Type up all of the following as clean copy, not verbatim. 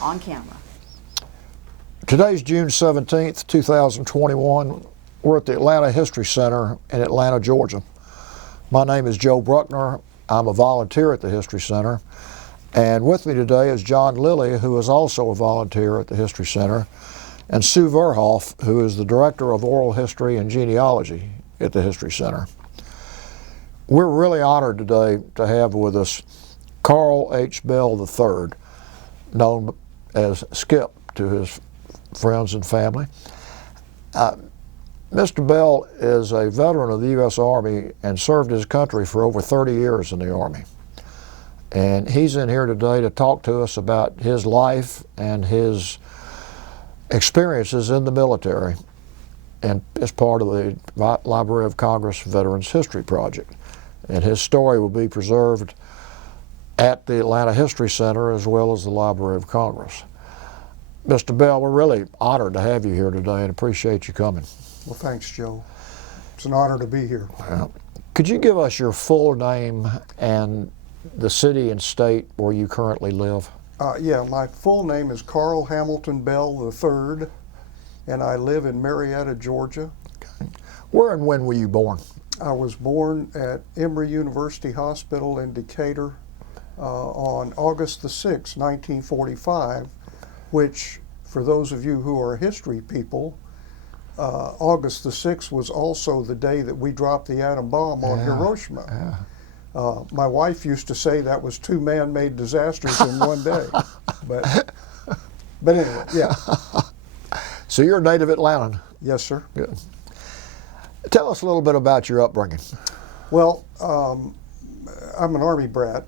on camera. Today's June 17th, 2021. We're at the Atlanta History Center in Atlanta, Georgia. My name is Joe Bruckner. I'm a volunteer at the History Center. And with me today is John Lilly, who is also a volunteer at the History Center, and Sue Verhoff, who is the Director of Oral History and Genealogy at the History Center. We're really honored today to have with us Carl H. Bell III, known as Skip to his friends and family. Mr. Bell is a veteran of the U.S. Army and served his country for over 30 years in the Army. And he's in here today to talk to us about his life and his experiences in the military and as part of the Library of Congress Veterans History Project. And his story will be preserved at the Atlanta History Center as well as the Library of Congress. Mr. Bell, we're really honored to have you here today and appreciate you coming. Well, thanks, Joe. It's an honor to be here. Could you give us your full name and the city and state where you currently live? Yeah, my full name is Carl Hamilton Bell III, and I live in Marietta, Georgia. Okay. Where and when were you born? I was born at Emory University Hospital in Decatur on August the 6th, 1945, which, for those of you who are history people, August the 6th was also the day that we dropped the atom bomb on Hiroshima. My wife used to say that was two man-made disasters in one day. But anyway, yeah. So you're a native Atlantan? Yes, sir. Good. Tell us a little bit about your upbringing. Well, I'm an Army brat.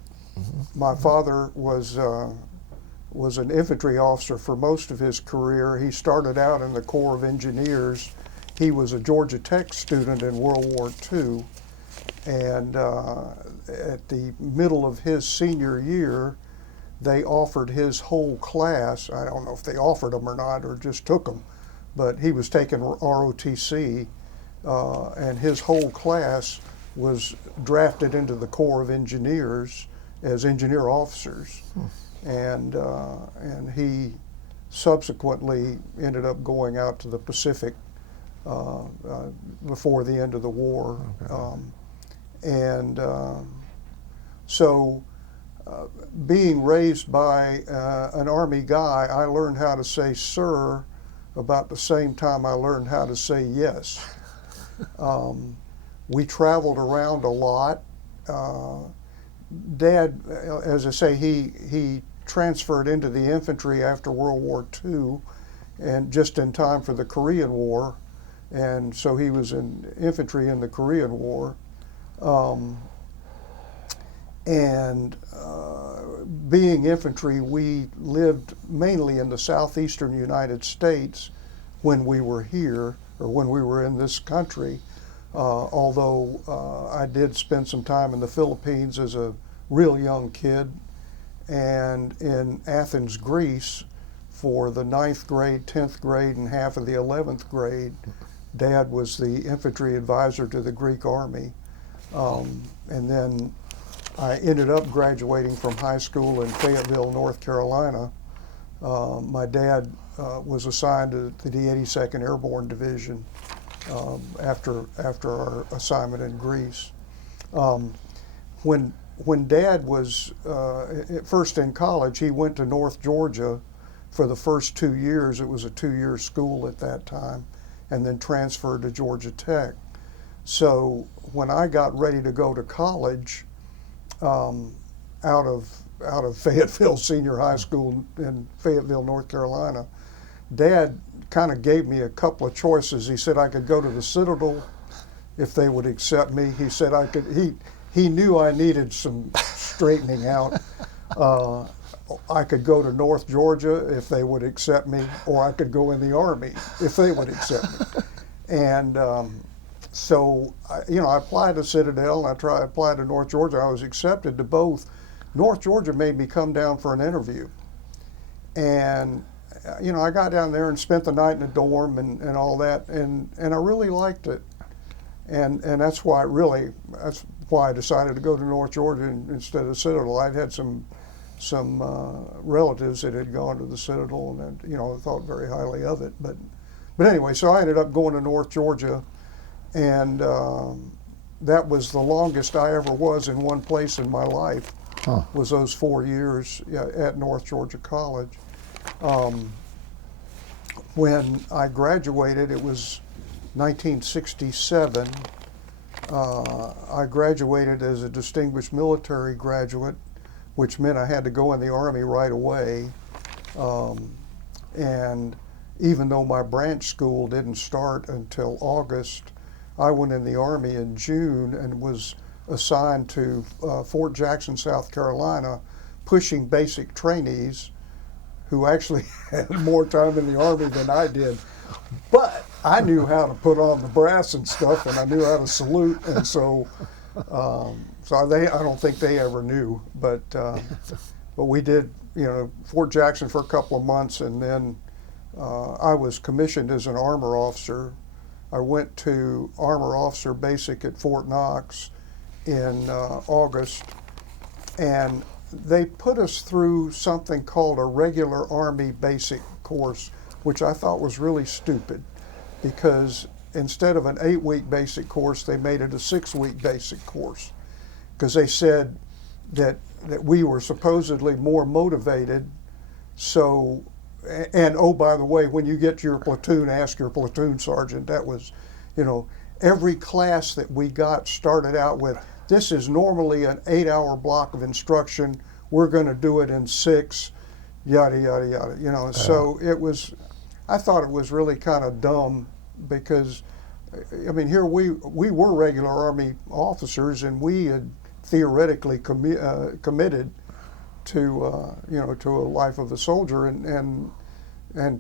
My father was an infantry officer for most of his career. He started out in the Corps of Engineers. He was a Georgia Tech student in World War II. And at the middle of his senior year, they offered his whole class, I don't know if they offered him or not or just took him, but he was taking ROTC, and his whole class was drafted into the Corps of Engineers as engineer officers. And he subsequently ended up going out to the Pacific before the end of the war. Okay. So being raised by an Army guy, I learned how to say sir about the same time I learned how to say yes. We traveled around a lot. Dad, as I say, he transferred into the infantry after World War II and just in time for the Korean War, and so he was in infantry in the Korean War. Being infantry, we lived mainly in the southeastern United States when we were here, or when we were in this country, although I did spend some time in the Philippines as a real young kid, and in Athens, Greece for the 9th grade, 10th grade, and half of the 11th grade. Dad was the infantry advisor to the Greek Army. And then I ended up graduating from high school in Fayetteville, North Carolina. My dad was assigned to the 82nd Airborne Division after our assignment in Greece. When Dad was first in college, he went to North Georgia for the first 2 years. It was a 2-year school at that time, and then transferred to Georgia Tech. So when I got ready to go to college, out of Fayetteville Senior High School in Fayetteville, North Carolina, Dad kind of gave me a couple of choices. He said I could go to the Citadel if they would accept me. He said I could. He knew I needed some straightening out. I could go to North Georgia if they would accept me, or I could go in the Army if they would accept me. And so, I applied to Citadel, and I applied to North Georgia. I was accepted to both. North Georgia made me come down for an interview. And, I got down there and spent the night in a dorm and all that, and I really liked it. And that's why I decided to go to North Georgia instead of Citadel. I'd had some some relatives that had gone to the Citadel, and you know, I thought very highly of it. But anyway, so I ended up going to North Georgia, and that was the longest I ever was in one place in my life. Huh. Was those 4 years at North Georgia College. When I graduated, it was 1967. I graduated as a distinguished military graduate, which meant I had to go in the Army right away. And even though my branch school didn't start until August, I went in the Army in June and was assigned to Fort Jackson, South Carolina, pushing basic trainees who actually had more time in the Army than I did. But I knew how to put on the brass and stuff, and I knew how to salute, and so I don't think they ever knew, but we did, you know, Fort Jackson for a couple of months, and then I was commissioned as an armor officer. I went to Armor Officer Basic at Fort Knox in August, and they put us through something called a regular Army basic course, which I thought was really stupid, because instead of an 8-week basic course, they made it a 6-week basic course, because they said that we were supposedly more motivated. So, and oh, by the way, when you get to your platoon, ask your platoon sergeant. That was, you know, every class that we got started out with, this is normally an 8-hour block of instruction. We're going to do it in 6, yada, yada, yada. You know, so it was, I thought it was really kind of dumb, because, I mean, here we were regular Army officers, and we had theoretically committed to, you know, to a life of a soldier, and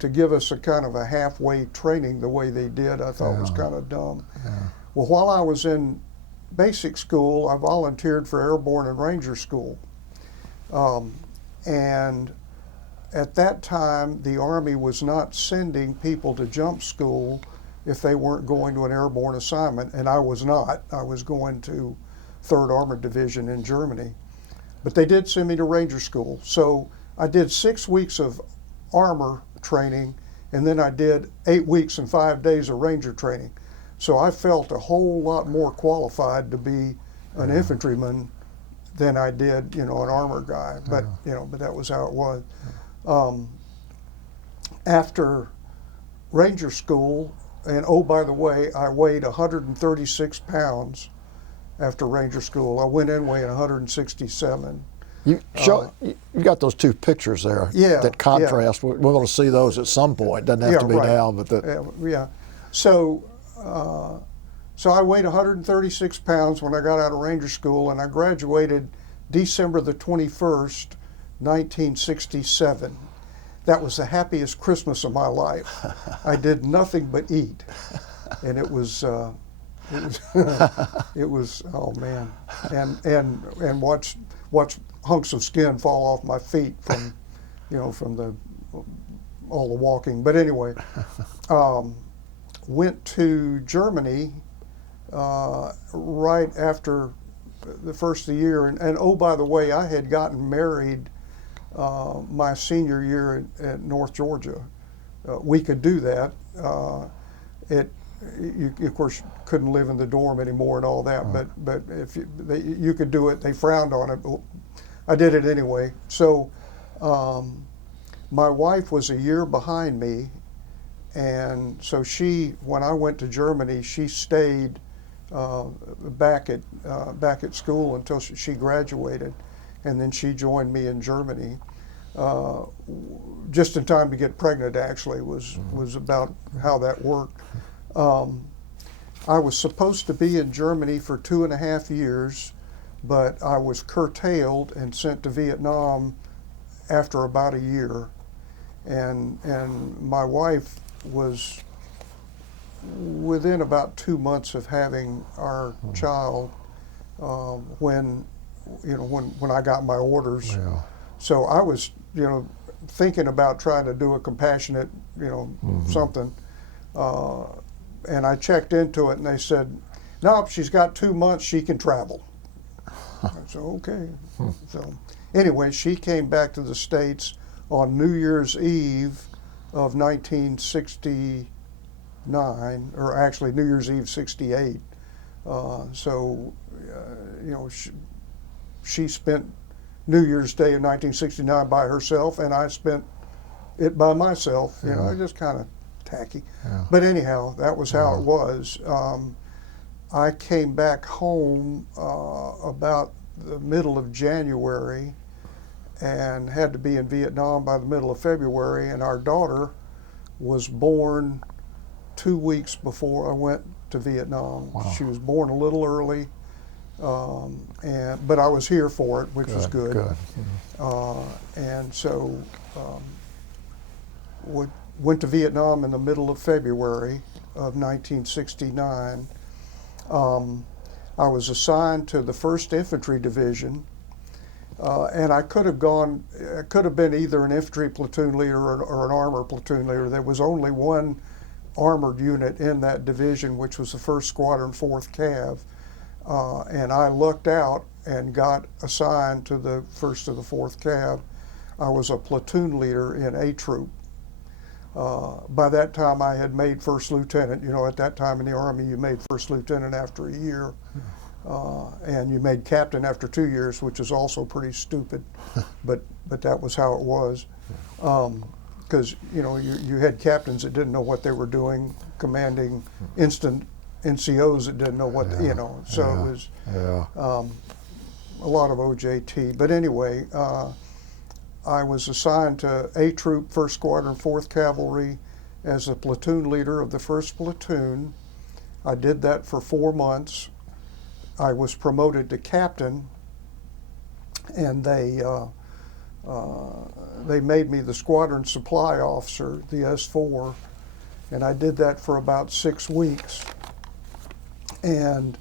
to give us a kind of a halfway training the way they did, I thought was kind of dumb. Well, while I was in basic school, I volunteered for Airborne and Ranger School. And at that time, the Army was not sending people to jump school if they weren't going to an airborne assignment, and I was not. I was going to 3rd Armored Division in Germany. But they did send me to Ranger School. So I did 6 weeks of armor training, and then I did 8 weeks and 5 days of Ranger training. So I felt a whole lot more qualified to be an infantryman than I did, you know, an armor guy. But you know, but that was how it was. After Ranger School, and oh, by the way, I weighed 136 pounds after Ranger School. I went in weighing 167. You got those 2 pictures there that contrast. We're going to see those at some point. Doesn't have to be now, but yeah. So I weighed 136 pounds when I got out of Ranger School, and I graduated December the 21st, 1967. That was the happiest Christmas of my life. I did nothing but eat, and it was it was, oh man, and watch hunks of skin fall off my feet from, you know, from all the walking. But anyway, went to Germany right after the first of the year, and oh, by the way, I had gotten married my senior year at North Georgia. We could do that. You of course couldn't live in the dorm anymore and all that, but if you could do it, they frowned on it. But I did it anyway. So my wife was a year behind me, and so when I went to Germany, she stayed back at school until she graduated, and then she joined me in Germany. Just in time to get pregnant, actually, was about how that worked. I was supposed to be in Germany for 2.5 years, but I was curtailed and sent to Vietnam after about a year. And my wife was within about 2 months of having our child when I got my orders. Yeah. So I was, you know, thinking about trying to do a compassionate, you know, something. And I checked into it, and they said, nope, she's got 2 months, she can travel. I said, okay. So anyway, she came back to the States on New Year's Eve of 1969, or actually New Year's Eve 68. So, you know, she spent New Year's Day of 1969 by herself, and I spent it by myself. You know, just kind of tacky. Yeah. But anyhow, that was how it was. I came back home about the middle of January and had to be in Vietnam by the middle of February, and our daughter was born 2 weeks before I went to Vietnam. Wow. She was born a little early, but I was here for it, which was good. And so went to Vietnam in the middle of February of 1969. I was assigned to the 1st Infantry Division, and I could have been either an infantry platoon leader or an armor platoon leader. There was only one armored unit in that division, which was the 1st Squadron, 4th Cav, and I lucked out and got assigned to the 1st of the 4th Cav. I was a platoon leader in A Troop. By that time, I had made 1st lieutenant. You know, at that time in the Army, you made 1st lieutenant after a year, and you made captain after 2 years, which is also pretty stupid, but that was how it was. Because you know, you had captains that didn't know what they were doing, commanding instant NCOs that didn't know what you know. So it was a lot of OJT. But anyway. I was assigned to A Troop, 1st Squadron, 4th Cavalry, as the platoon leader of the 1st Platoon. I did that for 4 months. I was promoted to captain, and they made me the squadron supply officer, the S4, and I did that for about 6 weeks. And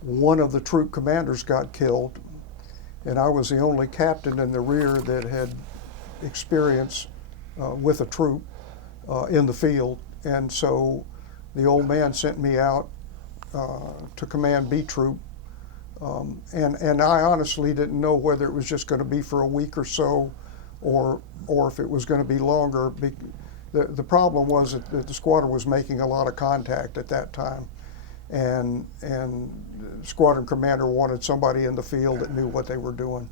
one of the troop commanders got killed, and I was the only captain in the rear that had experience with a troop in the field. And so the old man sent me out to command B Troop. And I honestly didn't know whether it was just going to be for a week or so, or if it was going to be longer. The problem was that the squadron was making a lot of contact at that time. And the squadron commander wanted somebody in the field that knew what they were doing,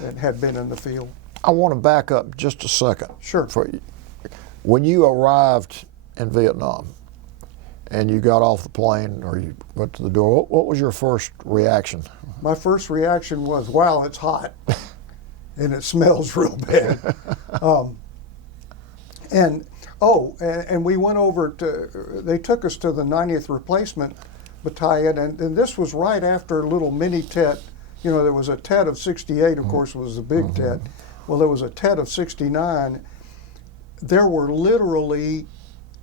that had been in the field. I want to back up just a second. Sure. When you arrived in Vietnam and you got off the plane or you went to the door, what was your first reaction? My first reaction was, wow, it's hot and it smells real bad. And we went over to, they took us to the 90th Replacement Battalion, and this was right after a little mini Tet. You know, there was a Tet of 68, of course, was the big Tet. Well, there was a Tet of 69. There were literally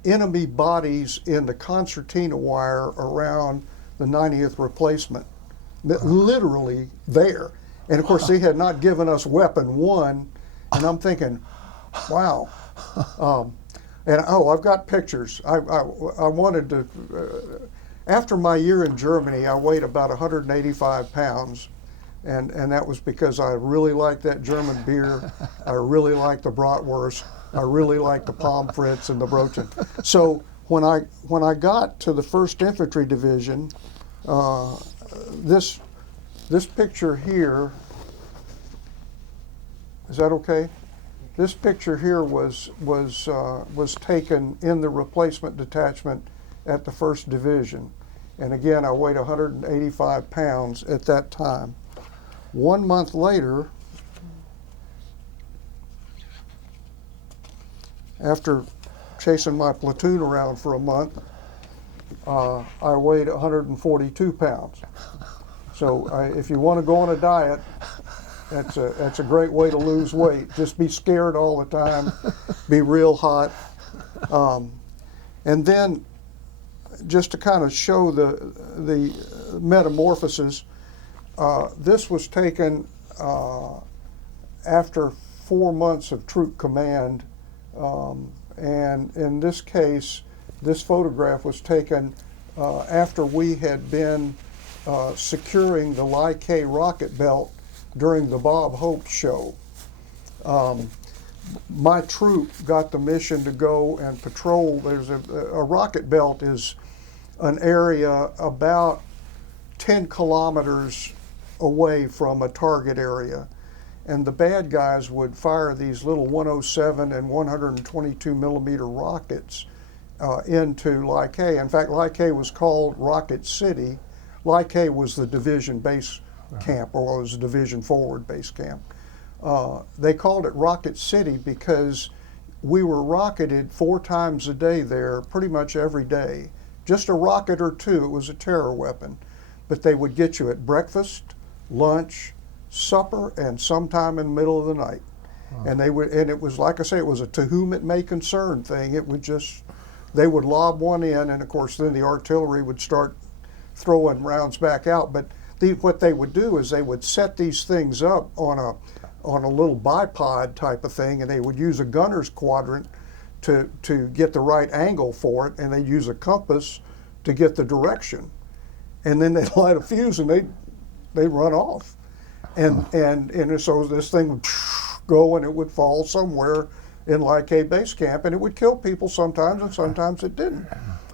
enemy bodies in the concertina wire around the 90th Replacement, literally there. And of course, they had not given us weapon one, and I'm thinking, wow. And I've got pictures. I wanted to, after my year in Germany, I weighed about 185 pounds. And that was because I really liked that German beer. I really liked the bratwurst. I really liked the pommes frites and the brötchen. So when I got to the 1st Infantry Division, this picture here, is that okay? This picture here was taken in the replacement detachment at the 1st Division. And again, I weighed 185 pounds at that time. 1 month later, after chasing my platoon around for a month, I weighed 142 pounds. So if you want to go on a diet, that's a great way to lose weight. Just be scared all the time, be real hot. And then, just to kind of show the metamorphosis, this was taken after 4 months of troop command, and in this case, this photograph was taken after we had been securing the Lai-K rocket belt during the Bob Hope show. My troop got the mission to go and patrol. There's a rocket belt is an area about 10 kilometers away from a target area. And the bad guys would fire these little 107 and 122 millimeter rockets into Lai-K. In fact, Lai-K was called Rocket City. Lai-K was the division base camp, or was a division forward base camp. They called it Rocket City because we were rocketed 4 times a day there, pretty much every day. Just a rocket or two. It was a terror weapon. But they would get you at breakfast, lunch, supper, and sometime in the middle of the night. And they would, and it was, like I say, it was a to whom it may concern thing. It would just, they would lob one in, and of course then the artillery would start throwing rounds back out. But what they would do is they would set these things up on a little bipod type of thing, and they would use a gunner's quadrant to get the right angle for it, and they'd use a compass to get the direction. And then they'd light a fuse and they'd run off. And so this thing would go and it would fall somewhere in Lai-K base camp, and it would kill people sometimes, and sometimes it didn't.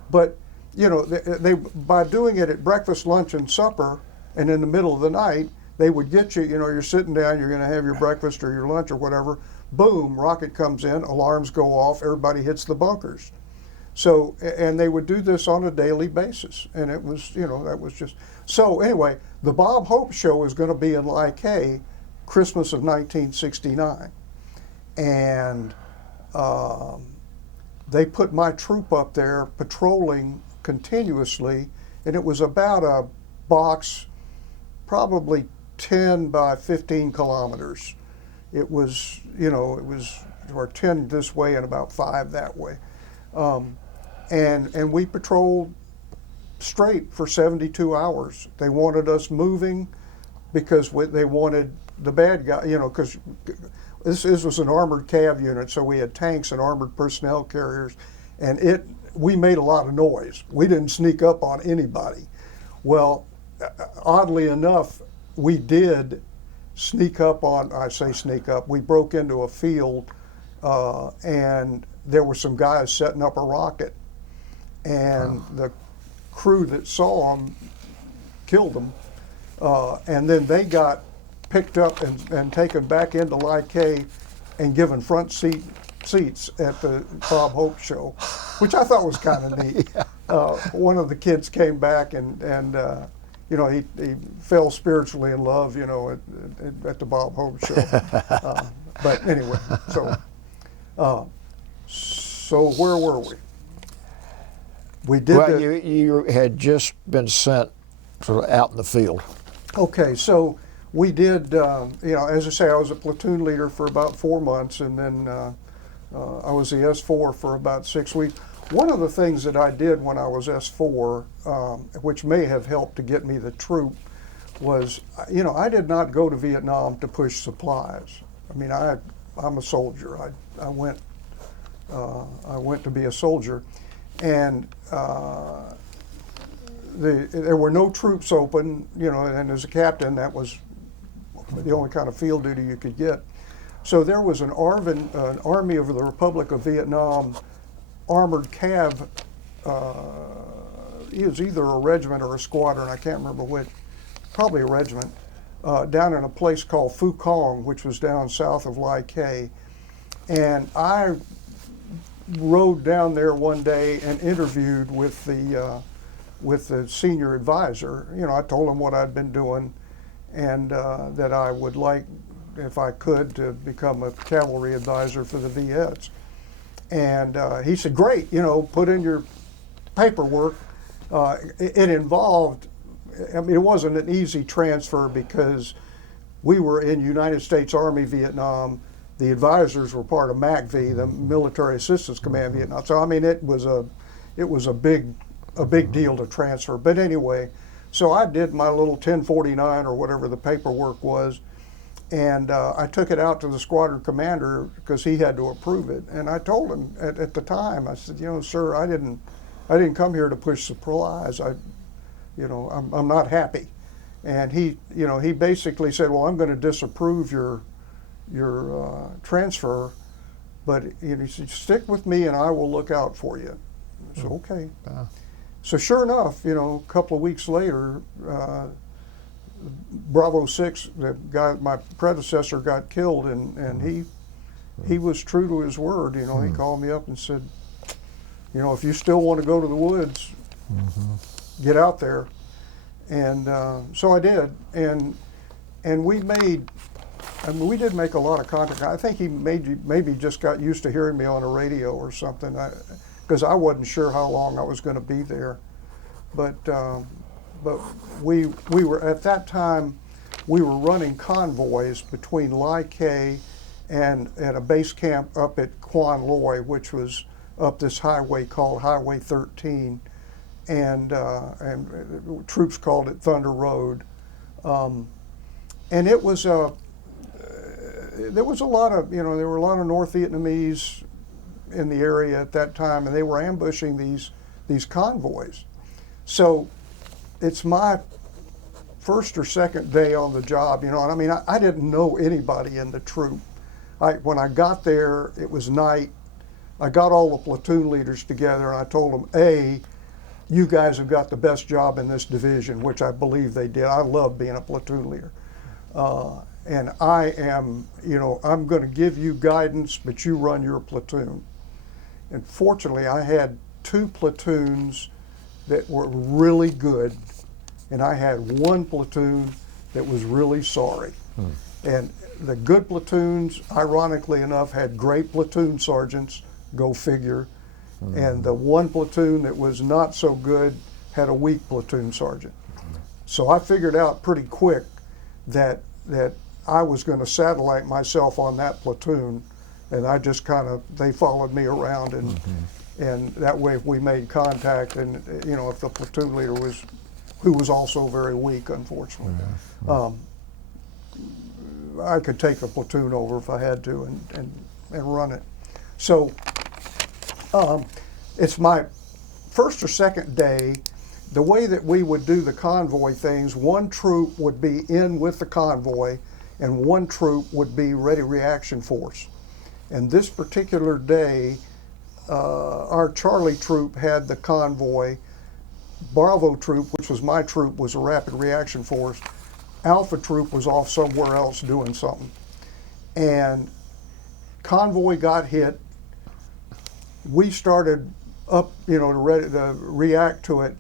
But you know, they by doing it at breakfast, lunch, and supper, and in the middle of the night, they would get you. You know, you're sitting down, you're going to have your breakfast or your lunch or whatever. Boom, rocket comes in, alarms go off, everybody hits the bunkers. So, and they would do this on a daily basis, and it was, you know, that was just. So anyway, the Bob Hope show is going to be in Lai-K, Christmas of 1969, and they put my troop up there patrolling continuously, and it was about a box, probably 10 by 15 kilometers. It was, you know, it was, or 10 this way and about 5 that way. And we patrolled straight for 72 hours. They wanted us moving because they wanted the bad guy, you know, because this was an armored cav unit, so we had tanks and armored personnel carriers, and we made a lot of noise. We didn't sneak up on anybody. Well, oddly enough, we did sneak up on, I say sneak up, we broke into a field and there were some guys setting up a rocket, and the crew that saw them killed them, and then they got picked up and taken back into Lai-K and given front seats at the Bob Hope show, which I thought was kind of neat. Yeah. One of the kids came back and you know, he fell spiritually in love, you know, at the Bob Hope show. But anyway, so where were we? We did. Well, you had just been sent sort of out in the field. Okay, so we did. You know, as I say, I was a platoon leader for about 4 months, and then I was the S4 for about 6 weeks. One of the things that I did when I was S4, which may have helped to get me the troop, was, you know, I did not go to Vietnam to push supplies. I mean, I'm a soldier. I went to be a soldier, and there were no troops open, you know, and as a captain, that was the only kind of field duty you could get. So there was an Army of the Republic of Vietnam armored cav. It was either a regiment or a squadron, I can't remember which, probably a regiment, down in a place called Phu Quang, which was down south of Lai-K. And I rode down there one day and interviewed with the senior advisor. You know, I told him what I'd been doing, and that I would like, if I could, to become a cavalry advisor for the Vets. And he said, great, you know, put in your paperwork. It involved, I mean, it wasn't an easy transfer because we were in United States Army Vietnam. The advisors were part of MACV, the Military Assistance Command Vietnam. So I mean, it was a big deal to transfer. But anyway, so I did my little 1049 or whatever the paperwork was, and I took it out to the squadron commander because he had to approve it. And I told him at the time, I said, you know, sir, I didn't come here to push supplies. I'm not happy. And he basically said, well, I'm going to disapprove your transfer, but he said, stick with me and I will look out for you. I said, okay. So sure enough, a couple of weeks later, Bravo 6, the guy, my predecessor, got killed, and he was true to his word. He called me up and said, if you still want to go to the woods, get out there. And so I did, and we did make a lot of contact. I think he maybe just got used to hearing me on the radio or something, because I wasn't sure how long I was going to be there. But we were, at that time, we were running convoys between Lai Khe and at a base camp up at Quan Loy, which was up this highway called Highway 13, and troops called it Thunder Road. And it was there was a lot of, there were a lot of North Vietnamese in the area at that time, and they were ambushing these convoys. So it's my first or second day on the job, and I mean, I didn't know anybody in the troop. When I got there, it was night. I got all the platoon leaders together and I told them, A, you guys have got the best job in this division, which I believe they did. I love being a platoon leader. And I am, I'm going to give you guidance, but you run your platoon. And fortunately, I had 2 platoons that were really good, and I had 1 platoon that was really sorry. And the good platoons, ironically enough, had great platoon sergeants, go figure, and the 1 platoon that was not so good had a weak platoon sergeant. So I figured out pretty quick that I was going to satellite myself on that platoon, and I just they followed me around, and that way if we made contact, and if the platoon leader who was also very weak, unfortunately, I could take the platoon over if I had to and run it. So it's my first or second day. The way that we would do the convoy things, 1 troop would be in with the convoy and 1 troop would be ready reaction force. And this particular day, our Charlie troop had the convoy. Bravo troop, which was my troop, was a rapid reaction force. Alpha troop was off somewhere else doing something. And convoy got hit. We started up, to react to it.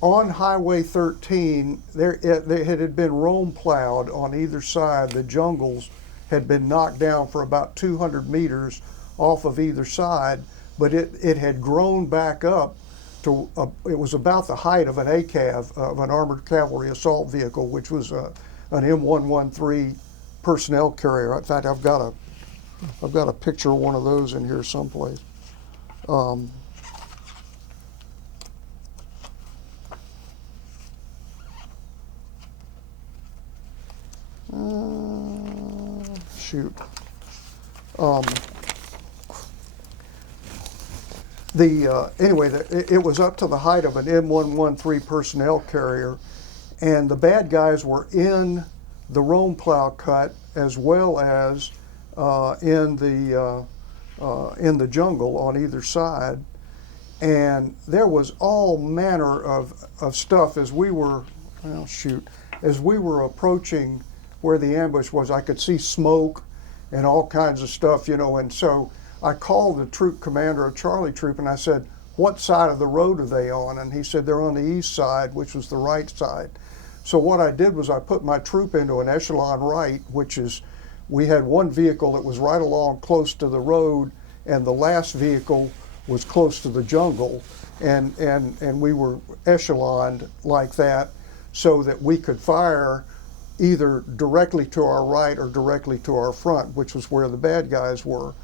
On Highway 13, it had been roam plowed on either side. The jungles had been knocked down for about 200 meters off of either side, but it had grown back up to, it was about the height of an ACAV, of an armored cavalry assault vehicle, which was an M113 personnel carrier. In fact, I've got a picture of one of those in here someplace. Shoot. Anyway, it was up to the height of an M113 personnel carrier, and the bad guys were in the roam plow cut as well as in the jungle on either side, and there was all manner of stuff as we were, as we were approaching where the ambush was. I could see smoke and all kinds of stuff, and so I called the troop commander of Charlie Troop and I said, what side of the road are they on? And he said, they're on the east side, which was the right side. So what I did was I put my troop into an echelon right, which is, we had 1 vehicle that was right along close to the road, and the last vehicle was close to the jungle, and we were echeloned like that so that we could fire either directly to our right or directly to our front, which was where the bad guys were.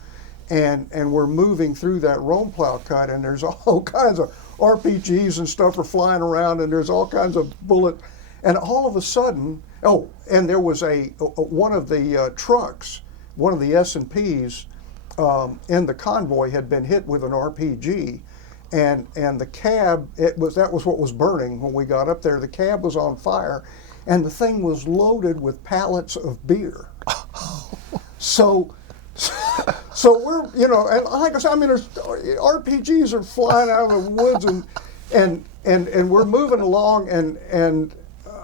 And we're moving through that roam plow cut, and there's all kinds of RPGs and stuff are flying around, and there's all kinds of bullets. And all of a sudden, and there was one of the trucks, one of the S&Ps in the convoy had been hit with an RPG, and the cab, that was what was burning when we got up there. The cab was on fire, and the thing was loaded with pallets of beer. So we're, and like I said, I mean, RPGs are flying out of the woods, and we're moving along, and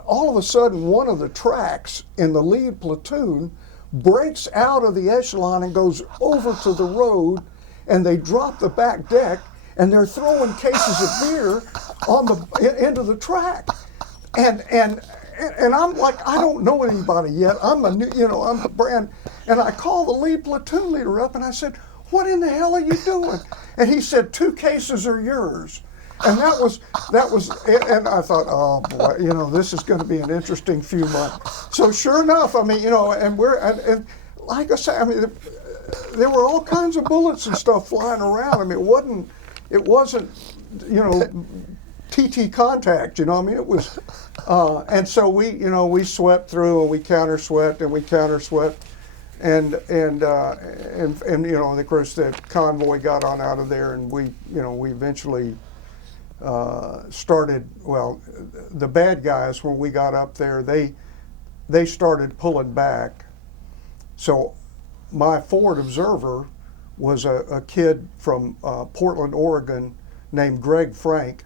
all of a sudden, one of the tracks in the lead platoon breaks out of the echelon and goes over to the road, and they drop the back deck, and they're throwing cases of beer into the track, and I'm like, I don't know anybody yet. I'm a brand, and I call the lead platoon leader up, and I said, "What in the hell are you doing?" And he said, "2 cases are yours." And that was, and I thought, oh boy, this is going to be an interesting few months. So sure enough, I mean, and like I say, I mean, there were all kinds of bullets and stuff flying around. I mean, it wasn't, TT contact, I mean, it was, and so we swept through, and we counter-swept, and and of course the convoy got on out of there, and we eventually started, well, the bad guys, when we got up there, they started pulling back. So my forward observer was a kid from Portland, Oregon, named Greg Frank,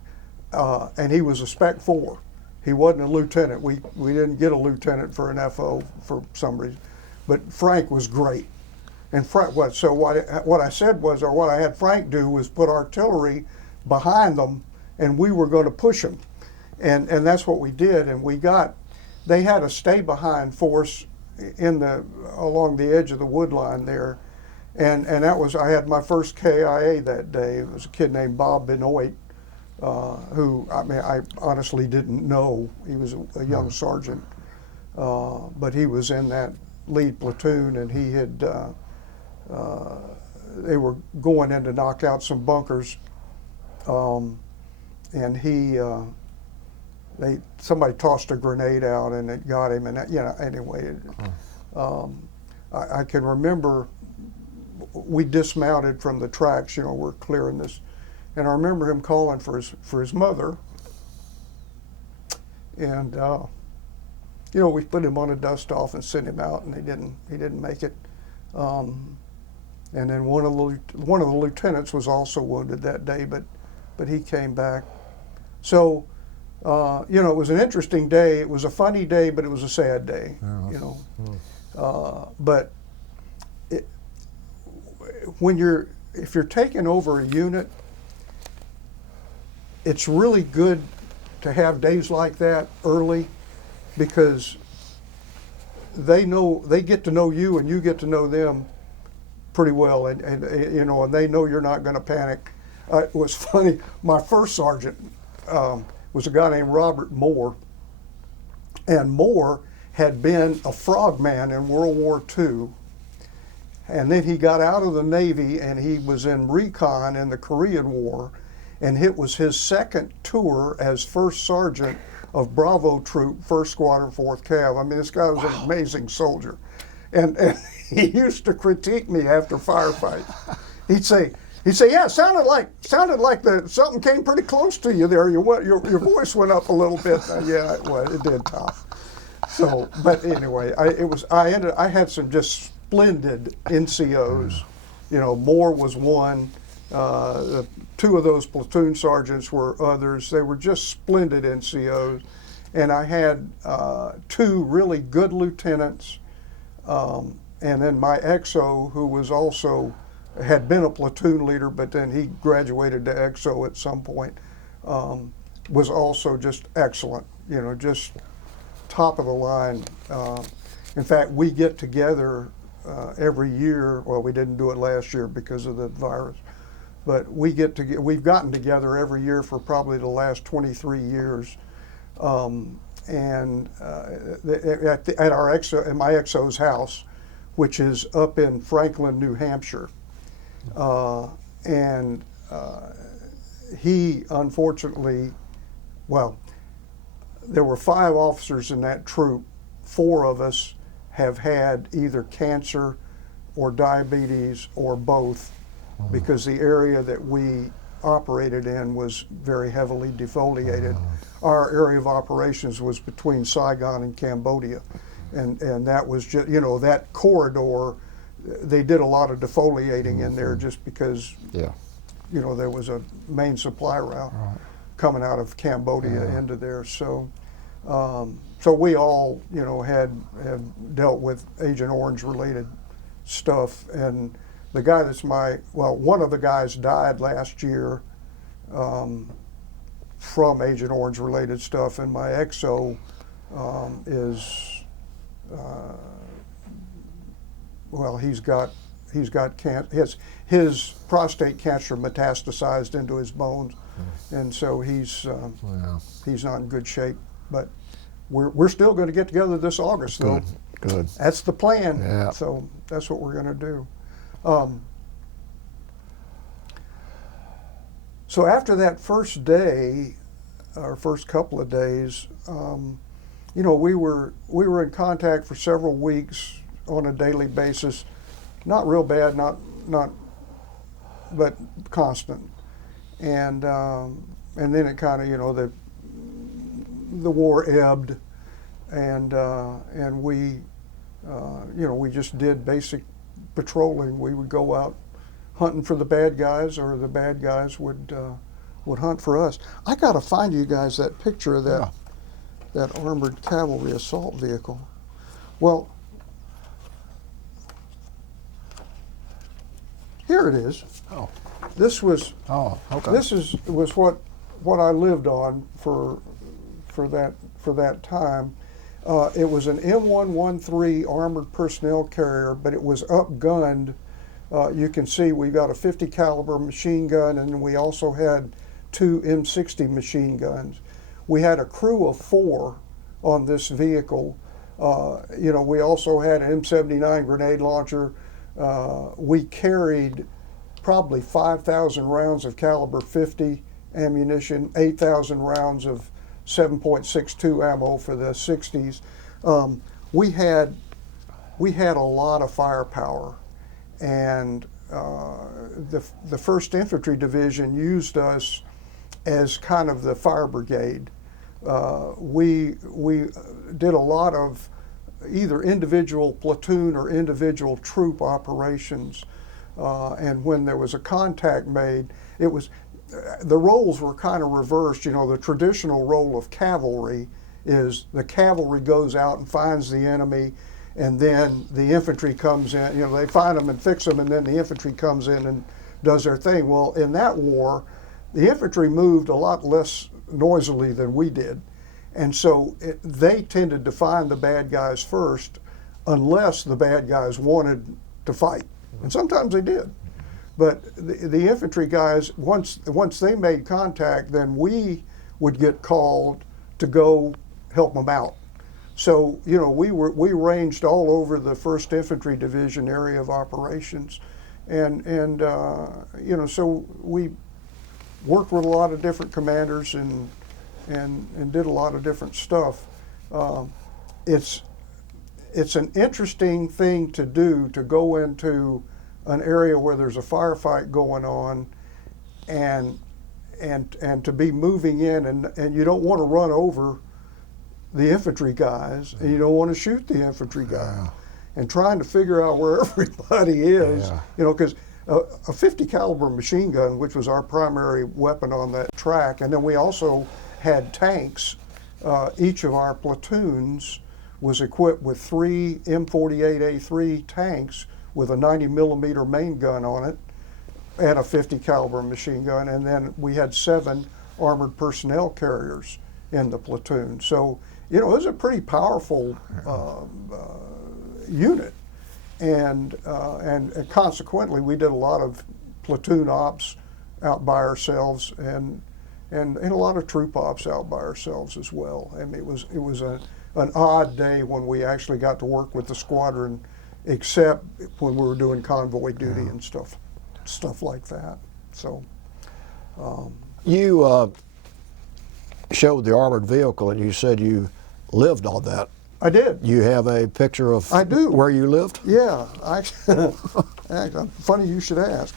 and he was a Spec 4. He wasn't a lieutenant. We didn't get a lieutenant for an FO for some reason, but Frank was great. And Frank, what I said was, or what I had Frank do, was put artillery behind them, and we were going to push them, and that's what we did. And they had a stay behind force along the edge of the wood line there, and that was, I had my first KIA that day. It was a kid named Bob Benoit, who, I mean, I honestly didn't know. He was a young sergeant, but he was in that lead platoon, and he had they were going in to knock out some bunkers. And somebody tossed a grenade out, and it got him. And anyway, I can remember we dismounted from the tracks. We're clearing this, and I remember him calling for his mother. And we put him on a dust off and sent him out, and he didn't make it. And then one of the lieutenants was also wounded that day, but he came back. So, it was an interesting day. It was a funny day, but it was a sad day, But if you're taking over a unit, it's really good to have days like that early, because they get to know you, and you get to know them pretty well, and they know you're not going to panic. It was funny. My first sergeant was a guy named Robert Moore, and Moore had been a frogman in World War II, and then he got out of the Navy, and he was in recon in the Korean War, and it was his second tour as first sergeant of Bravo Troop, 1st Squadron, 4th Cav. I mean, this guy was an amazing soldier, and he used to critique me after firefights. He'd say, "Yeah, it sounded like something came pretty close to you there. Your voice went up a little bit." Yeah, it did, Tom. So, but anyway, I had some just splendid NCOs. Moore was one. 2 of those platoon sergeants were others. They were just splendid NCOs, and I had 2 really good lieutenants, and then my XO, who was also had been a platoon leader, but then he graduated to XO at some point, was also just excellent, just top of the line. In fact, we get together every year. Well, we didn't do it last year because of the virus, but we've gotten together every year for probably the last 23 years. And at our at my XO's house, which is up in Franklin, New Hampshire. He unfortunately, well, there were 5 officers in that troop. 4 of us have had either cancer or diabetes or both, because the area that we operated in was very heavily defoliated. Our area of operations was between Saigon and Cambodia, and that was just, you know, that corridor. They did a lot of defoliating in there just because, Yeah. you know, there was a main supply route coming out of Cambodia into there. So, so we all, you know, had dealt with Agent Orange related stuff. And the guy that's one of the guys died last year from Agent Orange related stuff, and my XO is his prostate cancer metastasized into his bones, and so he's not in good shape. But we're still going to get together this August, though. Good. That's the plan. Yeah. So that's what we're going to do. So after that first day, or first couple of days, you know, we were in contact for several weeks on a daily basis. Not real bad, but constant. And then it kind of, you know, the war ebbed, and we, you know, we just did basic patrolling. We would go out hunting for the bad guys, or the bad guys would hunt for us. I got to find you guys that picture of that armored cavalry assault vehicle. Well, here it is. Oh. This was. Oh. Okay. This was what I lived on for that time. It was an M113 armored personnel carrier, but it was upgunned. You can see we got a 50 caliber machine gun, and we also had 2 M60 machine guns. We had a crew of 4 on this vehicle. You know, we also had an M79 grenade launcher. We carried probably 5,000 rounds of caliber 50 ammunition, 8,000 rounds of 7.62 ammo for the 60s. We had a lot of firepower, and the 1st Infantry Division used us as kind of the fire brigade. We did a lot of either individual platoon or individual troop operations, and when there was a contact made, it was the roles were kind of reversed. You know, the traditional role of cavalry is the cavalry goes out and finds the enemy, and then the infantry comes in. You know, they find them and fix them, and then the infantry comes in and does their thing. Well, in that war, the infantry moved a lot less noisily than we did, and so they tended to find the bad guys first, unless the bad guys wanted to fight, and sometimes they did. But the infantry guys, once they made contact, then we would get called to go help them out. So, you know, we ranged all over the 1st Infantry Division area of operations, and you know, so we worked with a lot of different commanders and did a lot of different stuff. It's an interesting thing to do, to go into an area where there's a firefight going on, and to be moving in, and you don't want to run over the infantry guys, and you don't want to shoot the infantry guy, and trying to figure out where everybody is. You know, because a 50 caliber machine gun, which was our primary weapon on that track, and then we also had tanks. Each of our platoons was equipped with 3 M48A3 tanks with a 90 millimeter main gun on it and a 50 caliber machine gun, and then we had 7 armored personnel carriers in the platoon. So, you know, it was a pretty powerful unit, and consequently we did a lot of platoon ops out by ourselves, and a lot of troop ops out by ourselves as well. I mean, it was an odd day when we actually got to work with the squadron, except when we were doing convoy duty and stuff like that. So you showed the armored vehicle, and you said you lived on that. I did. You have a picture of I do. where you lived? Yeah, funny you should ask.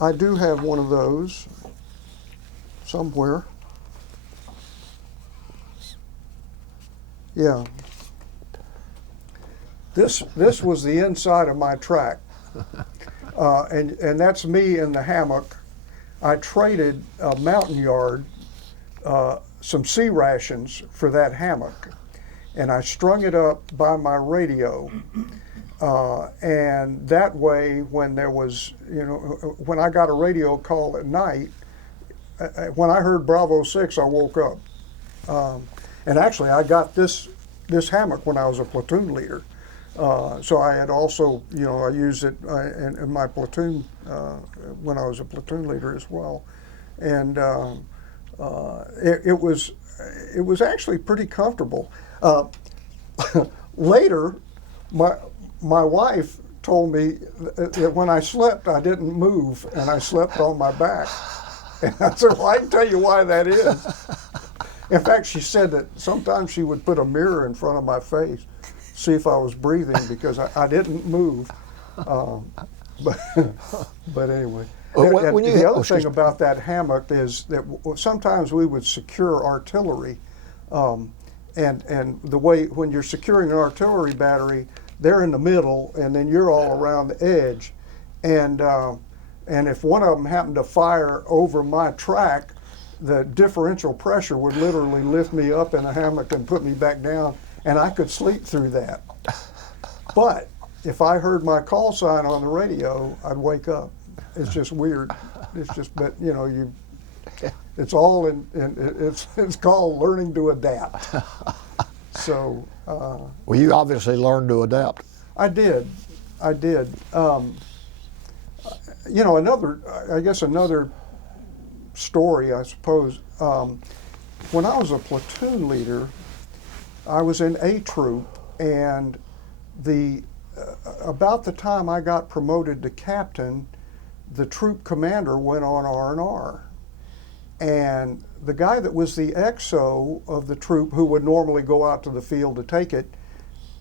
I do have one of those somewhere. Yeah. This was the inside of my track, and that's me in the hammock. I traded a mountain yard, some sea rations for that hammock, and I strung it up by my radio. And that way, when there was, when I got a radio call at night, when I heard Bravo 6, I woke up. And actually, I got this hammock when I was a platoon leader. So I had also, I used it in my platoon when I was a platoon leader as well. And it was actually pretty comfortable. Later, my wife told me that when I slept, I didn't move, and I slept on my back. And I said, well, I can tell you why that is. In fact, she said that sometimes she would put a mirror in front of my face, see if I was breathing, because I didn't move. But anyway. The other thing about that hammock is that sometimes we would secure artillery. And the way, when you're securing an artillery battery, they're in the middle, and then you're all around the edge. And if one of them happened to fire over my track, the differential pressure would literally lift me up in a hammock and put me back down, and I could sleep through that. But if I heard my call sign on the radio, I'd wake up. It's just weird. It's just, but it's all it's called learning to adapt. So. Well, you obviously learned to adapt. I did. Another story, I suppose. When I was a platoon leader, I was in A troop, and about the time I got promoted to captain, the troop commander went on R&R. And the guy that was the XO of the troop, who would normally go out to the field to take it,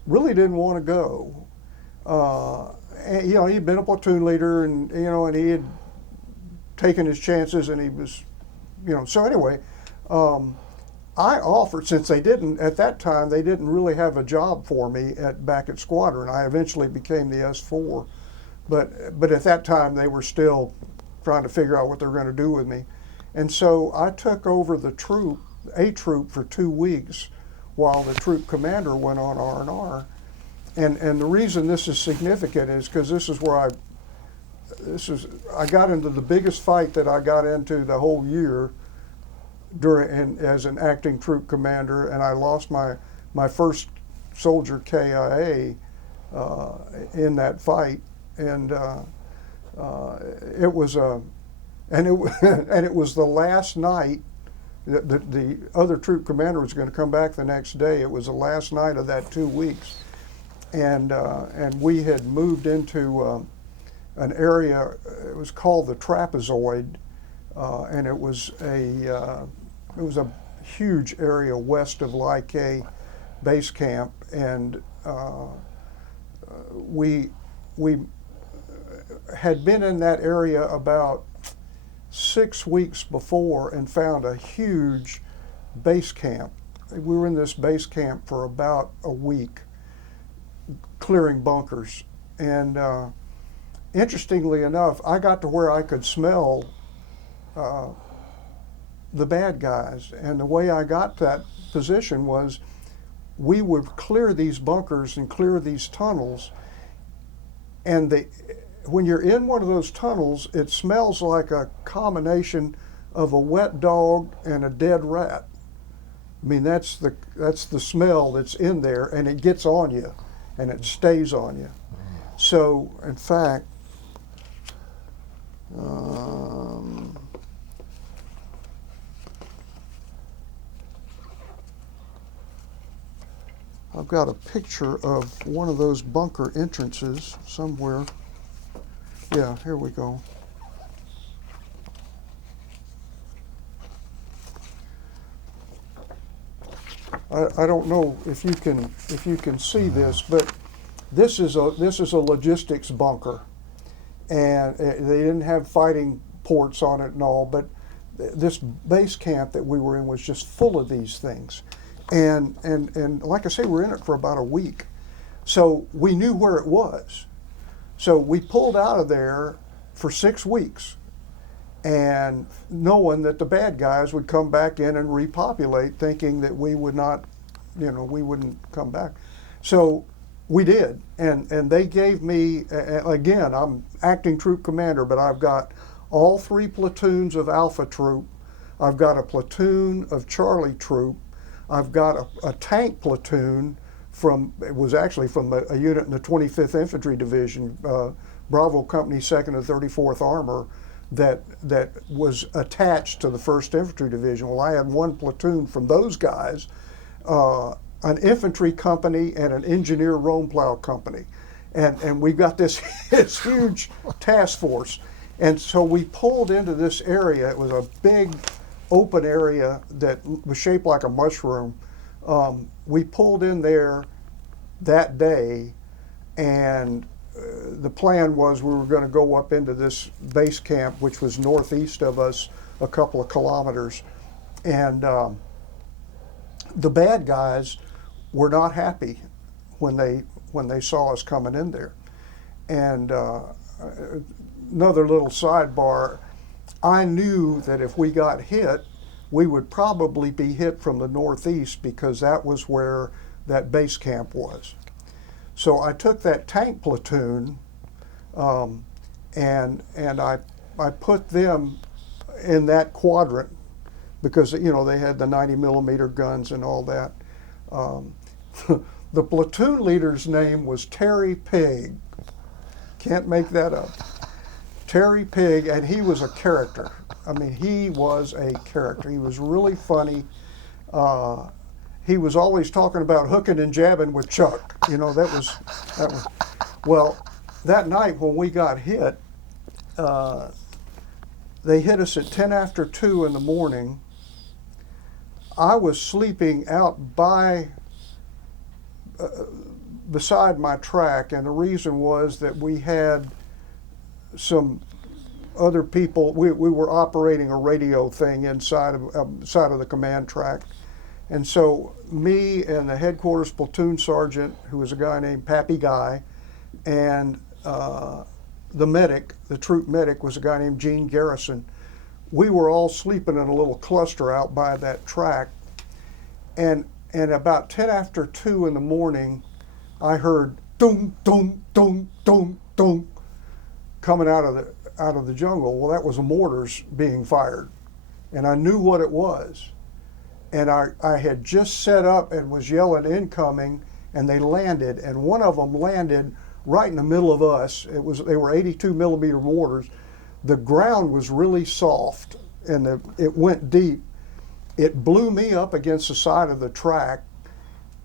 really didn't want to go. And, he'd been a platoon leader, and he had taken his chances, and he was, So anyway, I offered, since they didn't at that time, they didn't really have a job for me back at squadron. I eventually became the S4, but at that time they were still trying to figure out what they were going to do with me. And so I took over the troop, A troop, for 2 weeks while the troop commander went on R&R. And the reason this is significant is because this is where I got into the biggest fight that I got into the whole year as an acting troop commander, and I lost my first soldier KIA in that fight, and it was the last night. The other troop commander was going to come back the next day. It was the last night of that 2 weeks, and we had moved into an area. It was called the Trapezoid, and it was a huge area west of Lai base camp, and we had been in that area about 6 weeks before and found a huge base camp. We were in this base camp for about a week, clearing bunkers. And interestingly enough, I got to where I could smell the bad guys. And the way I got that position was we would clear these bunkers and clear these tunnels. And when you're in one of those tunnels, it smells like a combination of a wet dog and a dead rat. I mean, that's the smell that's in there, and it gets on you, and it stays on you. So, in fact, I've got a picture of one of those bunker entrances somewhere. Yeah, here we go. I don't know if you can see this, but this is a logistics bunker, and they didn't have fighting ports on it and all, but this base camp that we were in was just full of these things. And like I say, we were in it for about a week. So we knew where it was. So we pulled out of there for 6 weeks, and knowing that the bad guys would come back in and repopulate, thinking that we would not, we wouldn't come back. So we did, and they gave me, again, I'm acting troop commander, but I've got all 3 platoons of Alpha Troop. I've got a platoon of Charlie Troop. I've got a tank platoon it was actually from a unit in the 25th Infantry Division, Bravo Company 2nd and 34th Armor, that was attached to the 1st Infantry Division. Well, I had 1 platoon from those guys, an infantry company and an engineer roam plow company. And we got this huge task force. And so we pulled into this area. It was a big open area that was shaped like a mushroom. We pulled in there that day, and the plan was we were going to go up into this base camp, which was northeast of us a couple of kilometers. And the bad guys were not happy when they saw us coming in there. And another little sidebar, I knew that if we got hit, we would probably be hit from the northeast, because that was where that base camp was. So I took that tank platoon, and I put them in that quadrant, because they had the 90 millimeter guns and all that. The platoon leader's name was Terry Pig. Can't make that up. Terry Pig, and he was a character. I mean, he was a character. He was really funny. He was always talking about hooking and jabbing with Chuck. That was. Well, that night when we got hit, they hit us at 10 after 2 in the morning. I was sleeping out beside my track, and the reason was that we had some other people. We were operating a radio thing inside of the command track, and so me and the headquarters platoon sergeant, who was a guy named Pappy Guy, and the medic, the troop medic, was a guy named Gene Garrison. We were all sleeping in a little cluster out by that track, and about 10 after 2 in the morning, I heard dum dum dum dum dum coming out of the jungle. Well, that was the mortars being fired, and I knew what it was. And I had just set up and was yelling incoming, and they landed, and one of them landed right in the middle of us. They were 82 millimeter mortars. The ground was really soft, and it went deep. It blew me up against the side of the track.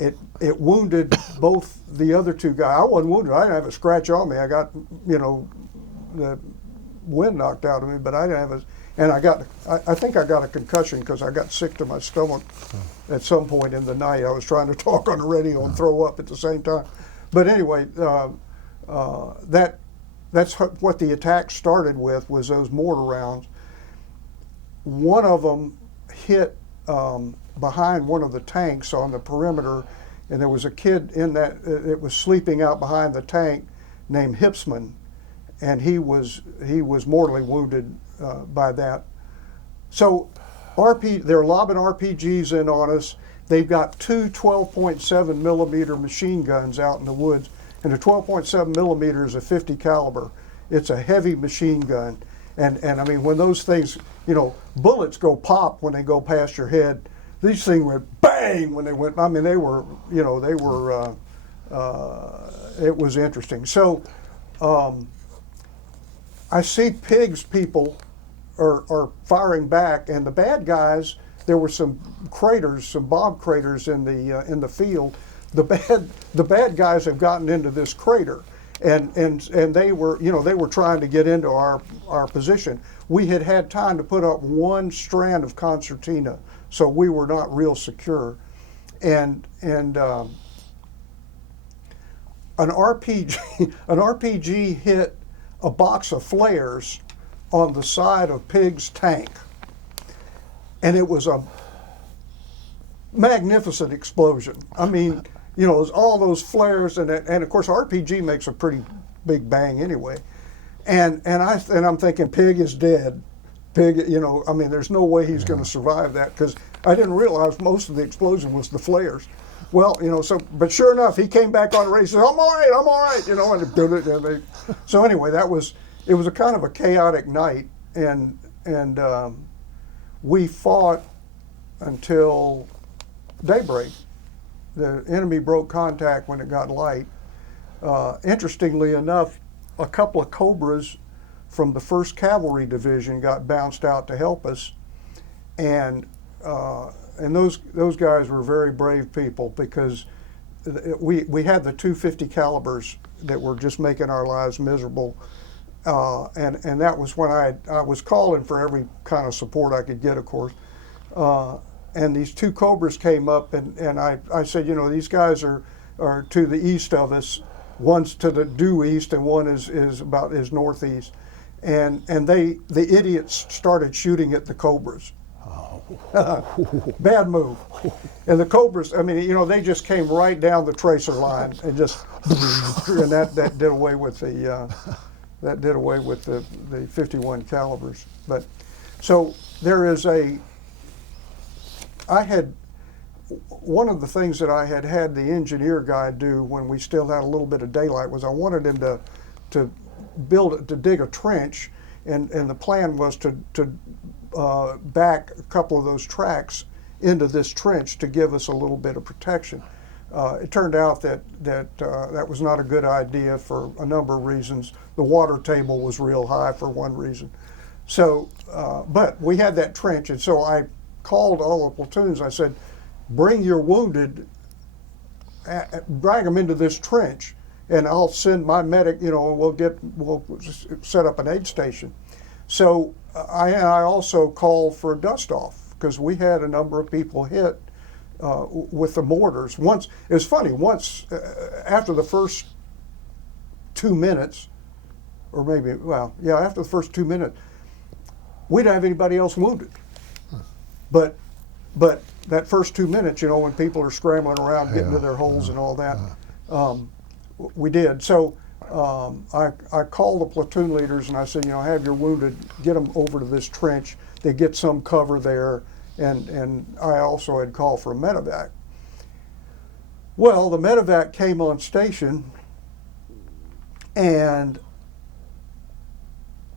It wounded both the other 2 guys. I wasn't wounded. I didn't have a scratch on me. I got the wind knocked out of me, but I didn't have and I think I got a concussion because I got sick to my stomach at some point in the night. I was trying to talk on the radio and throw up at the same time. But anyway, that's what the attack started with, was those mortar rounds. One of them hit behind one of the tanks on the perimeter, and there was a kid in that, it was sleeping out behind the tank, named Hipsman, and he was mortally wounded by that. So they're lobbing RPGs in on us. They've got 2 12.7 millimeter machine guns out in the woods, and a 12.7 millimeter is a 50 caliber. It's a heavy machine gun, and I mean, when those things, bullets go pop when they go past your head. These things went bang when they went. I mean, it was interesting. So I see Pig's people are firing back, and the bad guys, there were some craters, some bomb craters in the field. The bad guys have gotten into this crater, and they were trying to get into our position. We had time to put up 1 strand of concertina, so we were not real secure, and an RPG hit a box of flares on the side of Pig's tank. And it was a magnificent explosion. I mean, you know, it was all those flares, and of course RPG makes a pretty big bang anyway. And I'm thinking Pig is dead. Pig, you know, I mean, there's no way he's going to survive that, because I didn't realize most of the explosion was the flares. Well, you know, but sure enough, he came back on the race. He said, I'm all right, you know, so anyway, it was a kind of a chaotic night, and we fought until daybreak. The enemy broke contact when it got light. Interestingly enough, a couple of Cobras from the 1st Cavalry Division got bounced out to help us, and those guys were very brave people, because we had the 250 calibers that were just making our lives miserable, and that was when I was calling for every kind of support I could get, of course. And these 2 Cobras came up, and I said, you know, these guys are to the east of us. One's to the due east, and one is northeast. And the idiots started shooting at the Cobras. Bad move. And the Cobras, I mean, you know, they just came right down the tracer line and just, and that did away with the 51 calibers. But so there is one of the things that I had the engineer guy do when we still had a little bit of daylight was I wanted him to dig a trench, and the plan was to back a couple of those tracks into this trench to give us a little bit of protection. It turned out that was not a good idea for a number of reasons. The water table was real high for one reason. So, but we had that trench, and so I called all the platoons. I said, bring your wounded, drag them into this trench, and I'll send my medic, you know, and we'll set up an aid station. So I also called for a dust off, because we had a number of people hit with the mortars. Once, it was funny, after the first 2 minutes, or maybe, well, yeah, after the first 2 minutes, we didn't have anybody else wounded. But that first 2 minutes, you know, when people are scrambling around, getting to their holes and all that, we did. So I called the platoon leaders, and I said, you know, have your wounded, get them over to this trench. They get some cover there, and I also had called for a medevac. Well, the medevac came on station, and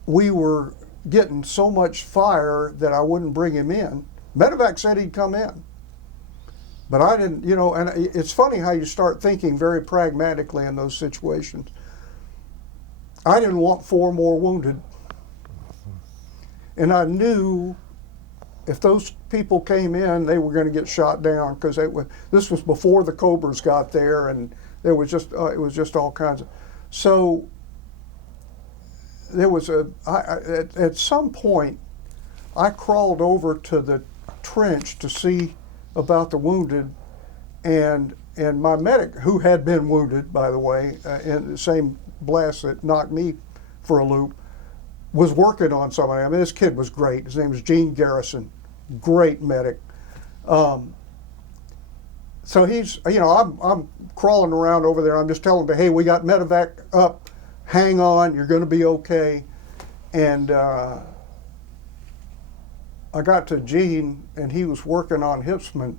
we were getting so much fire that I wouldn't bring him in. Medevac said he'd come in, but I didn't, you know, and it's funny how you start thinking very pragmatically in those situations. I didn't want 4 more wounded, and I knew if those people came in, they were going to get shot down, because this was before the Cobras got there, and there was just it was just all kinds of. So there was at some point, I crawled over to the trench to see about the wounded, and my medic, who had been wounded, by the way, in the same blast that knocked me for a loop, was working on somebody. I mean, this kid was great. His name was Gene Garrison, great medic. So he's, you know, I'm crawling around over there. I'm just telling him, hey, we got medevac up. Hang on, you're going to be okay. And I got to Gene, and he was working on Hipsman.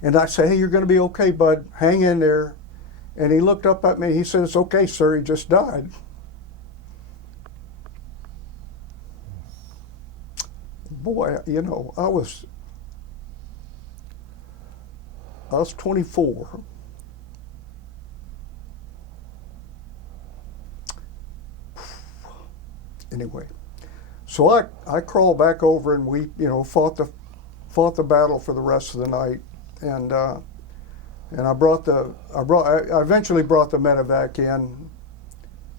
And I said, hey, you're going to be okay, bud. Hang in there. And he looked up at me. He said, it's okay, sir. He just died. Boy, you know, I was 24. Anyway, so I crawled back over, and we, you know, fought the battle for the rest of the night, and I eventually brought the medevac in,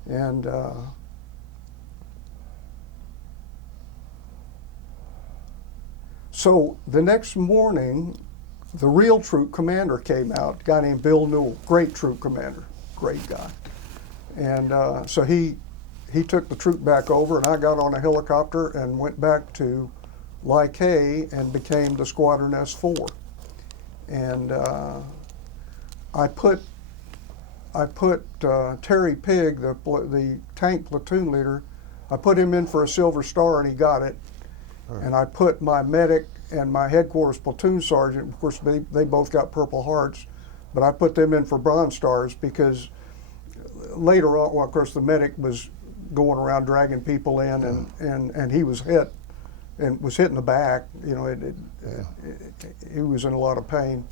and so the next morning, the real troop commander came out, a guy named Bill Newell, great troop commander, great guy. And so he took the troop back over, and I got on a helicopter and went back to Lai K and became the Squadron S4. And I put Terry Pigg, the tank platoon leader, I put him in for a Silver Star, and he got it. Right. And I put my medic and my headquarters platoon sergeant, of course they both got Purple Hearts, but I put them in for Bronze Stars because later on, well, of course the medic was going around dragging people in, and he was hit and was hit in the back. You know, he was in a lot of pain.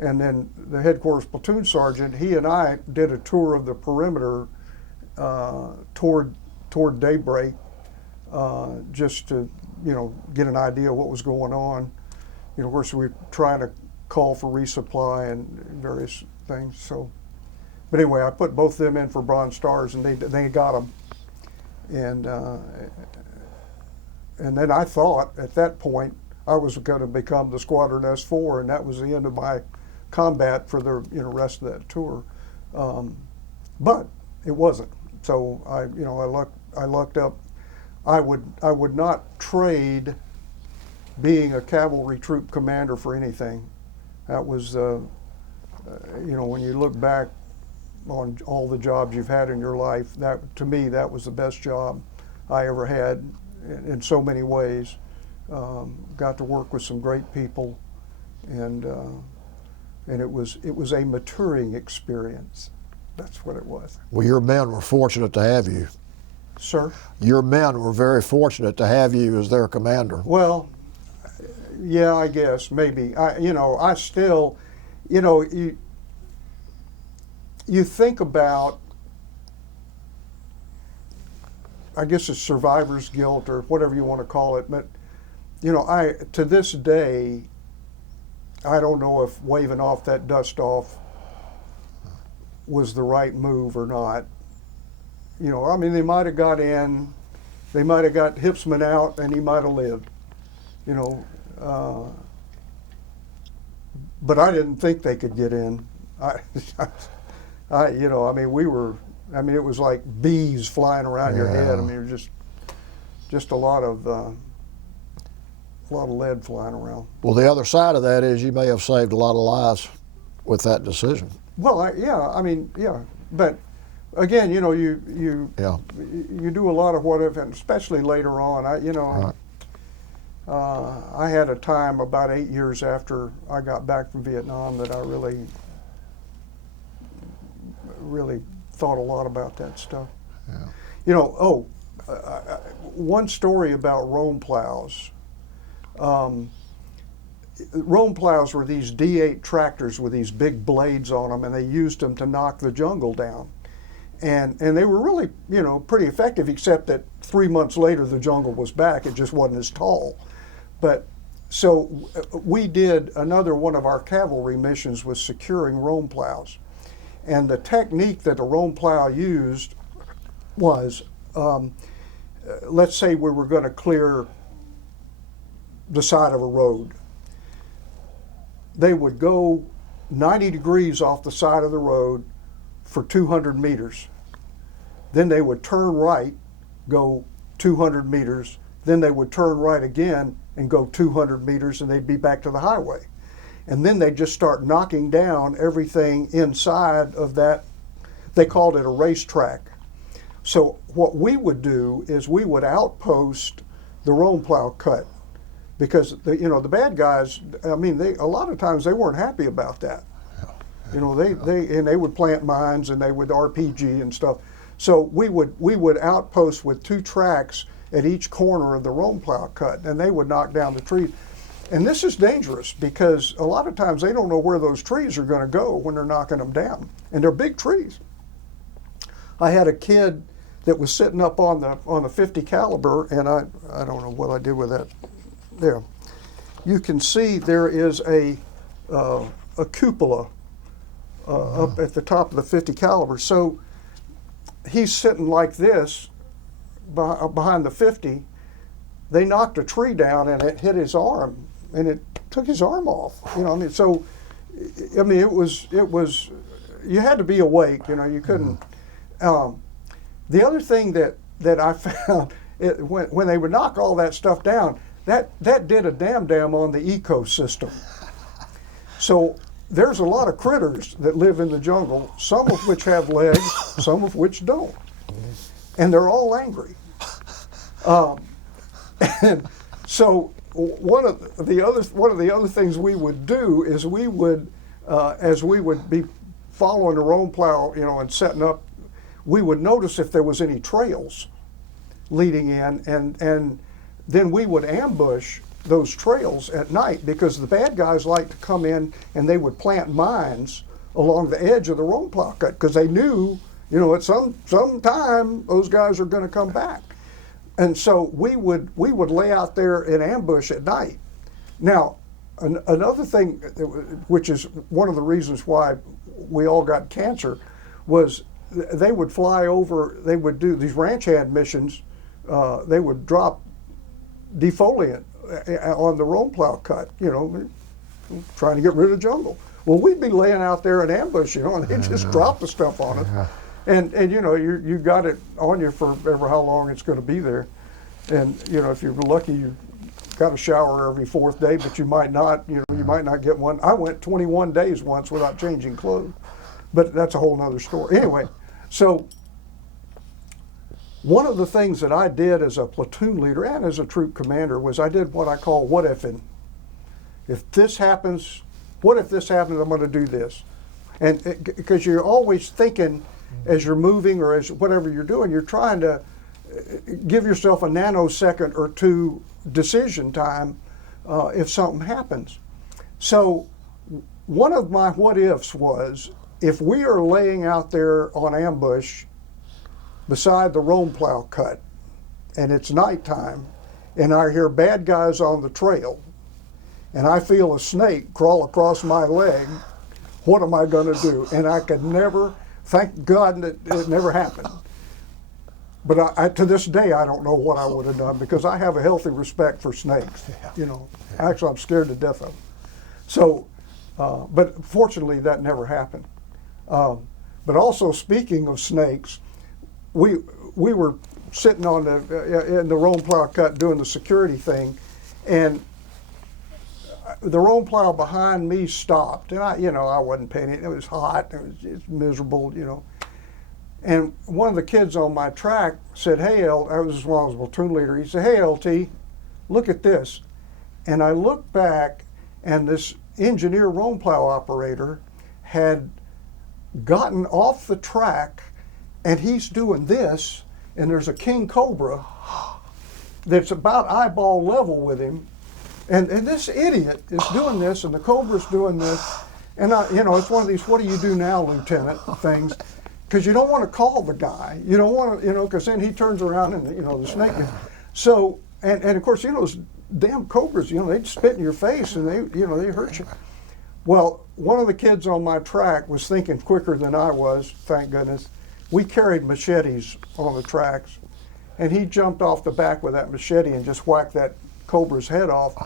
And then the headquarters platoon sergeant, he and I did a tour of the perimeter toward daybreak, just to, you know, get an idea of what was going on. You know, of course, we were trying to call for resupply and various things. So, but anyway, I put both of them in for Bronze Stars, and they got them. And then I thought at that point I was going to become the Squadron S4, and that was the end of my combat for the rest of that tour. But it wasn't. So I lucked up. I would not trade being a cavalry troop commander for anything. That was, when you look back on all the jobs you've had in your life, that to me that was the best job I ever had in so many ways. Got to work with some great people, and it was a maturing experience. That's what it was. Well, your men were fortunate to have you. Sir? Your men were very fortunate to have you as their commander. Well, yeah, I guess, maybe. I still, you think about, I guess it's survivor's guilt or whatever you want to call it, but, to this day, I don't know if waving off that dust off was the right move or not. They might have got in, they might have got Hipsman out, and he might have lived, but I didn't think they could get in. It was like bees flying around your head. It was just a lot of lead flying around. Well, the other side of that is you may have saved a lot of lives with that decision. Well, but again, you do a lot of what if, and especially later on. I had a time about 8 years after I got back from Vietnam that I really thought a lot about that stuff. Yeah. One story about Rome plows. Rome plows were these D8 tractors with these big blades on them, and they used them to knock the jungle down. And they were really, pretty effective, except that 3 months later the jungle was back. It just wasn't as tall. But so we did another one of our cavalry missions was securing Rome plows. And the technique that the Rome plow used was, let's say we were going to clear the side of a road. They would go 90 degrees off the side of the road for 200 meters. Then they would turn right, go 200 meters. Then they would turn right again and go 200 meters, and they'd be back to the highway. And then they'd just start knocking down everything inside of that. They called it a racetrack. So what we would do is we would outpost the Rome plow cut, because the bad guys, a lot of times they weren't happy about that. They would plant mines and they would RPG and stuff. So we would outpost with 2 tracks at each corner of the Rome plow cut, and they would knock down the trees. And this is dangerous because a lot of times they don't know where those trees are going to go when they're knocking them down, and they're big trees. I had a kid that was sitting up on the 50 caliber, and I don't know what I did with that. There, you can see there is a cupola up at the top of the 50 caliber. So he's sitting like this behind the 50. They knocked a tree down and it hit his arm, and it took his arm off. You know, I mean, so, I mean, it was, you had to be awake, you know, you couldn't. The other thing that I found, when they would knock all that stuff down, that did a damn on the ecosystem. So there's a lot of critters that live in the jungle, some of which have legs, some of which don't. And they're all angry. And so one of the other things we would do is we would, as we would be following the roam plow, you know, and setting up, we would notice if there was any trails leading in, and then we would ambush those trails at night, because the bad guys like to come in and they would plant mines along the edge of the roam plow cut, because they knew, you know, at some time those guys are going to come back. And so we would lay out there in ambush at night. Now, another thing, which is one of the reasons why we all got cancer, was they would fly over, they would do these ranch hand missions, they would drop defoliant on the roam plow cut, you know, trying to get rid of jungle. Well, we'd be laying out there in ambush, you know, and they'd just drop the stuff on us. And you know, you got it on you for ever how long it's going to be there. And, you know, if you're lucky, you got a shower every 4th day, but you might not, you know, you might not get one. I went 21 days once without changing clothes, but that's a whole nother story. Anyway, so one of the things that I did as a platoon leader and as a troop commander was I did what I call what ifing. If this happens, what if this happens, I'm going to do this. And because you're always thinking as you're moving or as whatever you're doing, you're trying to give yourself a nanosecond or two decision time if something happens. So one of my what ifs was, if we are laying out there on ambush beside the roam plow cut and it's nighttime and I hear bad guys on the trail and I feel a snake crawl across my leg, what am I going to do? And I could never, thank God that it never happened. But I, to this day, I don't know what I would have done, because I have a healthy respect for snakes. You know, actually, I'm scared to death of them. So, but fortunately, that never happened. But also, speaking of snakes, we were sitting on in the roam plow cut doing the security thing, and the roam plow behind me stopped, and I wasn't paying it. It was hot. It was just miserable, you know. And one of the kids on my track said, "Hey, I was when I was a platoon leader." He said, "Hey, LT, look at this." And I looked back, and this engineer roam plow operator had gotten off the track, and he's doing this, and there's a king cobra that's about eyeball level with him, and this idiot is doing this, and the cobra's doing this, and it's one of these "what do you do now, Lieutenant" things. Because you don't want to call the guy. You don't want to, because then he turns around and, the snake. So, and of course, those damn cobras, they'd spit in your face and they hurt you. Well, one of the kids on my track was thinking quicker than I was, thank goodness. We carried machetes on the tracks, and he jumped off the back with that machete and just whacked that cobra's head off.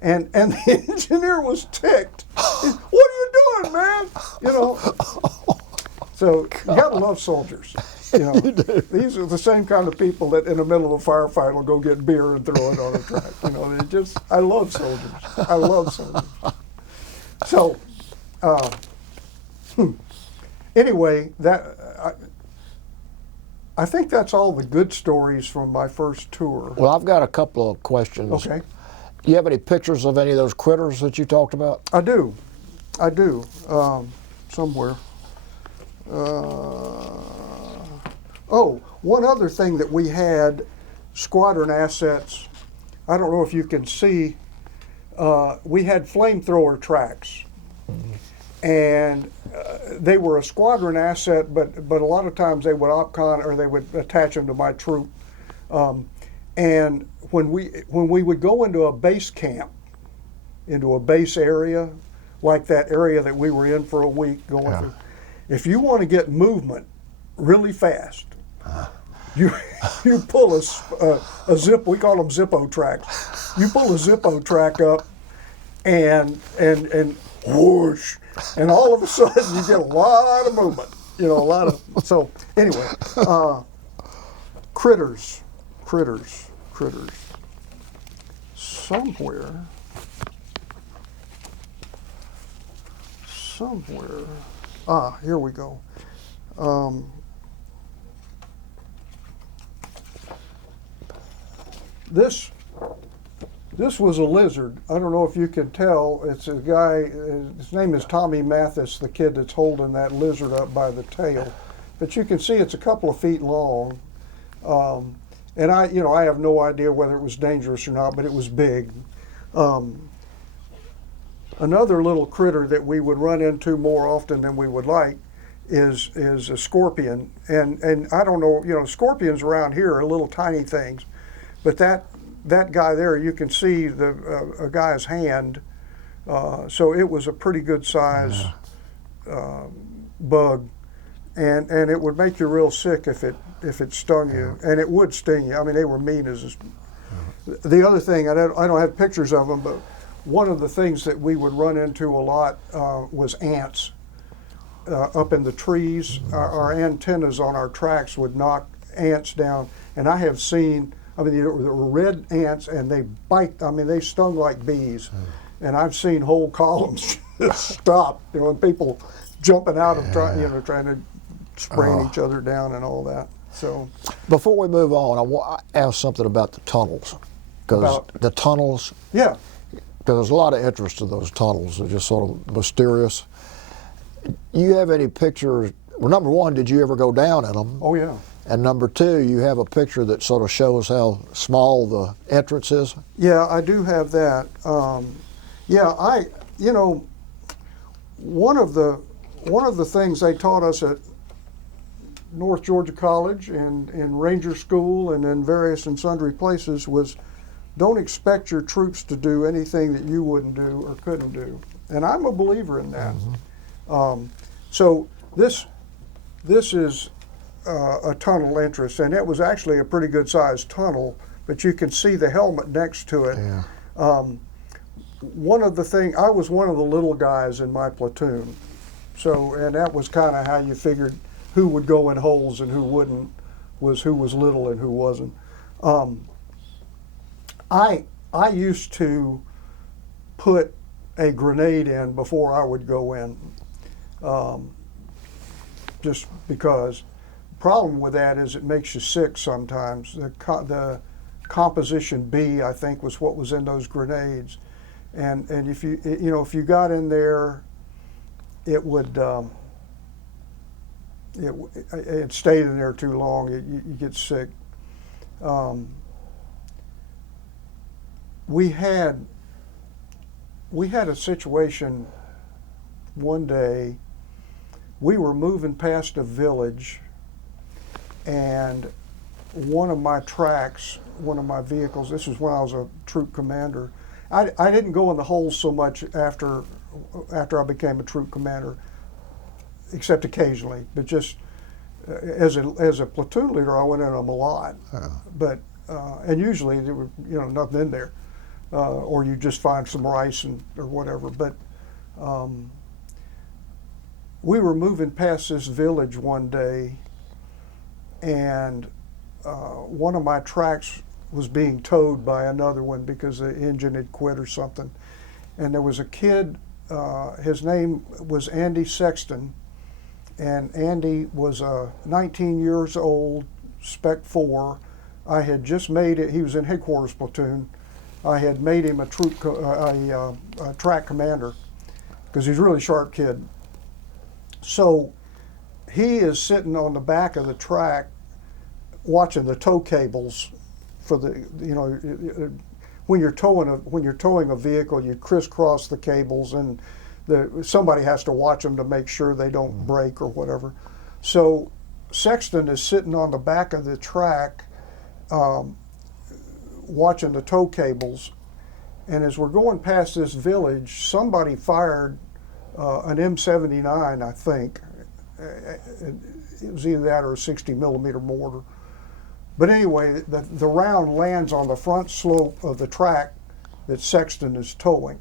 And the engineer was ticked. "What are you doing, man?" So you gotta love soldiers. You do. These are the same kind of people that in the middle of a firefight will go get beer and throw it on the track. I love soldiers. I love soldiers. So anyway, I think that's all the good stories from my first tour. Well, I've got a couple of questions. Okay. Do you have any pictures of any of those critters that you talked about? I do. Somewhere. One other thing that we had, squadron assets, I don't know if you can see, we had flamethrower tracks. And they were a squadron asset, but a lot of times they would OpCon or they would attach them to my troop. And when we would go into a base camp, into a base area, like that area that we were in for a week going through, if you want to get movement really fast, you pull a zip, we call them Zippo tracks. You pull a Zippo track up, and whoosh, and all of a sudden you get a lot of movement, a lot of, so anyway, critters. Somewhere, here we go. This was a lizard. I don't know if you can tell. It's a guy, his name is Tommy Mathis, the kid that's holding that lizard up by the tail. But you can see it's a couple of feet long. And I have no idea whether it was dangerous or not, but it was big. Another little critter that we would run into more often than we would like is a scorpion. And I don't know, scorpions around here are little tiny things. But that guy there, you can see a guy's hand. So it was a pretty good size bug, and it would make you real sick if it stung you, and it would sting you. I mean, they were mean as. The other thing, I don't have pictures of them, but one of the things that we would run into a lot was ants up in the trees. Our antennas on our tracks would knock ants down, and I have seen. I mean, there were red ants, and they bite. I mean, they stung like bees, and I've seen whole columns just stop. And people jumping out of trying to spraying each other down and all that. So, before we move on, I want to ask something about the tunnels, because the tunnels. Yeah. Because there's a lot of interest in those tunnels. They're just sort of mysterious. You have any pictures? Well, number one, did you ever go down in them? Oh yeah. And number two, you have a picture that sort of shows how small the entrance is? Yeah, I do have that. One of the things they taught us at North Georgia College and in Ranger School and in various and sundry places was don't expect your troops to do anything that you wouldn't do or couldn't do. And I'm a believer in that. Mm-hmm. So this is a tunnel entrance, and it was actually a pretty good sized tunnel, but you can see the helmet next to it. Yeah. I was one of the little guys in my platoon, and that was kind of how you figured who would go in holes and who wouldn't, was who was little and who wasn't. I used to put a grenade in before I would go in, just because. Problem with that is it makes you sick sometimes. The composition B, I think, was what was in those grenades, and if you got in there, it would it stayed in there too long. You get sick. We had a situation one day. We were moving past a village, and one of my tracks, one of my vehicles, this is when I was a troop commander. I didn't go in the holes so much after I became a troop commander, except occasionally, but just as a platoon leader, I went in them a lot. But and usually there were nothing in there, or you just find some rice or whatever. But we were moving past this village one day, and one of my tracks was being towed by another one because the engine had quit or something. And there was a kid, his name was Andy Sexton, and Andy was 19 years old, Spec 4. I had just made it, he was in headquarters platoon. I had made him a track commander because he's a really sharp kid. So he is sitting on the back of the track watching the tow cables for the, when you're towing a vehicle, you crisscross the cables, and somebody has to watch them to make sure they don't break or whatever. So Sexton is sitting on the back of the track watching the tow cables, and as we're going past this village, somebody fired an M79, I think. It was either that or a 60 millimeter mortar. But anyway, the round lands on the front slope of the track that Sexton is towing.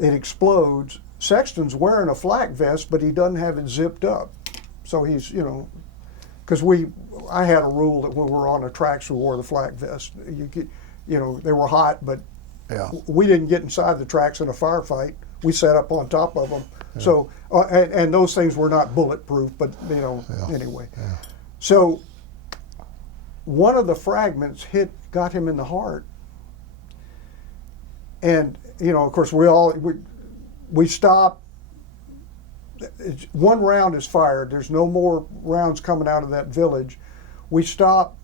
it explodes. Sexton's wearing a flak vest, but he doesn't have it zipped up. So he's, you know, because I had a rule that when we were on the tracks, we wore the flak vest. You know, they were hot, but Yeah. we didn't get inside the tracks in a firefight. We sat up on top of them. Yeah. So, and those things were not bulletproof, but, you know, anyway. Yeah. So one of the fragments got him in the heart. And, you know, of course, we stop. One round is fired. There's no more rounds coming out of that village. We stop.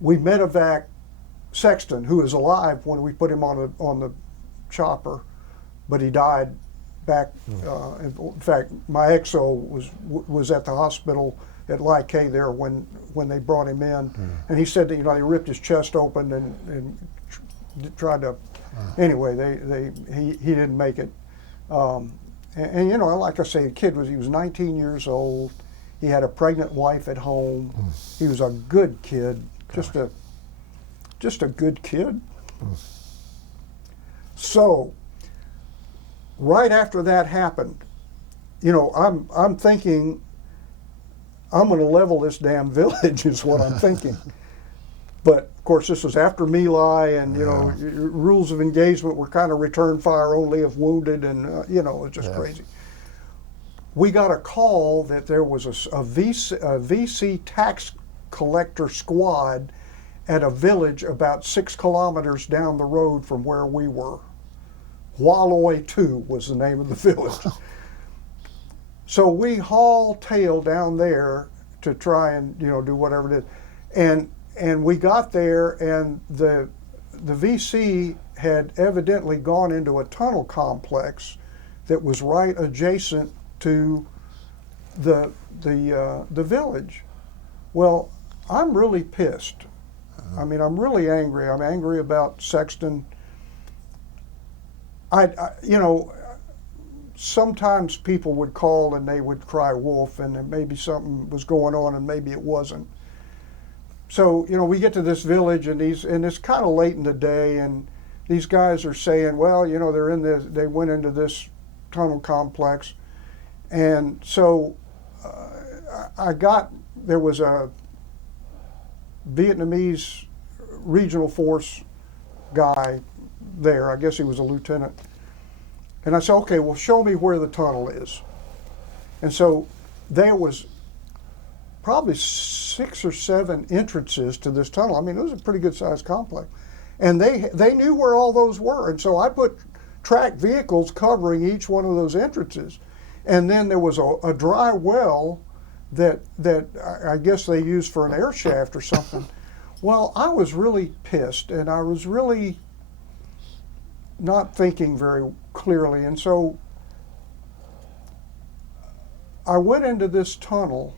We medevac Sexton, who is alive when we put him on the chopper, but he died back. In fact, my exo was at the hospital at Lai K there when they brought him in, and he said that, you know, they ripped his chest open and tried to. Anyway, he didn't make it. And you know, like I say, the kid was 19 years old. He had a pregnant wife at home. He was a good kid, just a good kid. So, right after that happened, you know, I'm thinking, I'm going to level this damn village is what I'm thinking. But of course, this was after My Lai, and you know, rules of engagement were kind of return fire only if wounded, and you know, it's just crazy. We got a call that there was a VC tax collector squad at a village about 6 kilometers down the road from where we were. Walloi 2 was the name of the village. So we haul tail down there to try and, you know, do whatever it is. And we got there, and the VC had evidently gone into a tunnel complex that was right adjacent to the village. Well, I'm really pissed. I mean, I'm really angry. I'm angry about Sexton. You know, sometimes people would call and they would cry wolf, and maybe something was going on and maybe it wasn't. So, you know, we get to this village, and it's kind of late in the day, and these guys are saying, well, you know, they went into this tunnel complex. And so there was a Vietnamese regional force guy there. I guess he was a lieutenant. And I said, okay, well, show me where the tunnel is. And so there was probably 6 or 7 entrances to this tunnel. I mean, it was a pretty good sized complex. And they knew where all those were. And so I put tracked vehicles covering each one of those entrances. And then there was a dry well that I guess they used for an air shaft or something. Well, I was really pissed, and I was really not thinking very clearly. And so I went into this tunnel.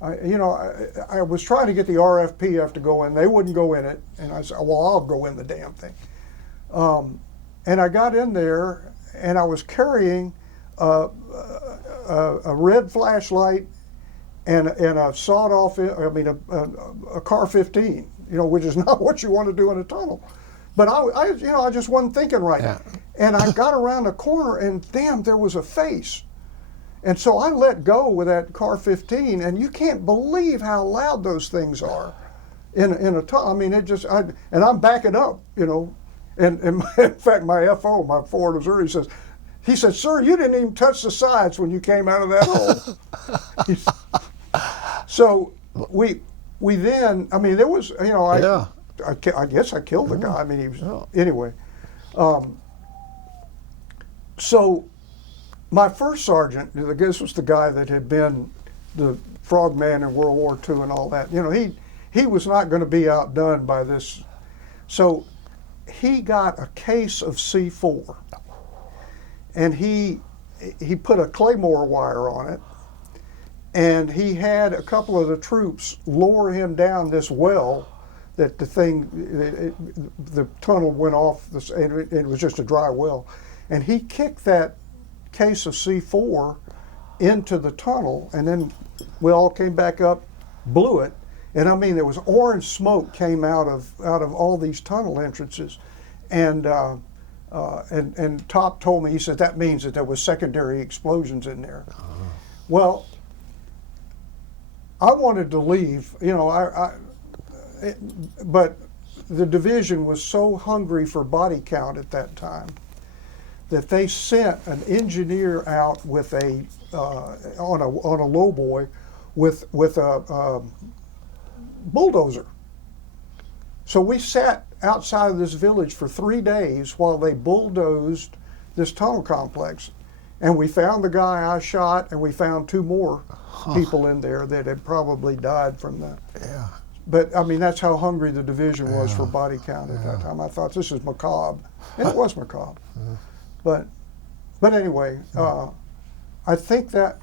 I was trying to get the RFPF to go in. They wouldn't go in it. And I said, well, I'll go in the damn thing. And I got in there, and I was carrying a red flashlight and a sawed-off, a car 15, you know, which is not what you want to do in a tunnel. But I just wasn't thinking right. Yeah. And I got around the corner, and damn, there was a face. And so I let go with that car 15, and you can't believe how loud those things are in a tunnel. I mean, and I'm backing up, you know. And in fact, my FO, my forward observer, he said, sir, you didn't even touch the sides when you came out of that hole. So we then, I mean, there was, you know, I guess I killed the guy. I mean, he was, anyway. So my first sergeant, this was the guy that had been the frogman in World War II and all that. You know, he was not going to be outdone by this. So he got a case of C4, and he put a claymore wire on it, and he had a couple of the troops lower him down this well that the tunnel went off, and it was just a dry well. And he kicked that case of C4 into the tunnel, and then we all came back up, blew it. And I mean, there was orange smoke came out of all these tunnel entrances. And And Top told me, he said, that means that there was secondary explosions in there. Well, I wanted to leave, you know, but the division was so hungry for body count at that time that they sent an engineer out with a on a lowboy with a bulldozer. So we sat outside of this village for 3 days while they bulldozed this tunnel complex, and we found the guy I shot, and we found 2 more people in there that had probably died from that. Yeah. But I mean, that's how hungry the division was for body count at that time. I thought, this is macabre, and it was macabre. But anyway, I think that,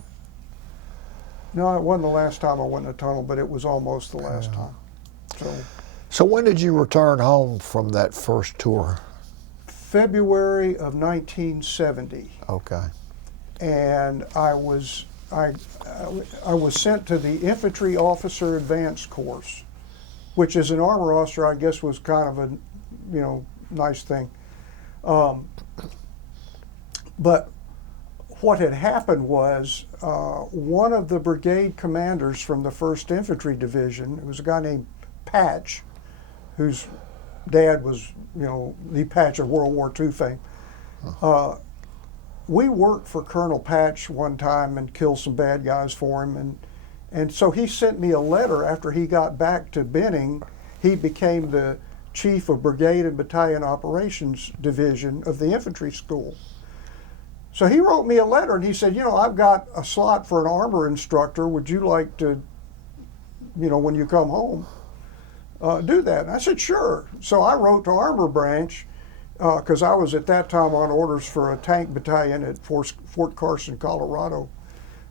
no, it wasn't the last time I went in a tunnel, but it was almost the last time. So when did you return home from that first tour? February of 1970. Okay. And I was sent to the Infantry Officer Advanced Course, which as an armor officer, I guess, was kind of a, you know, nice thing. But what had happened was one of the brigade commanders from the 1st Infantry Division, it was a guy named Patch, whose dad was, you know, the Patch of World War II fame. We worked for Colonel Patch one time and killed some bad guys for him, and so he sent me a letter after he got back to Benning. He became the Chief of Brigade and Battalion Operations Division of the Infantry School. So he wrote me a letter and he said, you know, I've got a slot for an armor instructor. Would you like to, you know, when you come home, do that? And I said, sure. So I wrote to Armor Branch, because I was at that time on orders for a tank battalion at Fort Carson, Colorado.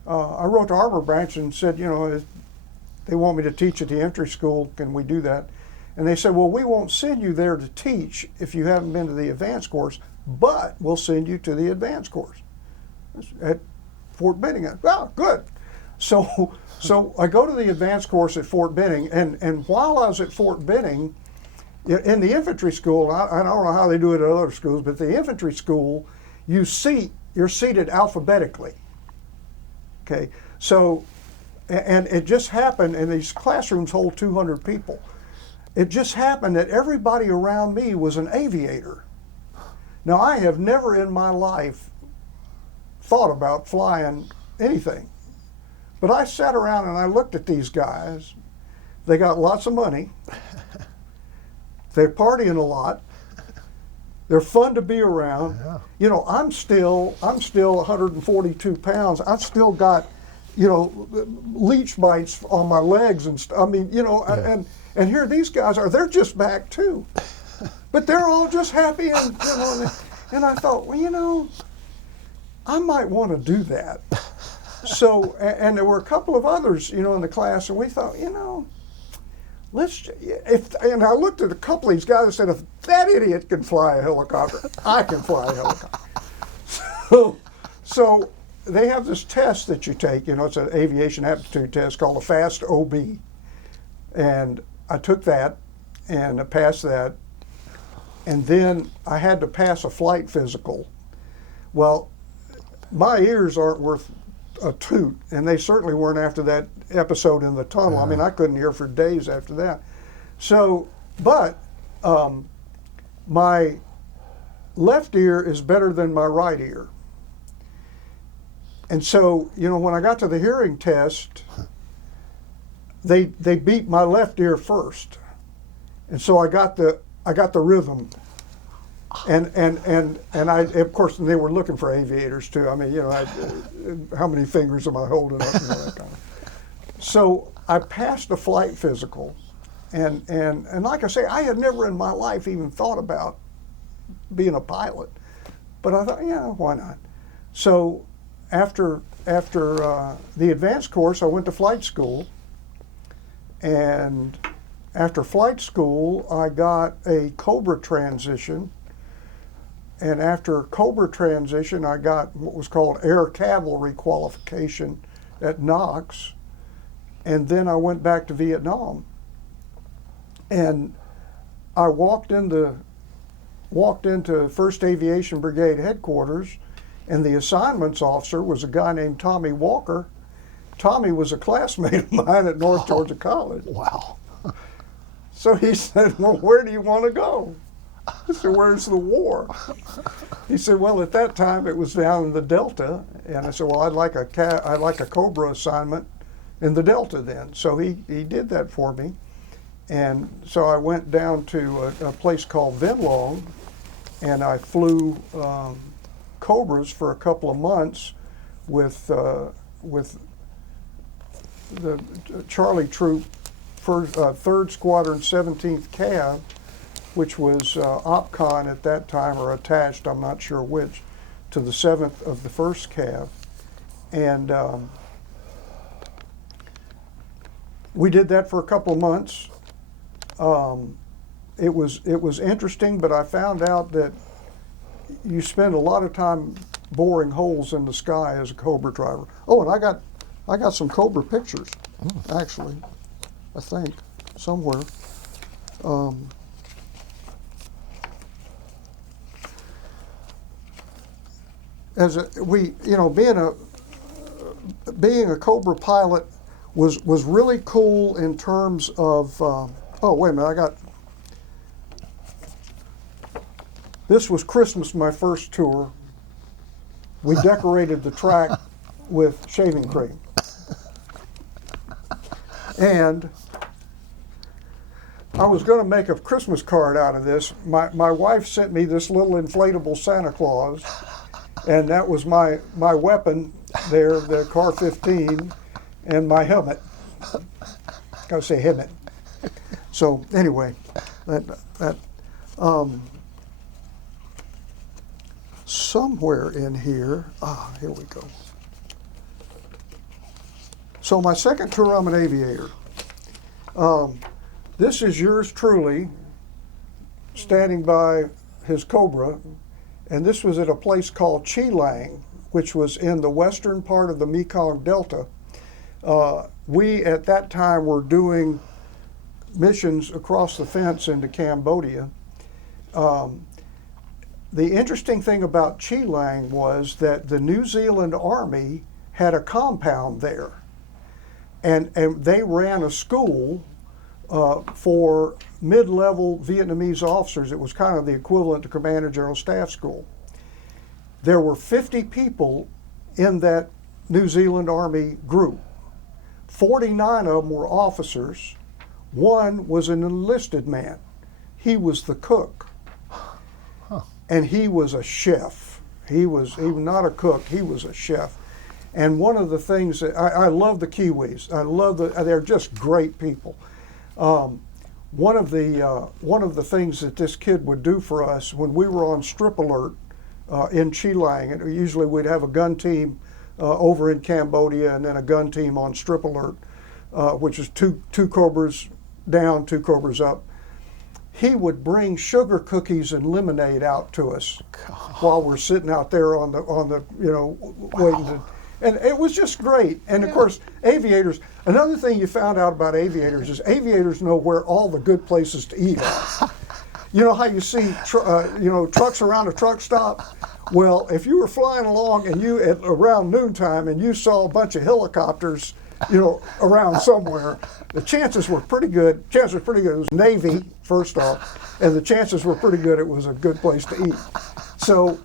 I wrote to Armor Branch and said, you know, they want me to teach at the infantry school, can we do that? And they said, well, we won't send you there to teach if you haven't been to the advanced course, but we'll send you to the advanced course at Fort Benning. Well, good. So I go to the advanced course at Fort Benning, and while I was at Fort Benning, in the infantry school, I don't know how they do it at other schools, but the infantry school, you're seated alphabetically. Okay, so, and it just happened, and these classrooms hold 200 people. It just happened that everybody around me was an aviator. Now, I have never in my life thought about flying anything, but I sat around and I looked at these guys. They got lots of money. They're partying a lot. They're fun to be around. Yeah. You know, I'm still 142 pounds. I've still got, you know, leech bites on my legs and I mean, you know, yeah. and here these guys are. They're just back too, but they're all just happy and, you know, and I thought, well, you know, I might want to do that. So, and there were a couple of others, you know, in the class, and we thought, you know, and I looked at a couple of these guys and said, if that idiot can fly a helicopter, I can fly a helicopter. So they have this test that you take, you know, it's an aviation aptitude test called a FAST OB. And I took that and I passed that. And then I had to pass a flight physical. Well, my ears aren't worth a toot, and they certainly weren't after that episode in the tunnel. I mean, I couldn't hear for days after that. So, but my left ear is better than my right ear. And so, you know, when I got to the hearing test, they beat my left ear first. And so I got the rhythm. And I, of course, they were looking for aviators too. I mean, you know, how many fingers am I holding up? You know, that kind of. So I passed the flight physical, and like I say, I had never in my life even thought about being a pilot, but I thought, yeah, why not? So after the advanced course, I went to flight school, and after flight school, I got a Cobra transition. And after Cobra transition, I got what was called Air Cavalry qualification at Knox. And then I went back to Vietnam. And I walked in the walked into 1st Aviation Brigade headquarters, and the assignments officer was a guy named Tommy Walker. Tommy was a classmate of mine at North Georgia College. Wow. So he said, well, where do you want to go? I said, where's the war? He said, well, at that time it was down in the Delta. And I said, well, I'd like a Cobra assignment in the Delta then. So he did that for me. And so I went down to a place called Venlong, and I flew Cobras for a couple of months with the Charlie Troop, 3rd Squadron 17th Cav, which was OpCon at that time, or attached, I'm not sure which, to the 7th of the 1st Cav. And we did that for a couple of months. It was interesting, but I found out that you spend a lot of time boring holes in the sky as a Cobra driver. Oh, and I got some Cobra pictures, actually, I think, somewhere. Being a Cobra pilot was really cool in terms of. Oh, wait a minute! This was Christmas, my first tour. We decorated the track with shaving cream. And I was going to make a Christmas card out of this. My wife sent me this little inflatable Santa Claus, and that was my weapon there, the Car 15, and my helmet. Gotta say helmet. So anyway, somewhere in here, here we go. So my second tour, I'm an aviator. This is yours truly, standing by his Cobra, and this was at a place called Chi Lang, which was in the western part of the Mekong Delta. We, at that time, were doing missions across the fence into Cambodia. The interesting thing about Chi Lang was that the New Zealand Army had a compound there, and they ran a school for mid-level Vietnamese officers. It was kind of the equivalent to Commander General Staff School. There were 50 people in that New Zealand Army group. 49 of them were officers. One was an enlisted man. He was the cook. And he was a chef. He was even not a cook, he was a chef. And one of the things that I love the Kiwis. They're just great people. One of the things that this kid would do for us when we were on strip alert in Chi Lang, and usually we'd have a gun team over in Cambodia and then a gun team on strip alert, which is two Cobras down, 2 Cobras up. He would bring sugar cookies and lemonade out to us while we're sitting out there on the waiting to. And it was just great. And of course, aviators, another thing you found out about aviators is aviators know where all the good places to eat are. You know how you see trucks around a truck stop? Well, if you were flying along and you at around noontime and you saw a bunch of helicopters, around somewhere, the chances were pretty good. It was Navy, first off, and the chances were pretty good it was a good place to eat. So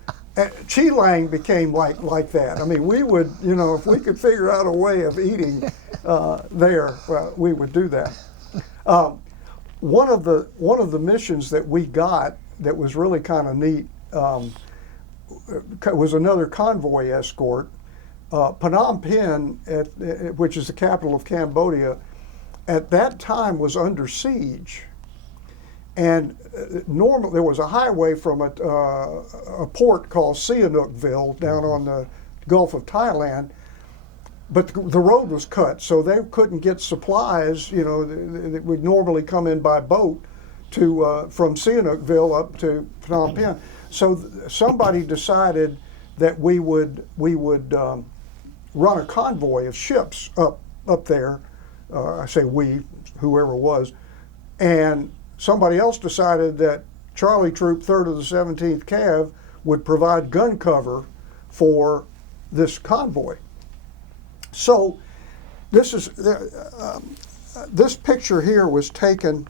Chi Lang became like that. I mean, we would, if we could figure out a way of eating there, well, we would do that. One of the missions that we got that was really kind of neat was another convoy escort. Phnom Penh, which is the capital of Cambodia, at that time was under siege. And normally there was a highway from a port called Sihanoukville down on the Gulf of Thailand, but the road was cut, so they couldn't get supplies, that would normally come in by boat from Sihanoukville up to Phnom Penh. So somebody decided that we would run a convoy of ships up there. I say we, whoever it was, and somebody else decided that Charlie Troop, 3rd of the 17th Cav, would provide gun cover for this convoy. So this is this picture here was taken.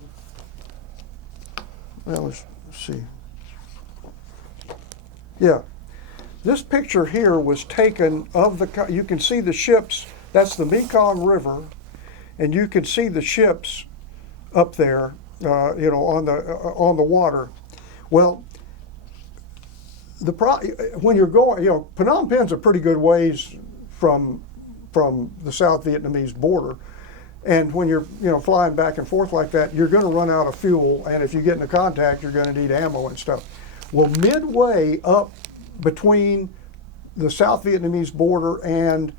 Well, let's see. Yeah, this picture here was taken of the. You can see the ships. That's the Mekong River, and you can see the ships up there. You know, on the water. Well, when you're going, you know, Phnom Penh's a pretty good ways from the South Vietnamese border, and when you're, you know, flying back and forth like that, you're going to run out of fuel, and if you get into contact, you're going to need ammo and stuff. Well, midway up between the South Vietnamese border and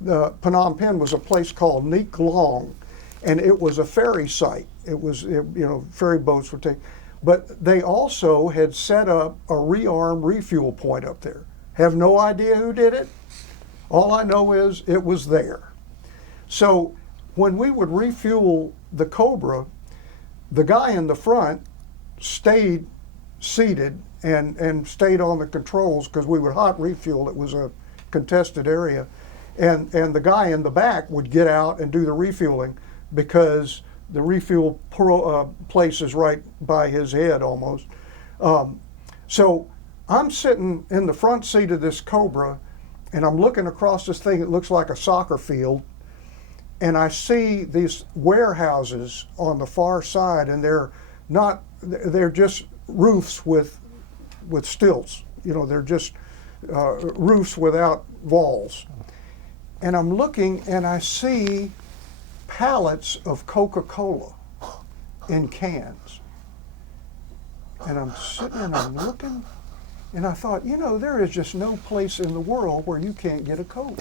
the Phnom Penh was a place called Neak Long, and it was a ferry site. It was, you know, ferry boats would take, but they also had set up a rearm refuel point up there. Have no idea who did it. All I know is it was there. So when we would refuel the Cobra, the guy in the front stayed seated and stayed on the controls because we would hot refuel. It was a contested area. And the guy in the back would get out and do the refueling because the refuel place is right by his head almost. So I'm sitting in the front seat of this Cobra, and I'm looking across this thing that looks like a soccer field, and I see these warehouses on the far side, and they're just roofs with stilts. You know, they're just roofs without walls. And I'm looking, and I see pallets of Coca-Cola in cans. And I'm sitting and I'm looking, and I thought, you know, there is just no place in the world where you can't get a Coke.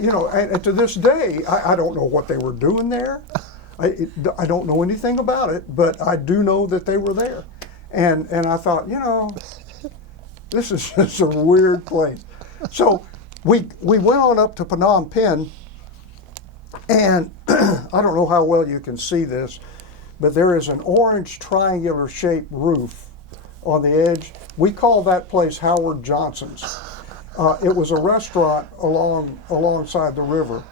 You know, and to this day, I don't know what they were doing there. I don't know anything about it, but I do know that they were there. And I thought, you know, this is just a weird place. So we went on up to Phnom Penh, and I don't know how well you can see this, but there is an orange triangular shaped roof on the edge. We call that place Howard Johnson's. It was a restaurant alongside the river.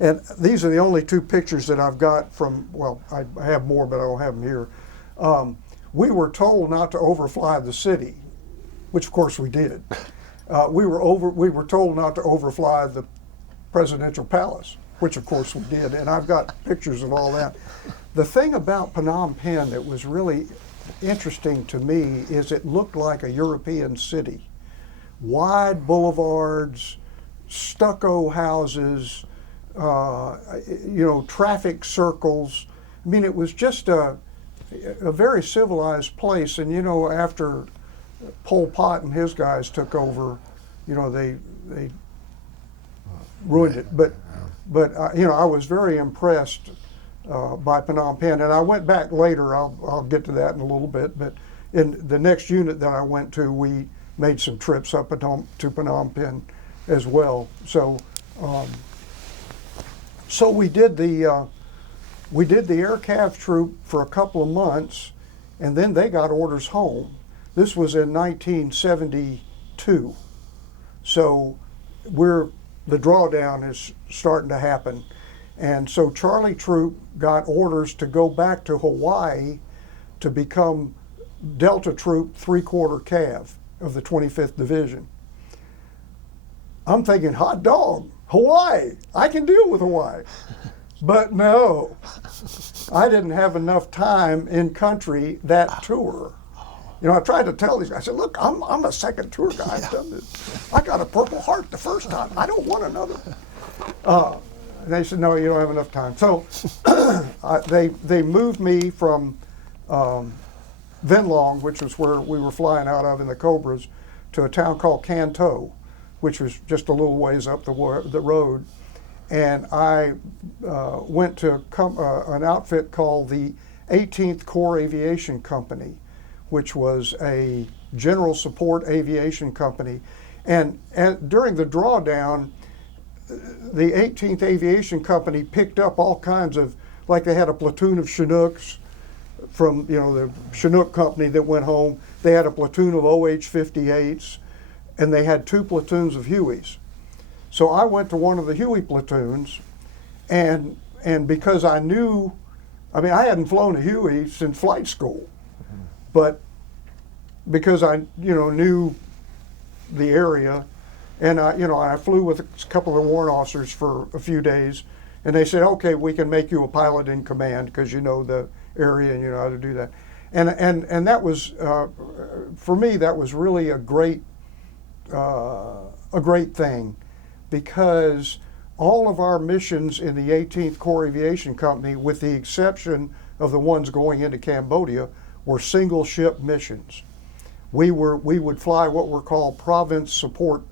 And these are the only two pictures that I've got from, well, I have more, but I don't have them here. We were told not to overfly the city, which of course we did. We were told not to overfly the presidential palace, which of course we did, and I've got pictures of all that. The thing about Phnom Penh that was really interesting to me is it looked like a European city. Wide boulevards, stucco houses, you know, traffic circles. I mean, it was just a very civilized place, and you know, after Pol Pot and his guys took over, you know, they ruined it. But you know, I was very impressed by Phnom Penh, and I went back later. I'll get to that in a little bit. But in the next unit that I went to, we made some trips up to Phnom Penh as well. So so we did the air cav troop for a couple of months, and then they got orders home. This was in 1972. So the drawdown is starting to happen. And so Charlie Troop got orders to go back to Hawaii to become Delta Troop 3/4 Cav of the 25th Division. I'm thinking, hot dog, Hawaii, I can deal with Hawaii. But no, I didn't have enough time in country that tour. You know, I tried to tell these guys, I said, look, I'm a second tour guy. I've done this. I got a Purple Heart the first time. I don't want another. And they said, no, you don't have enough time. So they moved me from Venlong, which was where we were flying out of in the Cobras, to a town called Canto, which was just a little ways up the road. And I went to an outfit called the 18th Corps Aviation Company, which was a general support aviation company. And during the drawdown, the 18th Aviation Company picked up all kinds of, like they had a platoon of Chinooks, from the Chinook company that went home. They had a platoon of OH-58s, and they had 2 platoons of Hueys. So I went to one of the Huey platoons, and because I knew, I mean, I hadn't flown a Huey since flight school, but because I knew the area, and I flew with a couple of warrant officers for a few days, and they said, okay, we can make you a pilot in command because you know the area and you know how to do that. And that was, for me, that was really a great thing, because all of our missions in the 18th Corps Aviation Company, with the exception of the ones going into Cambodia, were single ship missions. We would fly what were called province support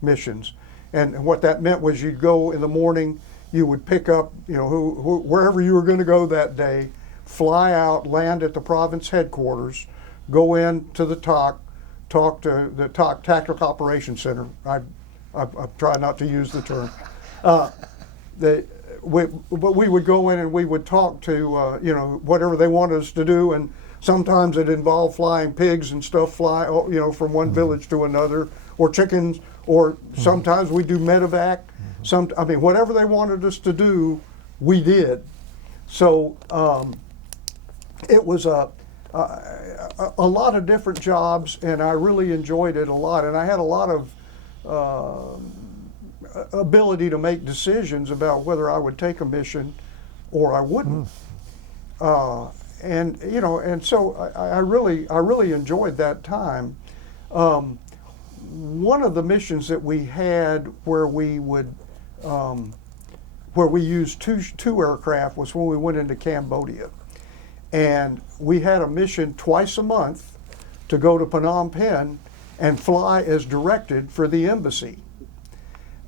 missions, and what that meant was you'd go in the morning, you would pick up wherever you were going to go that day, fly out, land at the province headquarters, go in to the talk to the Tactical Operations Center. I try not to use the term. But we would go in and we would talk to whatever they wanted us to do, and sometimes it involved flying pigs and stuff, from one village to another, or chickens, or sometimes we do medevac. Whatever they wanted us to do, we did. So it was a lot of different jobs, and I really enjoyed it a lot. And I had a lot of ability to make decisions about whether I would take a mission or I wouldn't. And so I really enjoyed that time. One of the missions that we had where we used two aircraft was when we went into Cambodia, and we had a mission twice a month to go to Phnom Penh and fly as directed for the embassy.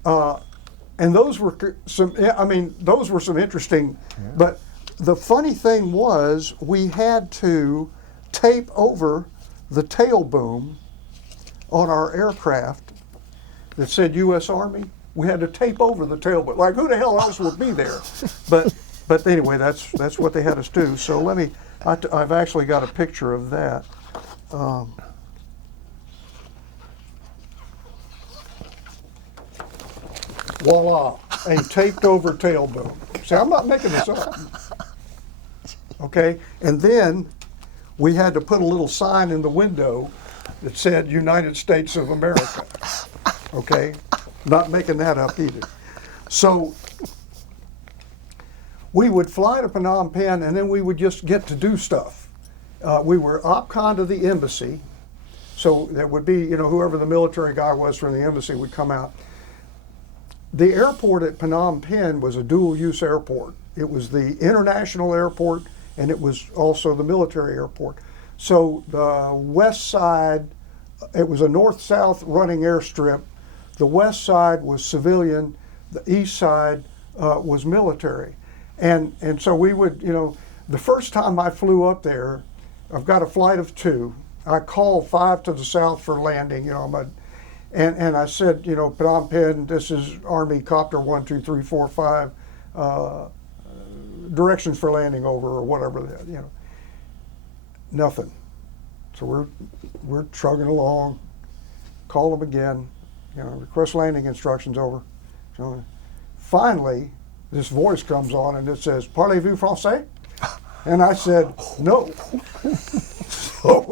And those were some interesting, but the funny thing was we had to tape over the tail boom on our aircraft that said U.S. Army. We had to tape over the tail boom. Like, who the hell else would be there? But anyway, that's what they had us do. So I've actually got a picture of that. Voila, a taped over tail boom. See, I'm not making this up. Okay, and then we had to put a little sign in the window that said United States of America. Okay, not making that up either. So we would fly to Phnom Penh, and then we would just get to do stuff. We were OPCON to the embassy, so there would be, whoever the military guy was from the embassy would come out. The airport at Phnom Penh was a dual-use airport. It was the international airport, and it was also the military airport. So the west side, it was a north-south running airstrip. The west side was civilian. The east side was military. And so we would, the first time I flew up there, I've got a flight of 2. I called 5 to the south for landing, and I said, Phnom Penh, this is Army Copter 1, 2, 3, 4, 5, directions for landing over, or whatever, Nothing. So we're trugging along, call them again, request landing instructions over. So finally, this voice comes on and it says, "Parlez-vous français?" And I said, "No." So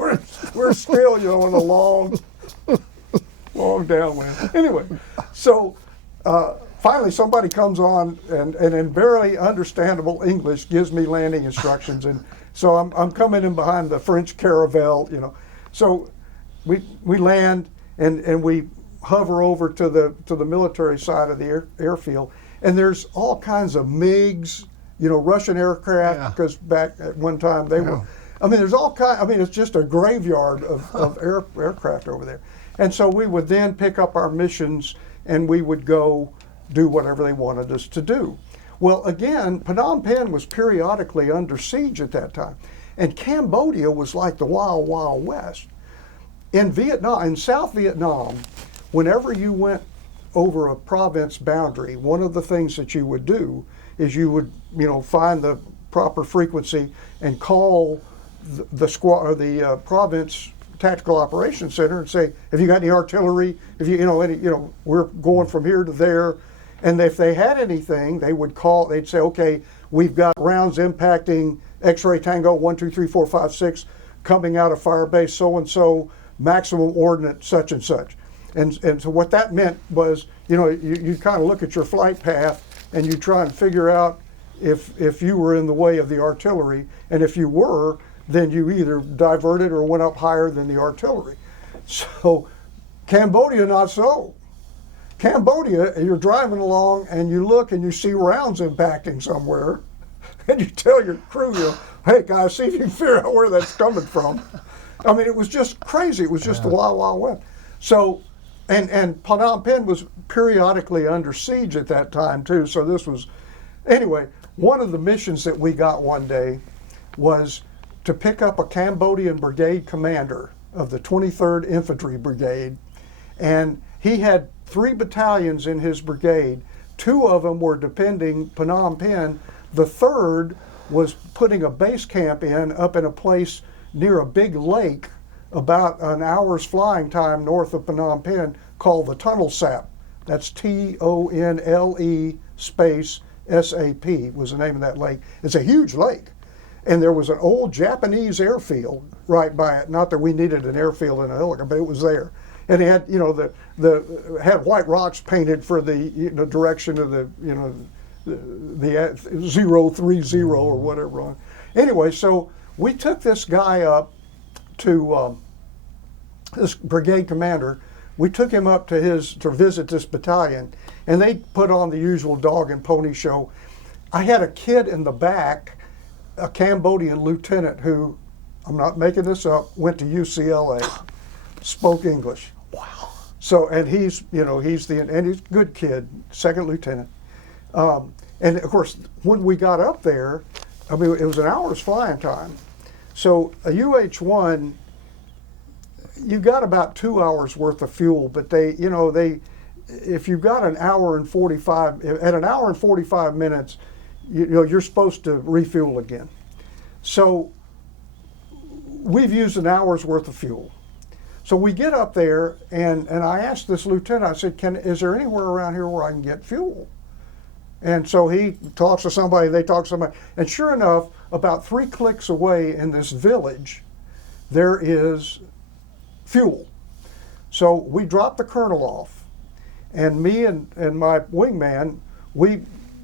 we're still, in a long downwind. Anyway, so finally somebody comes on and in barely understandable English gives me landing instructions, and so I'm coming in behind the French Caravelle, So we land and we hover over to the military side of the airfield, and there's all kinds of MiGs, Russian aircraft, because back at one time they were. There's all kind. It's just a graveyard of aircraft over there. And so we would then pick up our missions, and we would go do whatever they wanted us to do. Well, again, Phnom Penh was periodically under siege at that time, and Cambodia was like the wild, wild west. In Vietnam, in South Vietnam, whenever you went over a province boundary, one of the things that you would do is you would, find the proper frequency and call the squad or the province tactical operations center and say, have you got any artillery? If you know any, we're going from here to there. And if they had anything, they would call. They'd say, okay, we've got rounds impacting X-ray Tango 1, 2, 3, 4, 5, 6 coming out of Firebase so and so, maximum ordnance such and such. And so what that meant was, you kind of look at your flight path and you try and figure out if you were in the way of the artillery, and if you were, then you either diverted or went up higher than the artillery. So Cambodia, not so. Cambodia, you're driving along and you look and you see rounds impacting somewhere, and you tell your crew, hey guys, see if you can figure out where that's coming from. I mean, it was just crazy. It was just the Wild Wild West. So, and Phnom Penh was periodically under siege at that time too. So this was, anyway, one of the missions that we got one day was to pick up a Cambodian brigade commander of the 23rd Infantry Brigade, and he had 3 battalions in his brigade. 2 of them were defending Phnom Penh. The third was putting a base camp up in a place near a big lake about an hour's flying time north of Phnom Penh called the Tunnel Sap. That's Tonle space SAP was the name of that lake. It's a huge lake. And there was an old Japanese airfield right by it. Not that we needed an airfield in a helicopter, but it was there. And it had, the had white rocks painted for the direction of the 030 or whatever. Anyway, so we took this guy up to this brigade commander. We took him up to visit this battalion, and they put on the usual dog and pony show. I had a kid in the back, a Cambodian lieutenant who, I'm not making this up, went to UCLA, spoke English. Wow. So, and he's a good kid, second lieutenant. And of course, when we got up there, I mean, it was an hour's flying time. So a UH-1, you got about 2 hours worth of fuel, but if you've got an hour and 45, at an hour and 45 minutes, you're supposed to refuel again. So we've used an hour's worth of fuel. So we get up there, and I asked this lieutenant, I said, is there anywhere around here where I can get fuel? And so he talks to somebody, they talk to somebody, and sure enough, about 3 clicks away in this village, there is fuel. So we drop the colonel off, and me and my wingman, we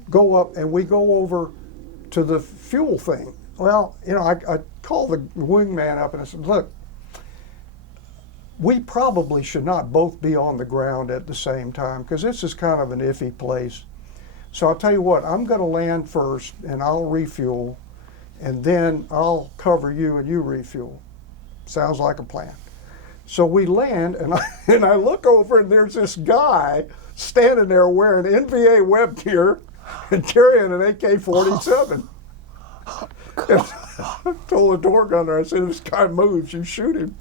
go up and we go over to the fuel thing. Well, I called the wingman up and I said, look, we probably should not both be on the ground at the same time because this is kind of an iffy place. So I'll tell you what, I'm going to land first and I'll refuel, and then I'll cover you and you refuel. Sounds like a plan. So we land, and I look over, and there's this guy standing there wearing NVA web gear and carrying an AK-47. I told the door gunner, I said, if this guy moves, you shoot him.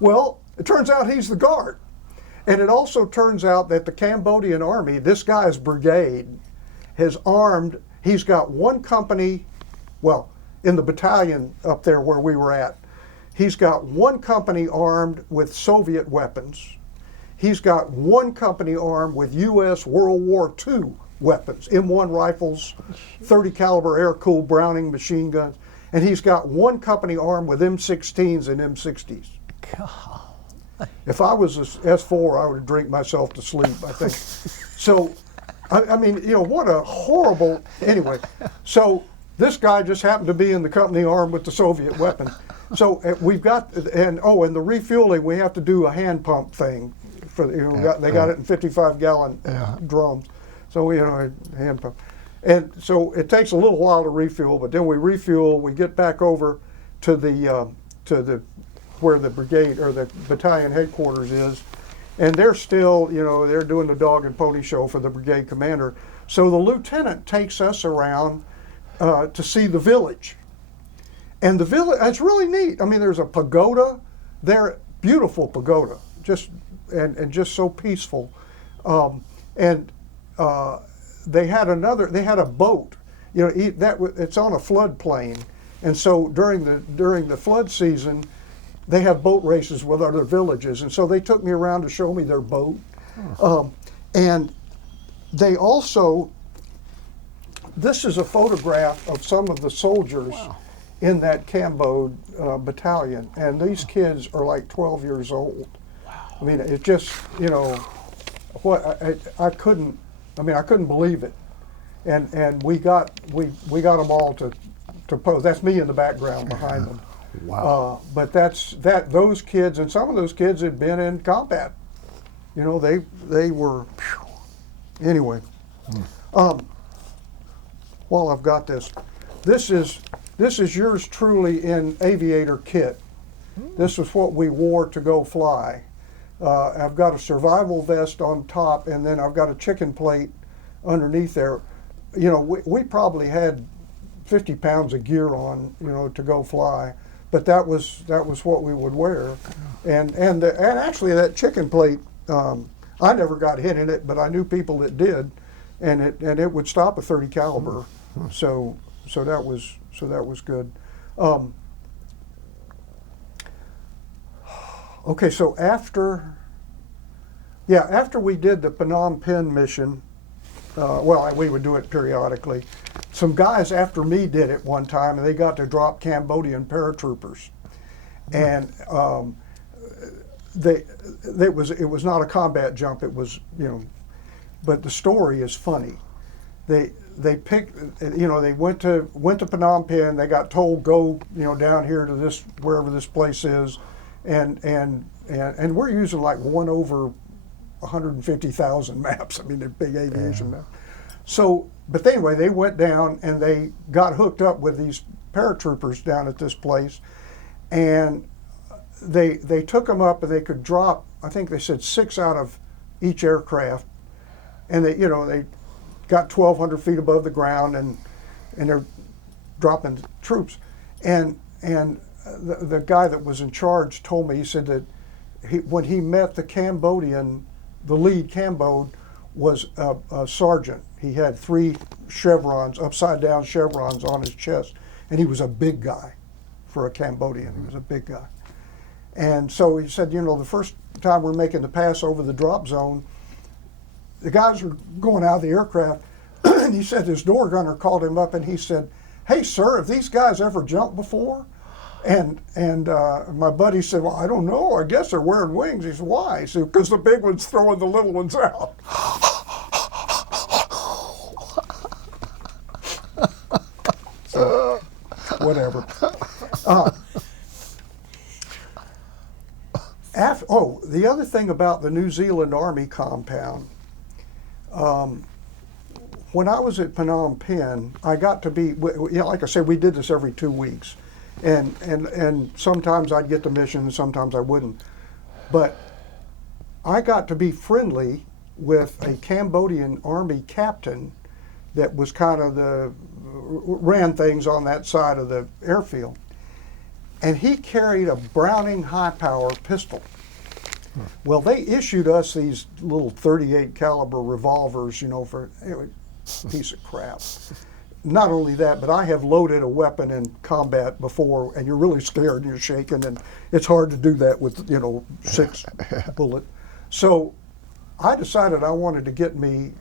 Well, it turns out he's the guard. And it also turns out that the Cambodian army, this guy's brigade, has armed, he's got one company, well, in the battalion up there where we were at, he's got one company armed with Soviet weapons. He's got one company armed with U.S. World War II weapons, M1 rifles, 30 caliber air-cooled Browning machine guns, and he's got one company armed with M16s and M60s. God. If I was an S4, I would drink myself to sleep, I think. So, I mean, what a horrible, anyway. So this guy just happened to be in the company armed with the Soviet weapon. So we've got, and the refueling, we have to do a hand pump thing. They got it in 55-gallon drums. So a hand pump. And so it takes a little while to refuel, but then we refuel, we get back over to the where the brigade or the battalion headquarters is, and they're still, they're doing the dog and pony show for the brigade commander. So the lieutenant takes us around to see the village. And the village, it's really neat. I mean, there's a pagoda there, beautiful pagoda, just so peaceful. They had a boat, it's on a floodplain, And so during the flood season, they have boat races with other villages, and so they took me around to show me their boat. And they also, this is a photograph of some of the soldiers in that Cambode battalion, and these kids are like 12 years old. I mean, it just, you know, what I couldn't believe it. And we got them all to pose. That's me in the background behind them. Wow. But those kids, and some of those kids had been in combat. You know, they were, anyway. While I've got this is yours truly in aviator kit. This is what we wore to go fly. I've got a survival vest on top, and then I've got a chicken plate underneath there. You know, we probably had 50 pounds of gear on, you know, to go fly, but that was what we would wear. And actually that chicken plate, I never got hit in it, but I knew people that did, and it would stop a .30 caliber. So that was good. Okay, so after we did the Phnom Penh mission, we would do it periodically. Some guys after me did it one time, and they got to drop Cambodian paratroopers, and it was not a combat jump. It was, you know, but the story is funny. They picked, you know, they went to Phnom Penh. They got told, go, you know, down here to this, wherever this place is, and we're using like 1 over 150,000 maps. I mean, they're big aviation maps. So, but anyway, they went down and they got hooked up with these paratroopers down at this place, and they took them up, and they could drop, I think they said 6 out of each aircraft, and they got 1,200 feet above the ground, and they're dropping troops. And the guy that was in charge told me, he said that when he met the lead Cambode was a sergeant. He had 3 chevrons, upside down chevrons on his chest, and he was a big guy for a Cambodian. He was a big guy. And so he said, you know, the first time we're making the pass over the drop zone, the guys were going out of the aircraft, and he said his door gunner called him up, and he said, "Hey, sir, have these guys ever jumped before?" And my buddy said, "Well, I don't know. I guess they're wearing wings." He said, "Why?" He said, "Because the big one's throwing the little ones out." So, whatever. The other thing about the New Zealand Army compound, when I was at Phnom Penh, I got to be, like I said, we did this every 2 weeks. And sometimes I'd get the mission and sometimes I wouldn't. But I got to be friendly with a Cambodian Army captain that was kind of ran things on that side of the airfield. And he carried a Browning high-power pistol. Well, they issued us these little .38 caliber revolvers, you know, for anyway, piece of crap. Not only that, but I have loaded a weapon in combat before, and you're really scared and you're shaking, and it's hard to do that with, you know, 6 bullet. So I decided I wanted to get me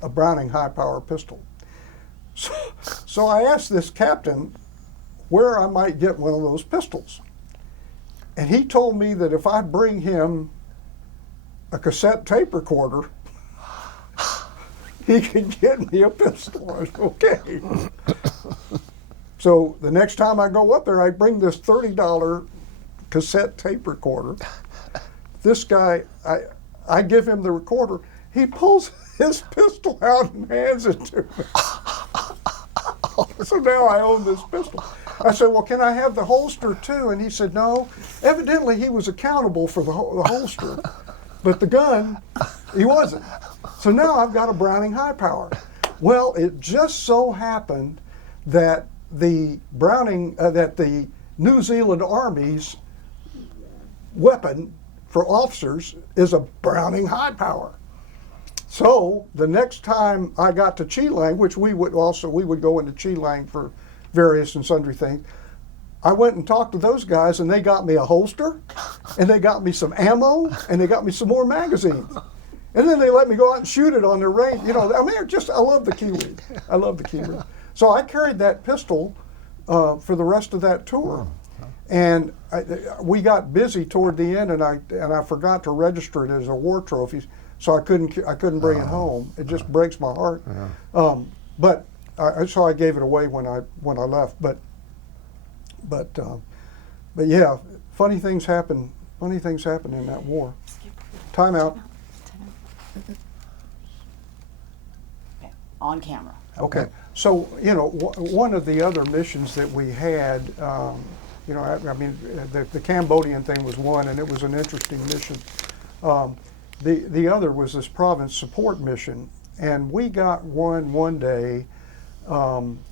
a Browning high-power pistol. So I asked this captain where I might get one of those pistols. And he told me that if I bring him a cassette tape recorder, he can get me a pistol. I said, okay. So the next time I go up there, I bring this $30 cassette tape recorder. This guy, I give him the recorder. He pulls his pistol out and hands it to me. So now I own this pistol. I said, well, can I have the holster too? And he said, no. Evidently, he was accountable for the holster, but the gun, he wasn't. So now I've got a Browning high power. Well, it just so happened that the New Zealand Army's weapon for officers is a Browning high power. So the next time I got to Chilang, which we would go into Chilang for various and sundry things. I went and talked to those guys, and they got me a holster, and they got me some ammo, and they got me some more magazines. And then they let me go out and shoot it on their range. You know, I mean, I love the Kiwi. I love the Kiwi. So I carried that pistol for the rest of that tour. And we got busy toward the end, and I forgot to register it as a war trophy, so I couldn't bring it home. It just breaks my heart. So I gave it away when I left. But yeah, funny things happen. Funny things happen in that war. Time out. Okay. On camera. Okay. So, you know, one of the other missions that we had, you know, I mean, the Cambodian thing was one, and it was an interesting mission. The other was this province support mission, and we got one day.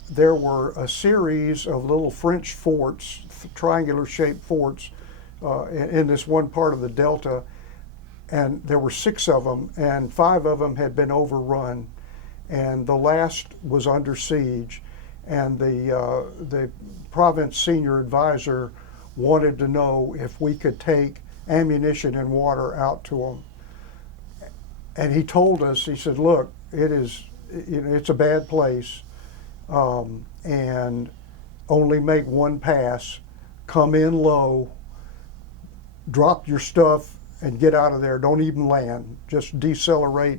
There were a series of little French forts, triangular-shaped forts, in this one part of the Delta, and there were 6 of them, and 5 of them had been overrun, and the last was under siege, and the province senior advisor wanted to know if we could take ammunition and water out to them, and he told us, he said, look, it's a bad place. And only make one pass, come in low, drop your stuff, and get out of there. Don't even land. Just decelerate,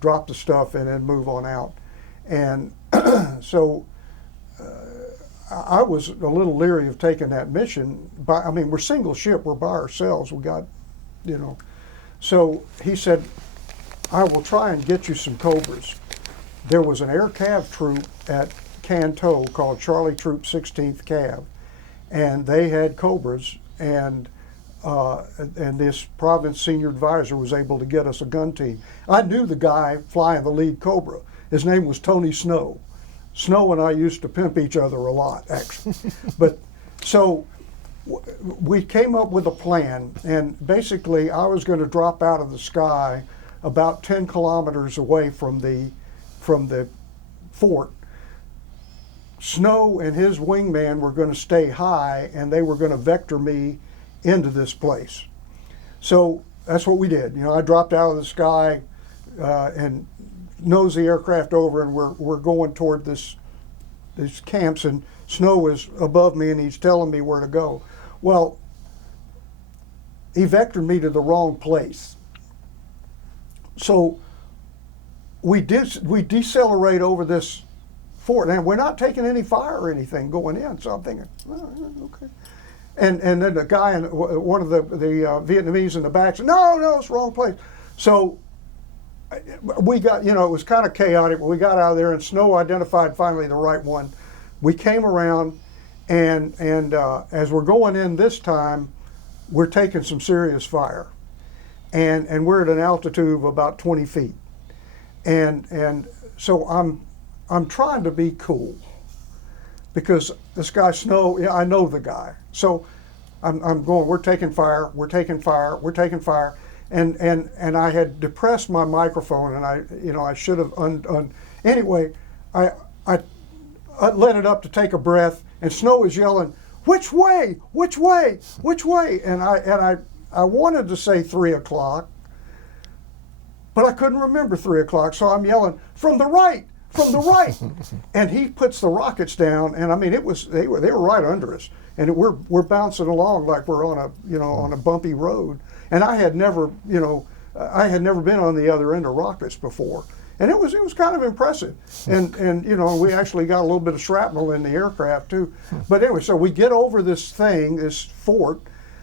drop the stuff, and then move on out. And so I was a little leery of taking that mission. I mean, we're single ship. We're by ourselves. We got, you know. So he said, I will try and get you some Cobras. There was an air cav troop at Canto called Charlie Troop 16th Cav, and they had Cobras, and this province senior advisor was able to get us a gun team. I knew the guy flying the lead Cobra. His name was Tony Snow. Snow and I used to pimp each other a lot, actually. But so we came up with a plan, and basically I was going to drop out of the sky about 10 kilometers away from the fort. Snow and his wingman were going to stay high, and they were going to vector me into this place. So that's what we did. You know, I dropped out of the sky and nosed the aircraft over, and we're going toward these camps, and Snow is above me, and he's telling me where to go. Well, he vectored me to the wrong place. So we decelerate over this fort, and we're not taking any fire or anything going in. So I'm thinking, oh, okay. And then the guy, one of the Vietnamese in the back said, no, it's the wrong place. So we got, you know, it was kind of chaotic, but we got out of there, and Snow identified finally the right one. We came around, and as we're going in this time, we're taking some serious fire. And we're at an altitude of about 20 feet. And so I'm trying to be cool, because this guy Snow, yeah, I know the guy. So I'm going, we're taking fire, and I had depressed my microphone, and I should have anyway, I let it up to take a breath, and Snow is yelling, which way, and I wanted to say 3 o'clock, but I couldn't remember 3 o'clock, so I'm yelling, from the right, and he puts the rockets down, and I mean, they were right under us, and we're bouncing along like we're on a bumpy road, and I had never been on the other end of rockets before, and it was kind of impressive, and we actually got a little bit of shrapnel in the aircraft too, but anyway, so we get over this fort.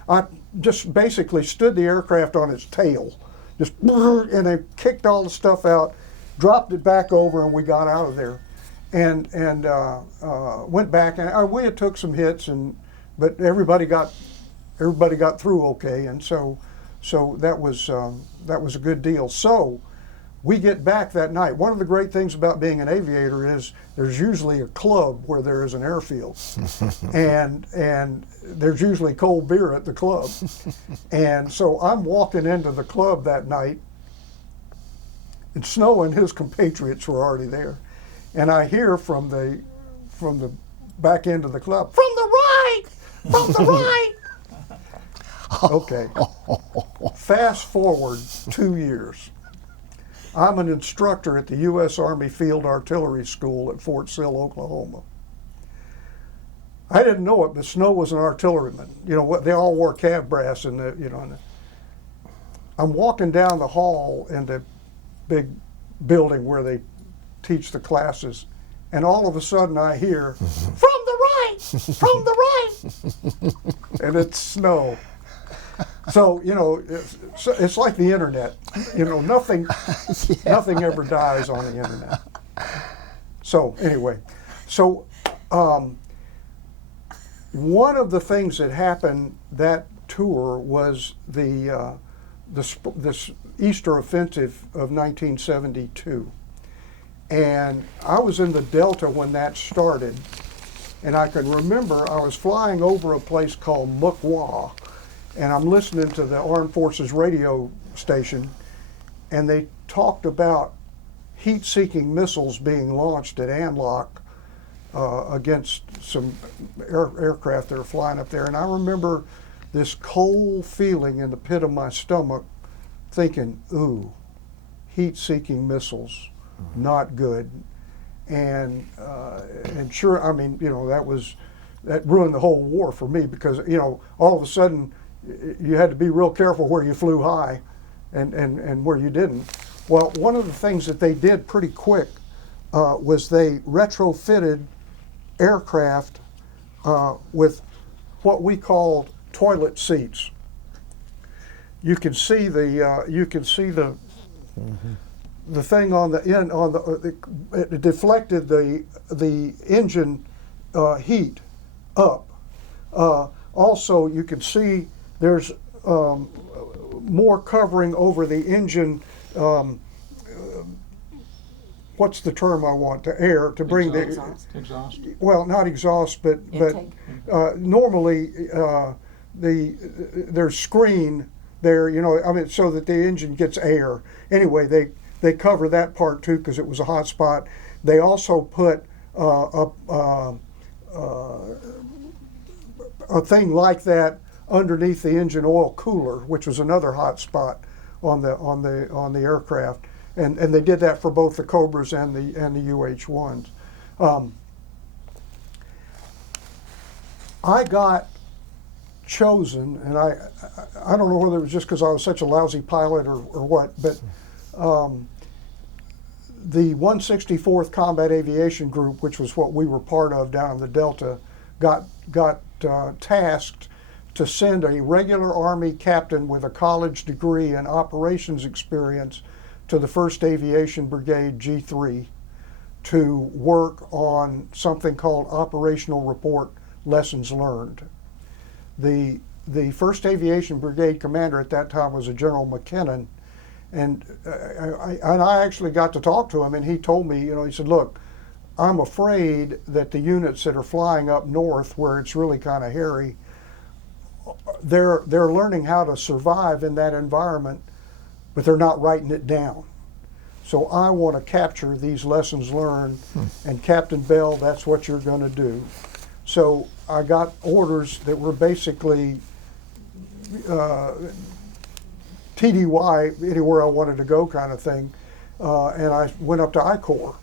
I just basically stood the aircraft on its tail, and they kicked all the stuff out, dropped it back over, and we got out of there, and went back, and we had took some hits, but everybody got through okay, and so that was a good deal. So we get back that night. One of the great things about being an aviator is there's usually a club where there is an airfield, and there's usually cold beer at the club. And so I'm walking into the club that night, and Snow and his compatriots were already there, and I hear from the back into the club. From the right! From the right! Okay. Fast forward 2 years. I'm an instructor at the U.S. Army Field Artillery School at Fort Sill, Oklahoma. I didn't know it, but Snow was an artilleryman. You know what? They all wore calf brass, and I'm walking down the hall in the big building where they teach the classes, and all of a sudden I hear, "From the right, from the right," and it's Snow. So it's like the internet. Nothing ever dies on the internet. So anyway, one of the things that happened that tour was this Easter offensive of 1972, and I was in the Delta when that started, and I can remember I was flying over a place called Mukwa, and I'm listening to the Armed Forces radio station, and they talked about heat-seeking missiles being launched at Anlock against some aircraft that are flying up there. And I remember this cold feeling in the pit of my stomach, thinking, ooh, heat-seeking missiles, not good. And sure, I mean, that ruined the whole war for me, because, all of a sudden you had to be real careful where you flew high and where you didn't. Well, one of the things that they did pretty quick was they retrofitted aircraft with what we called toilet seats. You can see the the thing on the end it deflected the engine heat up. Also, you can see there's more covering over the engine. What's the term I want? To air, to bring Exhaust. well, not exhaust, but normally there's screen there, so that the engine gets air. Anyway, they cover that part too, because it was a hot spot. They also put a thing like that underneath the engine oil cooler, which was another hot spot on the aircraft. And they did that for both the Cobras and the UH-1s. I got chosen, and I don't know whether it was just because I was such a lousy pilot or what, but the 164th Combat Aviation Group, which was what we were part of down in the Delta, got tasked to send a regular Army captain with a college degree and operations experience to the 1st Aviation Brigade G3 to work on something called Operational Report Lessons Learned. The 1st Aviation Brigade commander at that time was a General McKinnon, and I actually got to talk to him, and he told me, he said, look, I'm afraid that the units that are flying up north, where it's really kind of hairy, they're learning how to survive in that environment, but they're not writing it down. So I want to capture these lessons learned, and Captain Bell, that's what you're going to do. So I got orders that were basically TDY, anywhere I wanted to go kind of thing, and I went up to I Corps,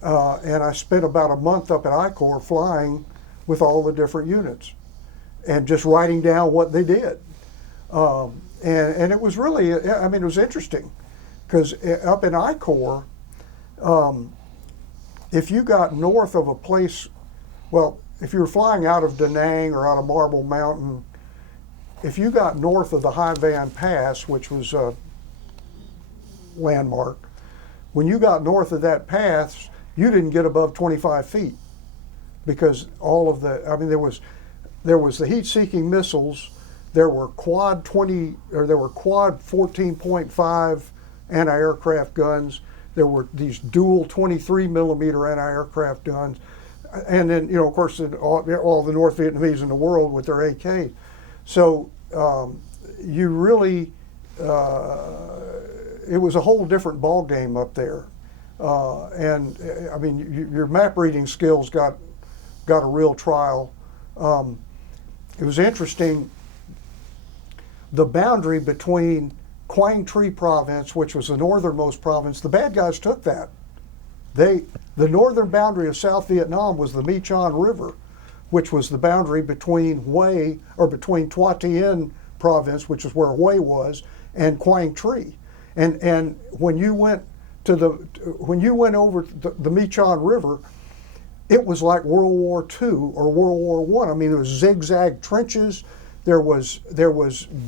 and I spent about a month up at I Corps flying with all the different units and just writing down what they did. And it was really, it was interesting, because up in I Corps, if you got north of a place, well, if you were flying out of Da Nang or out of Marble Mountain, if you got north of the High Van Pass, which was a landmark, when you got north of that pass, you didn't get above 25 feet, because all of the, there was the heat-seeking missiles. There were quad 14.5 anti-aircraft guns. There were these dual 23 millimeter anti-aircraft guns, and then of course all the North Vietnamese in the world with their AK. So you really, it was a whole different ball game up there, and your map reading skills got got a real trial. It was interesting. The boundary between Quang Tri province, which was the northernmost province, the bad guys took that. The northern boundary of South Vietnam was the My Chan River, which was the boundary between between Toi Tien province, which is where Hue was, and Quang Tri. And when you went over the My Chan River, it was like World War II or World War I. I mean, there was zigzag trenches, there was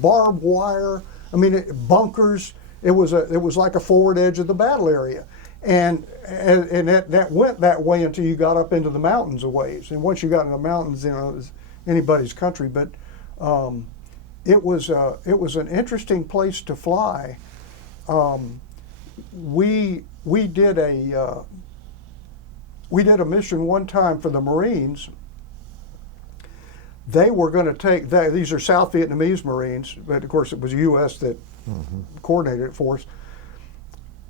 barbed wire. I mean, bunkers. It was like a forward edge of the battle area, and that went that way until you got up into the mountains a ways. And once you got in the mountains, you know, it was anybody's country. But it was an interesting place to fly. We did a mission one time for the Marines. They were going to take these are South Vietnamese Marines, but of course it was the U.S. that coordinated it for us.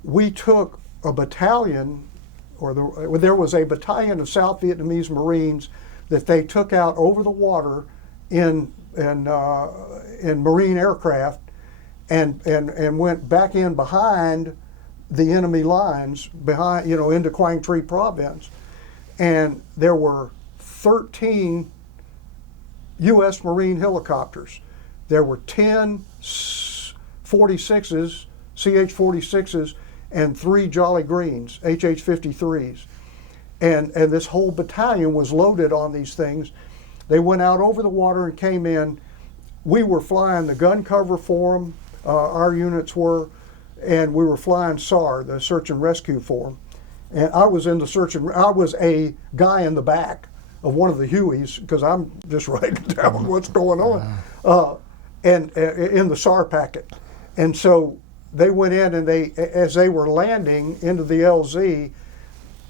We took a battalion, there was a battalion of South Vietnamese Marines that they took out over the water in Marine aircraft, and went back in behind the enemy lines behind, you know, into Quang Tri province, and there were 13 U.S. Marine helicopters. There were 10 46s, CH-46s, and 3 Jolly Greens, HH-53s. And this whole battalion was loaded on these things. They went out over the water and came in. We were flying the gun cover for them, our units were, and we were flying SAR, the search and rescue for them. And I was in the I was a guy in the back of one of the Hueys, because I'm just writing down what's going on, and in the SAR packet. And so they went in, and as they were landing into the LZ,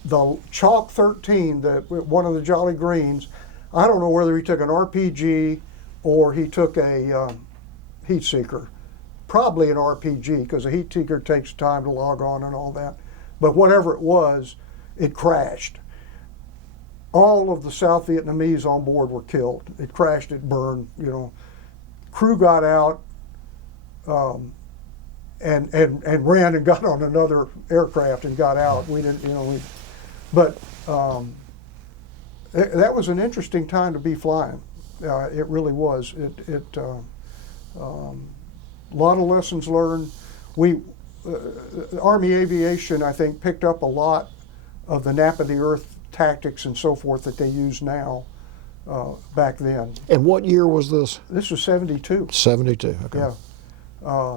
the Chalk 13, one of the Jolly Greens, I don't know whether he took an RPG or he took a heat seeker. Probably an RPG, because a heat seeker takes time to log on and all that. But whatever it was, it crashed. All of the South Vietnamese on board were killed. It crashed, it burned, you know. Crew got out and ran and got on another aircraft and got out. We didn't, you know, but that was an interesting time to be flying. It really was. A lot of lessons learned. Army Aviation, I think, picked up a lot of the nap of the earth tactics and so forth that they use now back then. And what year was this? This was 72. 72, okay. Yeah.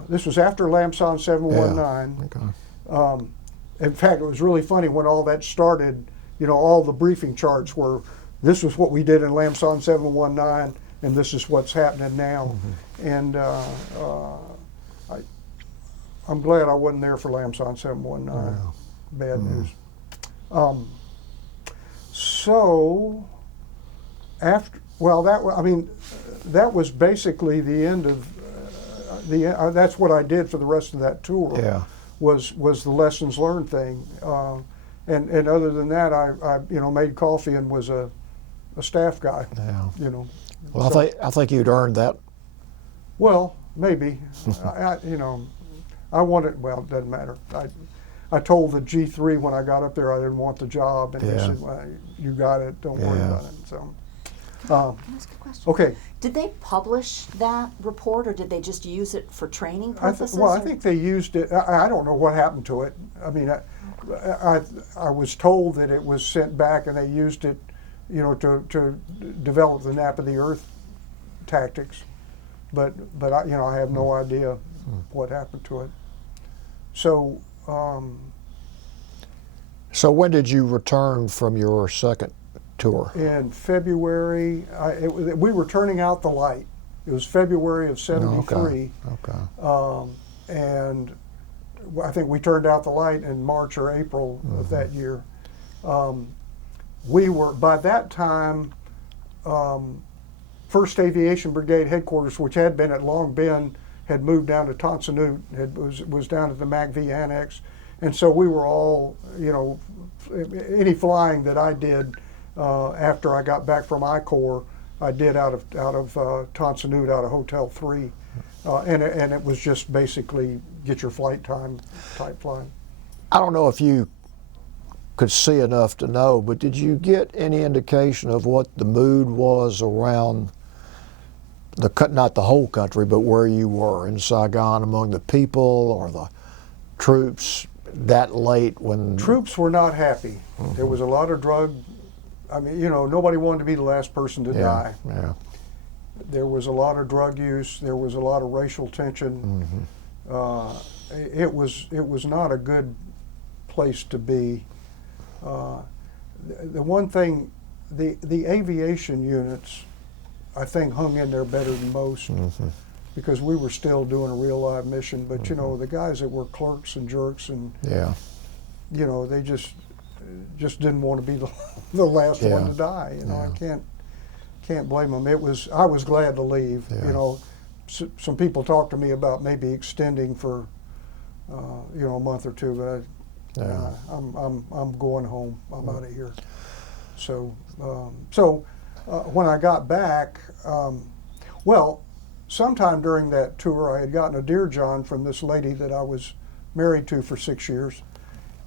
This was after Lamson 719. Yeah. Okay. In fact, it was really funny when all that started, you know, all the briefing charts were, this was what we did in Lamson 719, and this is what's happening now. And I'm glad I wasn't there for Lamson 719. Yeah. Bad news. So after, well, that was basically the end of that's what I did for the rest of that tour. Yeah. Was the lessons learned thing, and other than that, I you know, made coffee and was a staff guy. Yeah. You know. Well, So, I think you'd earned that. well, maybe. You know, I wanted. Well, it doesn't matter. I told the G3 when I got up there I didn't want the job, and he Yeah. said, "Well, you got it. Don't worry Yeah. about it." So, Can I ask a question? okay. Did they publish that report, or did they just use it for training purposes? Well, I or- think they used it. I don't know what happened to it. I mean, I was told that it was sent back and they used it, you know, to develop the nap of the earth tactics. But I, you know, I have no idea what happened to it. So. So when did you return from your second tour? In February, we were turning out the light. It was February of '73. Okay. And I think we turned out the light in March or April of that year. We were, by that time, 1st Aviation Brigade headquarters, which had been at Long Binh, had moved down to Tonsanut, was down at the MACV Annex. And so we were all, you know, any flying that I did after I got back from I Corps, I did out of Tan Son Nhut, out of Hotel 3. And it was just basically get your flight time type flying. I don't know if you could see enough to know, but did you get any indication of what the mood was around not the whole country, but where you were in Saigon, among the people or the troops that late when? Troops were not happy. There was a lot of nobody wanted to be the last person to die. Yeah. There was a lot of drug use. There was a lot of racial tension. It was not a good place to be. The one thing, the aviation units, I think, hung in there better than most because we were still doing a real live mission. But the guys that were clerks and jerks and they just didn't want to be the last one to die. I can't blame them. I was glad to leave. Some people talked to me about maybe extending for a month or two, but I'm going home. I'm out of here. So when I got back, sometime during that tour, I had gotten a Dear John from this lady that I was married to for 6 years,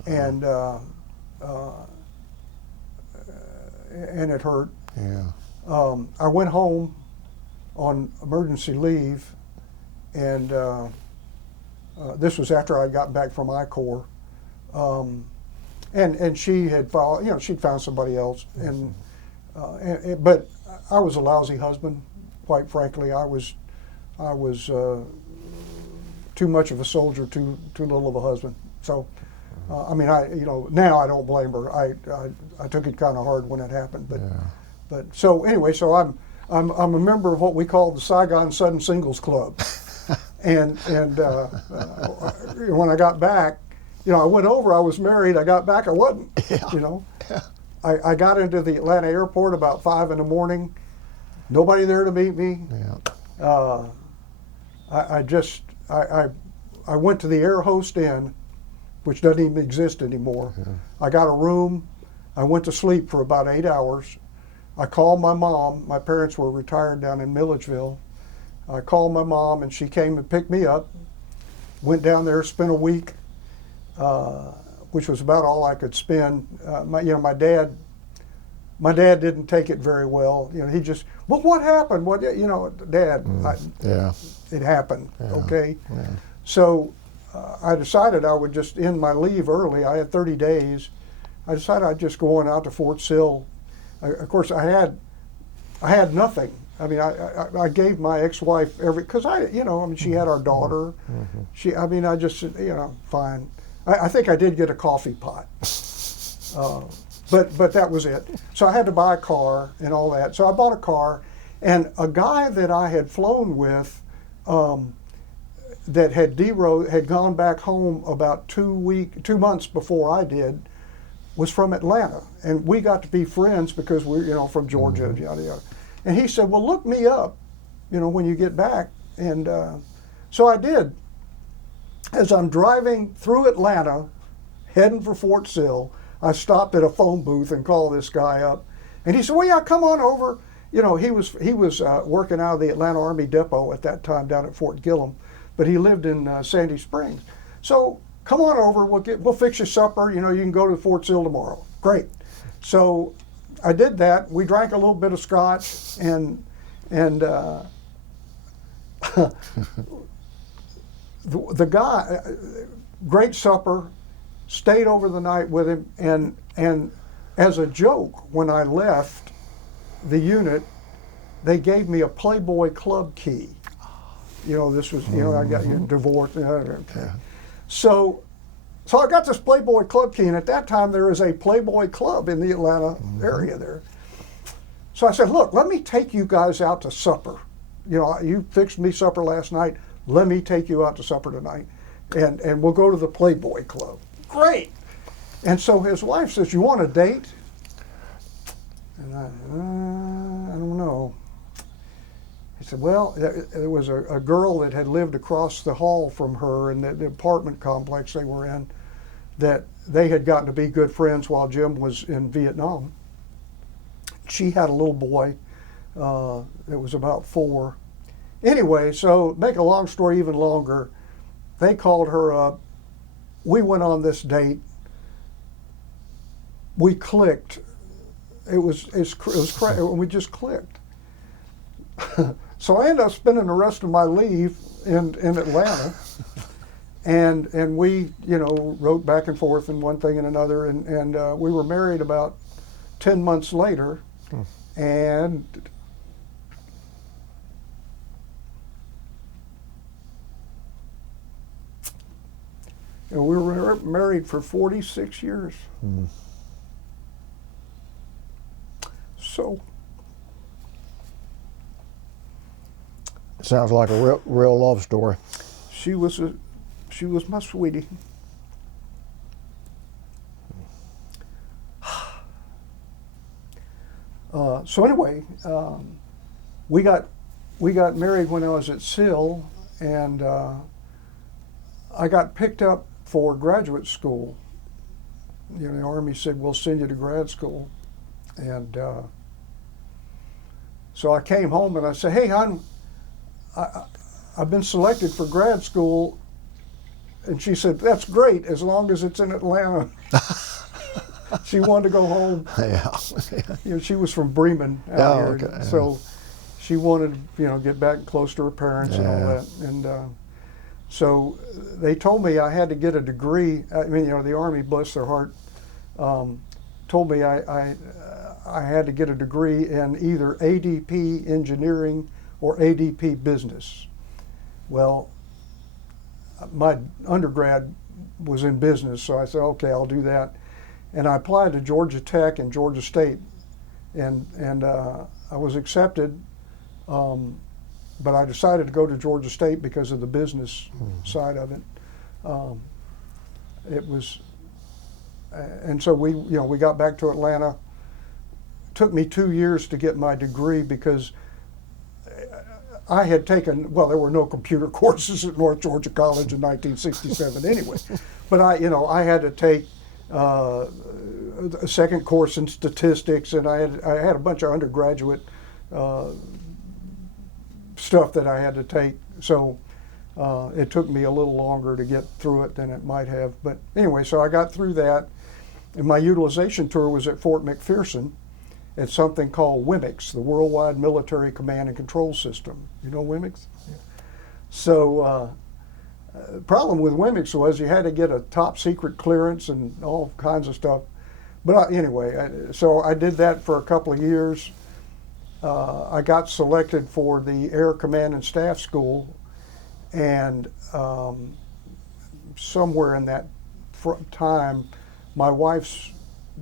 and it hurt. I went home on emergency leave, and this was after I got back from I Corps, and she had followed, she'd found somebody else, but I was a lousy husband, quite frankly. I was too much of a soldier, too little of a husband. So, now I don't blame her. I took it kind of hard when it happened, but so anyway, so I'm a member of what we call the Saigon Sudden Singles Club, and when I got back, I went over. I was married. I got back. I wasn't. I got into the Atlanta airport about 5 in the morning. Nobody there to meet me. I went to the Air Host Inn, which doesn't even exist anymore. I got a room. I went to sleep for about 8 hours. I called my mom. My parents were retired down in Milledgeville. I called my mom, and she came and picked me up. Went down there, spent a week, which was about all I could spend. My dad didn't take it very well. He just, well, what happened? What, Dad, it happened. Okay. So I decided I would just end my leave early. I had 30 days. I decided I'd just go on out to Fort Sill. Of course, I had nothing. I gave my ex-wife because she had our daughter. I just, fine. I think I did get a coffee pot, but that was it. So I had to buy a car and all that. So I bought a car, and a guy that I had flown with, that had gone back home about 2 months before I did, was from Atlanta, and we got to be friends because we're from Georgia, yada yada. And he said, "Well, look me up, when you get back." And so I did. As I'm driving through Atlanta, heading for Fort Sill, I stopped at a phone booth and called this guy up, and he said, "Well, yeah, come on over." He was working out of the Atlanta Army Depot at that time down at Fort Gillem, but he lived in Sandy Springs. So come on over. We'll fix you supper. You can go to Fort Sill tomorrow. Great. So I did that. We drank a little bit of scotch, and the guy, great supper, stayed over the night with him, and as a joke, when I left the unit, they gave me a Playboy Club key. This was, I got divorced. So I got this Playboy Club key, and at that time there is a Playboy Club in the Atlanta area there. So I said, "Look, let me take you guys out to supper. You fixed me supper last night. Let me take you out to supper tonight, and we'll go to the Playboy Club." Great. And so his wife says, "You want a date?" And I don't know. He said, "Well, there was a girl that had lived across the hall from her in the apartment complex they were in, that they had gotten to be good friends while Jim was in Vietnam. she had a little boy that was about 4. Anyway, so make a long story even longer, they called her up. We went on this date. We clicked. It was crazy. We just clicked. So I ended up spending the rest of my leave in Atlanta, and we wrote back and forth and one thing and another, and we were married about 10 months later, and we were married for 46 years. So. Sounds like a real love story. She was my sweetie. So anyway, we got married when I was at SIL, and I got picked up for graduate school. The Army said, we'll send you to grad school, and so I came home and I said, hey, hon, I've been selected for grad school. And she said, that's great, as long as it's in Atlanta. She wanted to go home. Yeah. She was from Bremen out here. Okay, yeah. So she wanted to, get back close to her parents and all that. And so they told me I had to get a degree. I mean, the Army, bless their heart, told me I had to get a degree in either ADP engineering or ADP business. Well, my undergrad was in business, so I said, okay, I'll do that. And I applied to Georgia Tech and Georgia State, and I was accepted, but I decided to go to Georgia State because of the business side of it. It was, and so we got back to Atlanta. It took me 2 years to get my degree because I had taken, well, there were no computer courses at North Georgia College in 1967 anyway, but I had to take a second course in statistics, and I had a bunch of undergraduate stuff that I had to take. So it took me a little longer to get through it than it might have. But anyway, so I got through that, and my utilization tour was at Fort McPherson. It's something called WMIX, the Worldwide Military Command and Control System. You know WMIX? Yeah. So the problem with WMIX was you had to get a top secret clearance and all kinds of stuff. But anyway, so I did that for a couple of years. I got selected for the Air Command and Staff School, and somewhere in that time, my wife's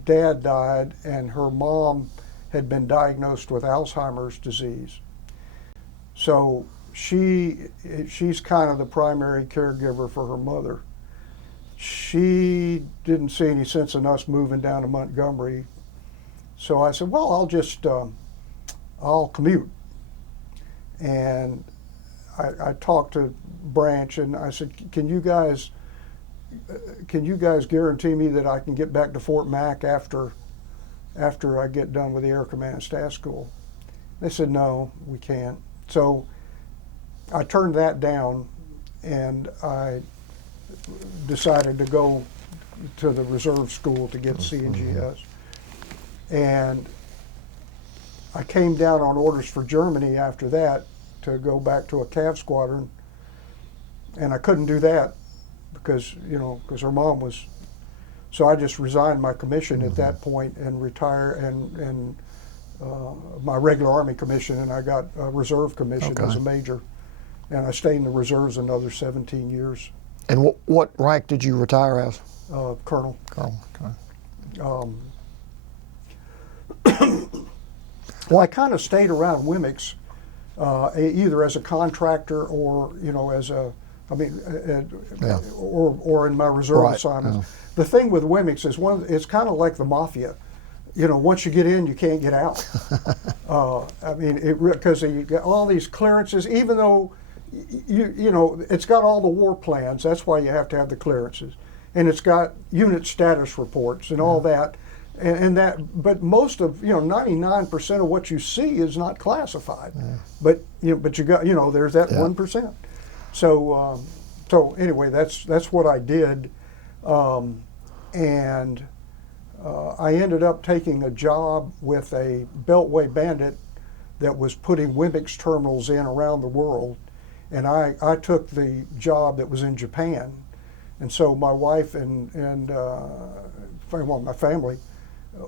dad died, and her mom had been diagnosed with Alzheimer's disease. So she's kind of the primary caregiver for her mother. She didn't see any sense in us moving down to Montgomery. So I said, well, I'll commute. And I talked to Branch, and I said, can you guys guarantee me that I can get back to Fort Mac after I get done with the Air Command and Staff School? They said, no, we can't. So I turned that down, and I decided to go to the reserve school to get CNGS. And I came down on orders for Germany after that to go back to a CAV squadron, and I couldn't do that because her mom was. So I just resigned my commission at that point and retired, and my regular Army commission, and I got a reserve commission as a major, and I stayed in the reserves another 17 years. And what rank did you retire as? Colonel. Colonel. Okay. Well, I kind of stayed around WMIX, either as a contractor or as a, or in my reserve assignments. Yeah. The thing with WMIX is it's kind of like the mafia. Once you get in, you can't get out. Because you get all these clearances, even though it's got all the war plans. That's why you have to have the clearances, and it's got unit status reports and all that. and that, but most of 99% of what you see is not classified. But but you got there's that 1%. So so anyway, that's what I did, and I ended up taking a job with a Beltway bandit that was putting WMIX terminals in around the world, and I took the job that was in Japan, and so my wife and my family,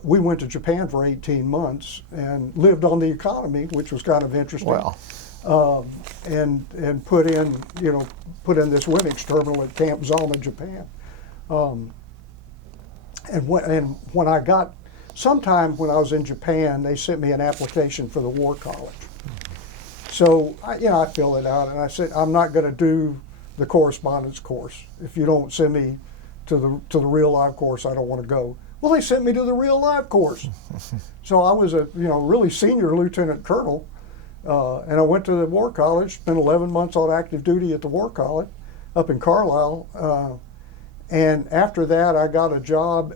we went to Japan for 18 months and lived on the economy, which was kind of interesting. Wow. And put in this WMIX terminal at Camp Zama, Japan. And when I got, sometime when I was in Japan, they sent me an application for the War College. So I filled it out, and I said, I'm not going to do the correspondence course. If you don't send me to the real live course, I don't want to go. Well, they sent me to the real live course. So I was a really senior lieutenant colonel, and I went to the War College, spent 11 months on active duty at the War College up in Carlisle. And after that, I got a job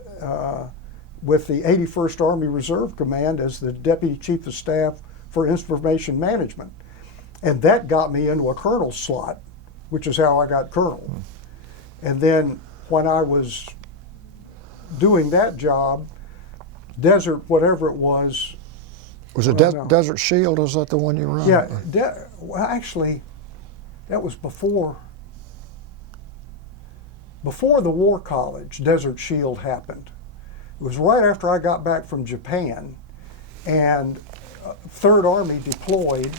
with the 81st Army Reserve Command as the Deputy Chief of Staff for Information Management. And that got me into a colonel's slot, which is how I got colonel. And then when I was doing that job, Desert, whatever it was. Was it Desert Shield? Was that the one you run? Yeah, well, actually, that was before the War College. Desert Shield happened. It was right after I got back from Japan, and Third Army deployed,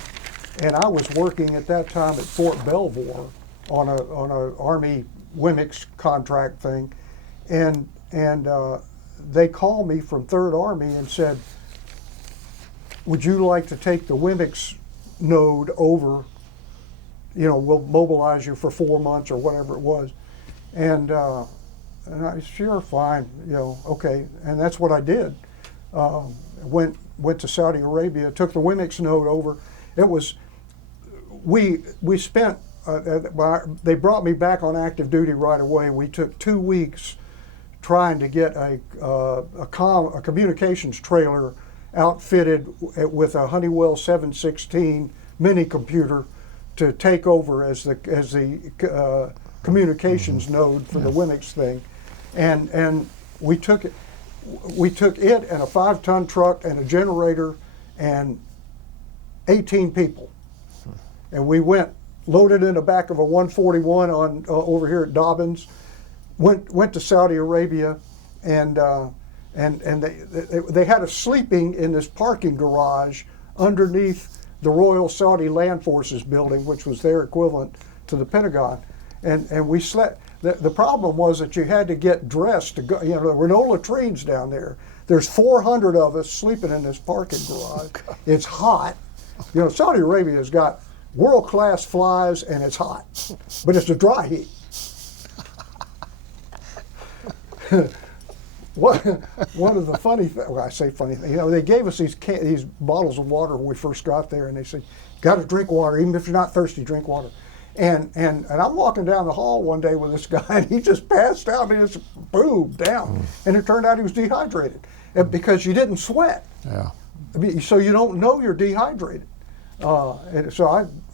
and I was working at that time at Fort Belvoir on a Army WMIX contract thing, and they called me from Third Army and said, would you like to take the WMIX node over? We'll mobilize you for 4 months or whatever it was. And I sure, fine, okay. And that's what I did. Went to Saudi Arabia, took the WMIX node over. It was, we spent, they brought me back on active duty right away. We took 2 weeks trying to get a communications trailer outfitted with a Honeywell 716 mini computer to take over as the communications node for the WMIX thing, and we took it and a 5-ton truck and a generator and 18 people, and we went loaded in the back of a 141 on over here at Dobbins, went to Saudi Arabia, and they had us sleeping in this parking garage underneath the Royal Saudi Land Forces building, which was their equivalent to the Pentagon. And we slept. The problem was that you had to get dressed to go. There were no latrines down there. There's 400 of us sleeping in this parking garage. It's hot. Saudi Arabia's got world-class flies, and it's hot, but it's a dry heat. One of the funny things, well, I say funny things, they gave us these bottles of water when we first got there, and they said, got to drink water, even if you're not thirsty, drink water. And I'm walking down the hall one day with this guy, and he just passed out, and just boom, down. And it turned out he was dehydrated because you didn't sweat. Yeah. So you don't know you're dehydrated. And so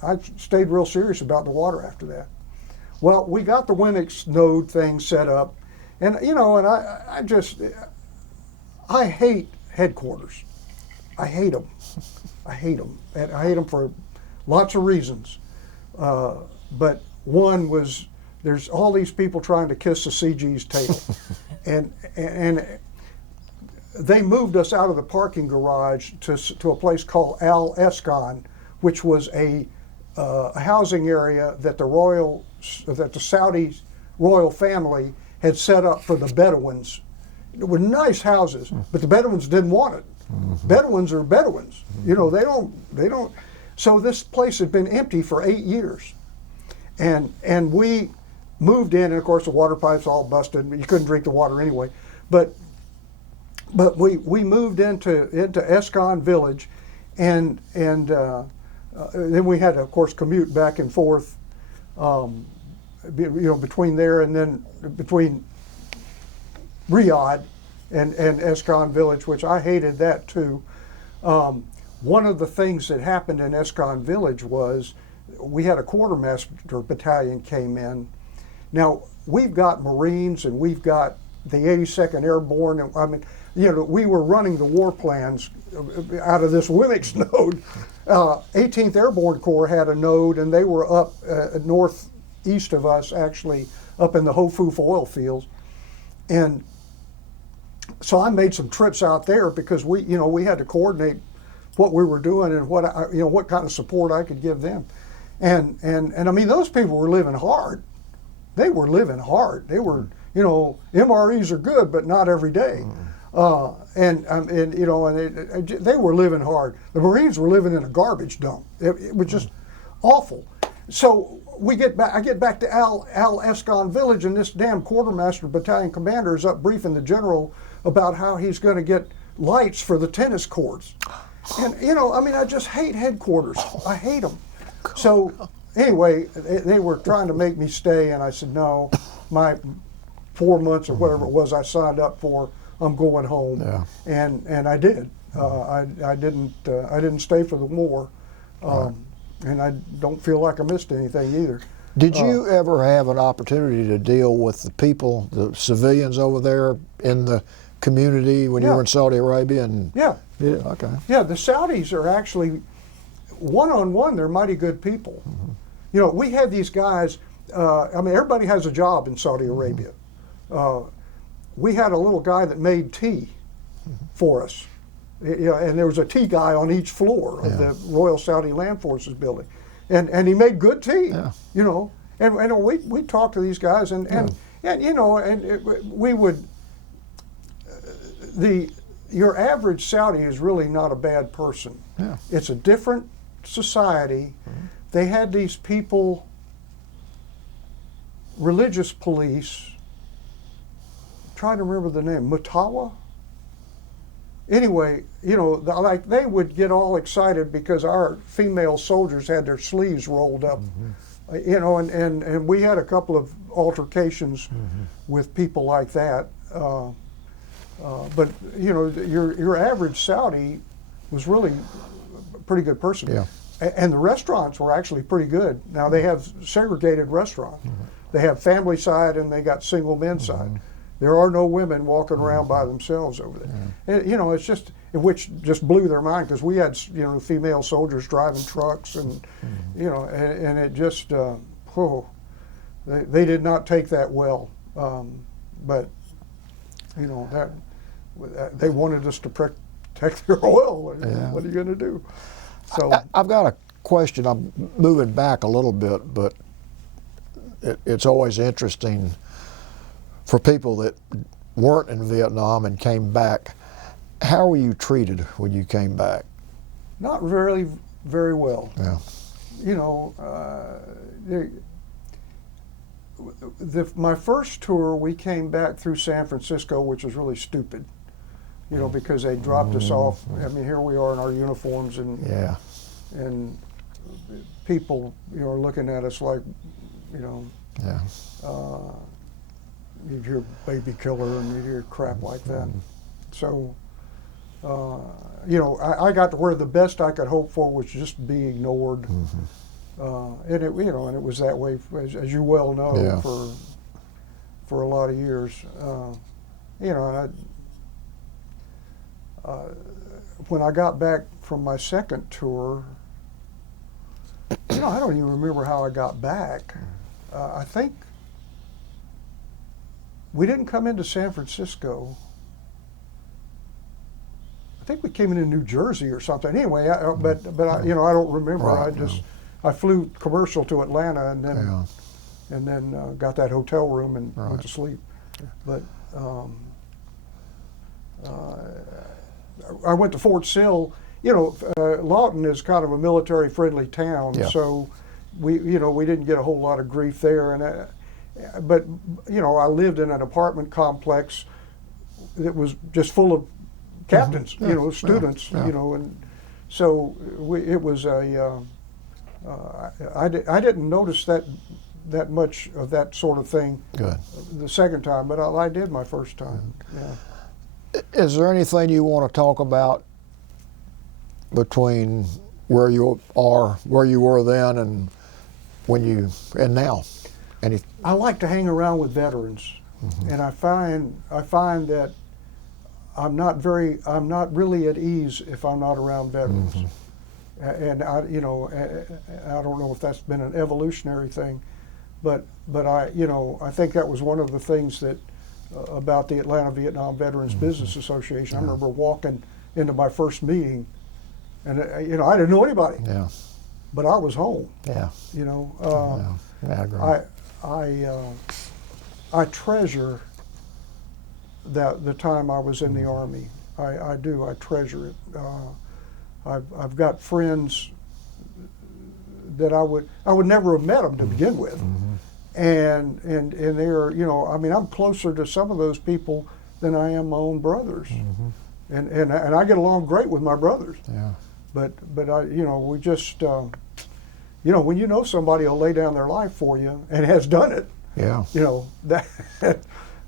I stayed real serious about the water after that. Well, we got the WMIX node thing set up, and I hate headquarters. I hate them. I hate them, and I hate them for lots of reasons. But one was there's all these people trying to kiss the CG's tail, and they moved us out of the parking garage to a place called Al Eskan, which was a housing area that the Saudi royal family had set up for the Bedouins. It were nice houses, but the Bedouins didn't want it. Bedouins are Bedouins. They don't. So this place had been empty for 8 years, and we moved in, and of course the water pipes all busted. You couldn't drink the water anyway. But we moved into Escon Village, and then we had to, of course, commute back and forth, between there and then between Riyadh and Escon Village, which I hated that too. One of the things that happened in Escon Village was we had a quartermaster battalion came in. Now, we've got Marines and we've got the 82nd Airborne, and I mean, you know, we were running the war plans out of this WMIX node. 18th Airborne Corps had a node, and they were up northeast of us, actually, up in the Hofuf oil fields. And so I made some trips out there because we had to coordinate what we were doing and what kind of support I could give them. And I mean, those people were living hard. They were living hard. They were, MREs are good, but not every day. They were living hard. The Marines were living in a garbage dump. It was just awful. So I get back to Al Escon Village, and this damn quartermaster battalion commander is up briefing the general about how he's going to get lights for the tennis courts. And I just hate headquarters. I hate them. So anyway, they were trying to make me stay, and I said no. My 4 months or whatever it was I signed up for, I'm going home. Yeah. And I did. I didn't stay for the war, and I don't feel like I missed anything either. Did you ever have an opportunity to deal with the people, the civilians over there in the community when you were in Saudi Arabia? And yeah. Okay. Yeah, the Saudis are actually one-on-one. They're mighty good people. Mm-hmm. We had these guys. Everybody has a job in Saudi Arabia. We had a little guy that made tea for us. And there was a tea guy on each floor of the Royal Saudi Land Forces building, and he made good tea. Yeah. And we talked to these guys, we would. Your average Saudi is really not a bad person. Yeah. It's a different society. Mm-hmm. They had these people, religious police. I'm trying to remember the name, Mutawa. Anyway, they would get all excited because our female soldiers had their sleeves rolled up, and we had a couple of altercations with people like that. But your average Saudi was really a pretty good person. Yeah. And the restaurants were actually pretty good. Now they have segregated restaurants. They have family side and they got single men side. There are no women walking around by themselves over there. And, it's just, which just blew their mind because we had, female soldiers driving trucks and, and it just, they did not take that well. But, they wanted us to protect their oil. What are you going to do? So I've got a question. I'm moving back a little bit, but it's always interesting for people that weren't in Vietnam and came back. How were you treated when you came back? Not very, very well. Yeah. My first tour, we came back through San Francisco, which was really stupid. Because they dropped us off. I mean, here we are in our uniforms, and people, are looking at us like, you'd hear baby killer and you'd hear crap like that. So, I got to where the best I could hope for was just be ignored. And it was that way, as you well know, for a lot of years. When I got back from my second tour, I don't even remember how I got back. I think we didn't come into San Francisco. I think we came into New Jersey or something. Anyway, I don't remember. Right, I flew commercial to Atlanta and then got that hotel room and went to sleep. But I went to Fort Sill. Lawton is kind of a military-friendly town, so we didn't get a whole lot of grief there. And but I lived in an apartment complex that was just full of captains, students, and so it was a. I didn't notice that much of that sort of thing. Good. The second time, but I did my first time. Yeah. Is there anything you want to talk about between where you are, where you were then, and and now? I like to hang around with veterans, and I find that I'm not really at ease if I'm not around veterans. And I don't know if that's been an evolutionary thing, but I think that was one of the things that about the Atlanta Vietnam Veterans Business Association. I remember walking into my first meeting, and I didn't know anybody. Yeah. But I was home. Yeah. I agree. I treasure the time I was in the Army. I do. I treasure it. I've got friends that I would never have met them to begin with, and they're I'm closer to some of those people than I am my own brothers, and I get along great with my brothers. Yeah. But we just when you know somebody will lay down their life for you and has done it. Yeah. That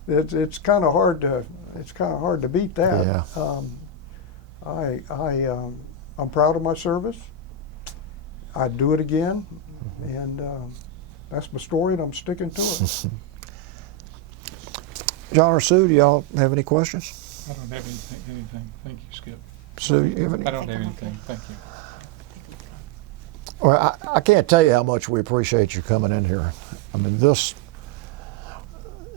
it's kind of hard to beat that. Yeah. I'm proud of my service. I'd do it again, and that's my story, and I'm sticking to it. John or Sue, do y'all have any questions? I don't have anything. Thank you, Skip. Sue, you have any? I don't have anything. Thank you. Well, I can't tell you how much we appreciate you coming in here. I mean, this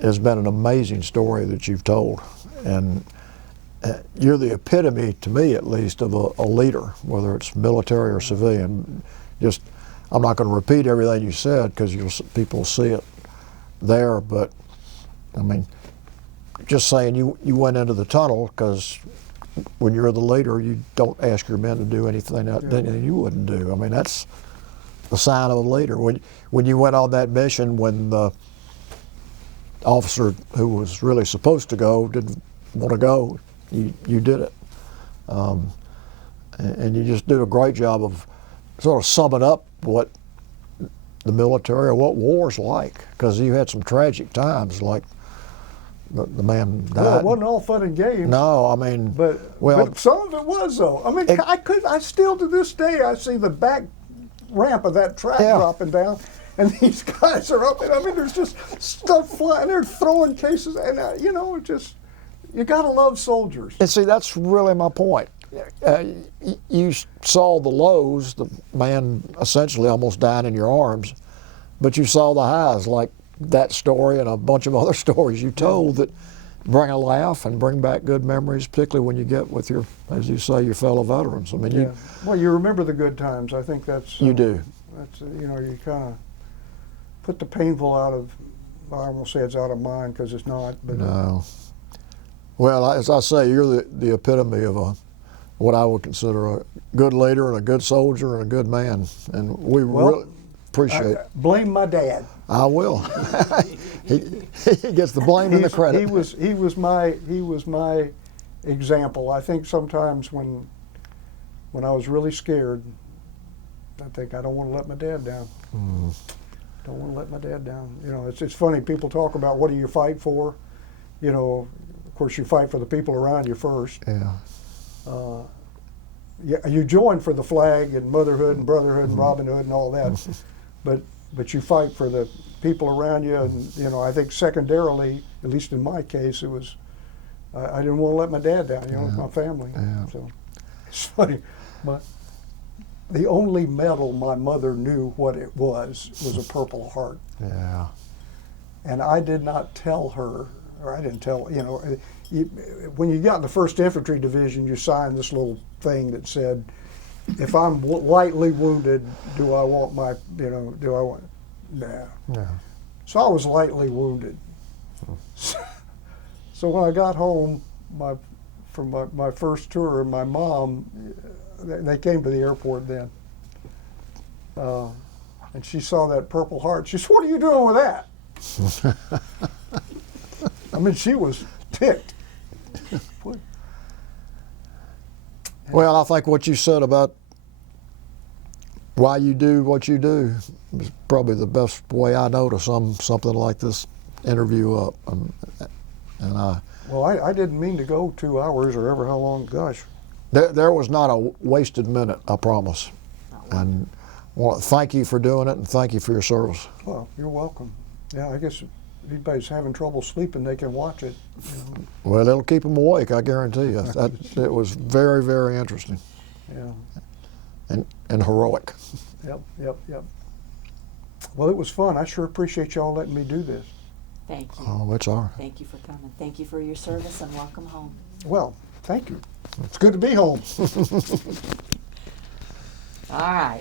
has been an amazing story that you've told, and you're the epitome, to me at least, of a leader, whether it's military or civilian. I'm not going to repeat everything you said because people see it there, but I mean, just saying you went into the tunnel because when you're the leader, you don't ask your men to do anything that you wouldn't do. I mean, that's the sign of a leader. When you went on that mission, when the officer who was really supposed to go didn't want to go, you did it. And you just did a great job of sort of summing up what the military or what war's like, because you had some tragic times, like the man died. Well, it wasn't all fun and games. No, I mean, but some of it was though. I mean, I still to this day I see the back ramp of that track dropping down, and these guys are up, and I mean, there's just stuff flying. They're throwing cases, and you gotta love soldiers. And see, that's really my point. You saw the lows, the man essentially almost dying in your arms, but you saw the highs, like that story and a bunch of other stories you told that bring a laugh and bring back good memories, particularly when you get with your, as you say, your fellow veterans. I mean, well, you remember the good times. I think that's you do. That's you kind of put the painful out of. I won't say it's out of mind because it's not. But no. Well, as I say, you're the epitome of what I would consider a good leader and a good soldier and a good man, and we really appreciate. Blame my dad. I will. he gets the blame and the credit. He was my example. I think sometimes when I was really scared, I think I don't want to let my dad down. Don't want to let my dad down. It's funny. People talk about what do you fight for. Of course, you fight for the people around you first. Yeah. You join for the flag and motherhood and brotherhood and Robin Hood and all that, but you fight for the people around you, and I think secondarily, at least in my case, it was I didn't want to let my dad down. My family. Yeah. So it's funny, the only medal my mother knew what it was a Purple Heart. Yeah. And I did not tell her, or I didn't tell, when you got in the 1st Infantry Division, you signed this little thing that said, if I'm lightly wounded, do I want my, nah. Yeah. So I was lightly wounded. So when I got home from my first tour, my mom, they came to the airport then, and she saw that Purple Heart. She said, "What are you doing with that?" I mean, she was ticked. Well, I think what you said about why you do what you do is probably the best way I know to sum something like this interview up. And Well, I didn't mean to go 2 hours or ever how long. Gosh. There was not a wasted minute, I promise. And I want to thank you for doing it and thank you for your service. Well, you're welcome. Yeah, I guess if anybody's having trouble sleeping, they can watch it. Well, it'll keep them awake, I guarantee you. It was very, very interesting Yeah. and heroic. Yep. Well, it was fun. I sure appreciate y'all letting me do this. Thank you. Oh, it's all right. Thank you for coming. Thank you for your service and welcome home. Well, thank you. It's good to be home. All right.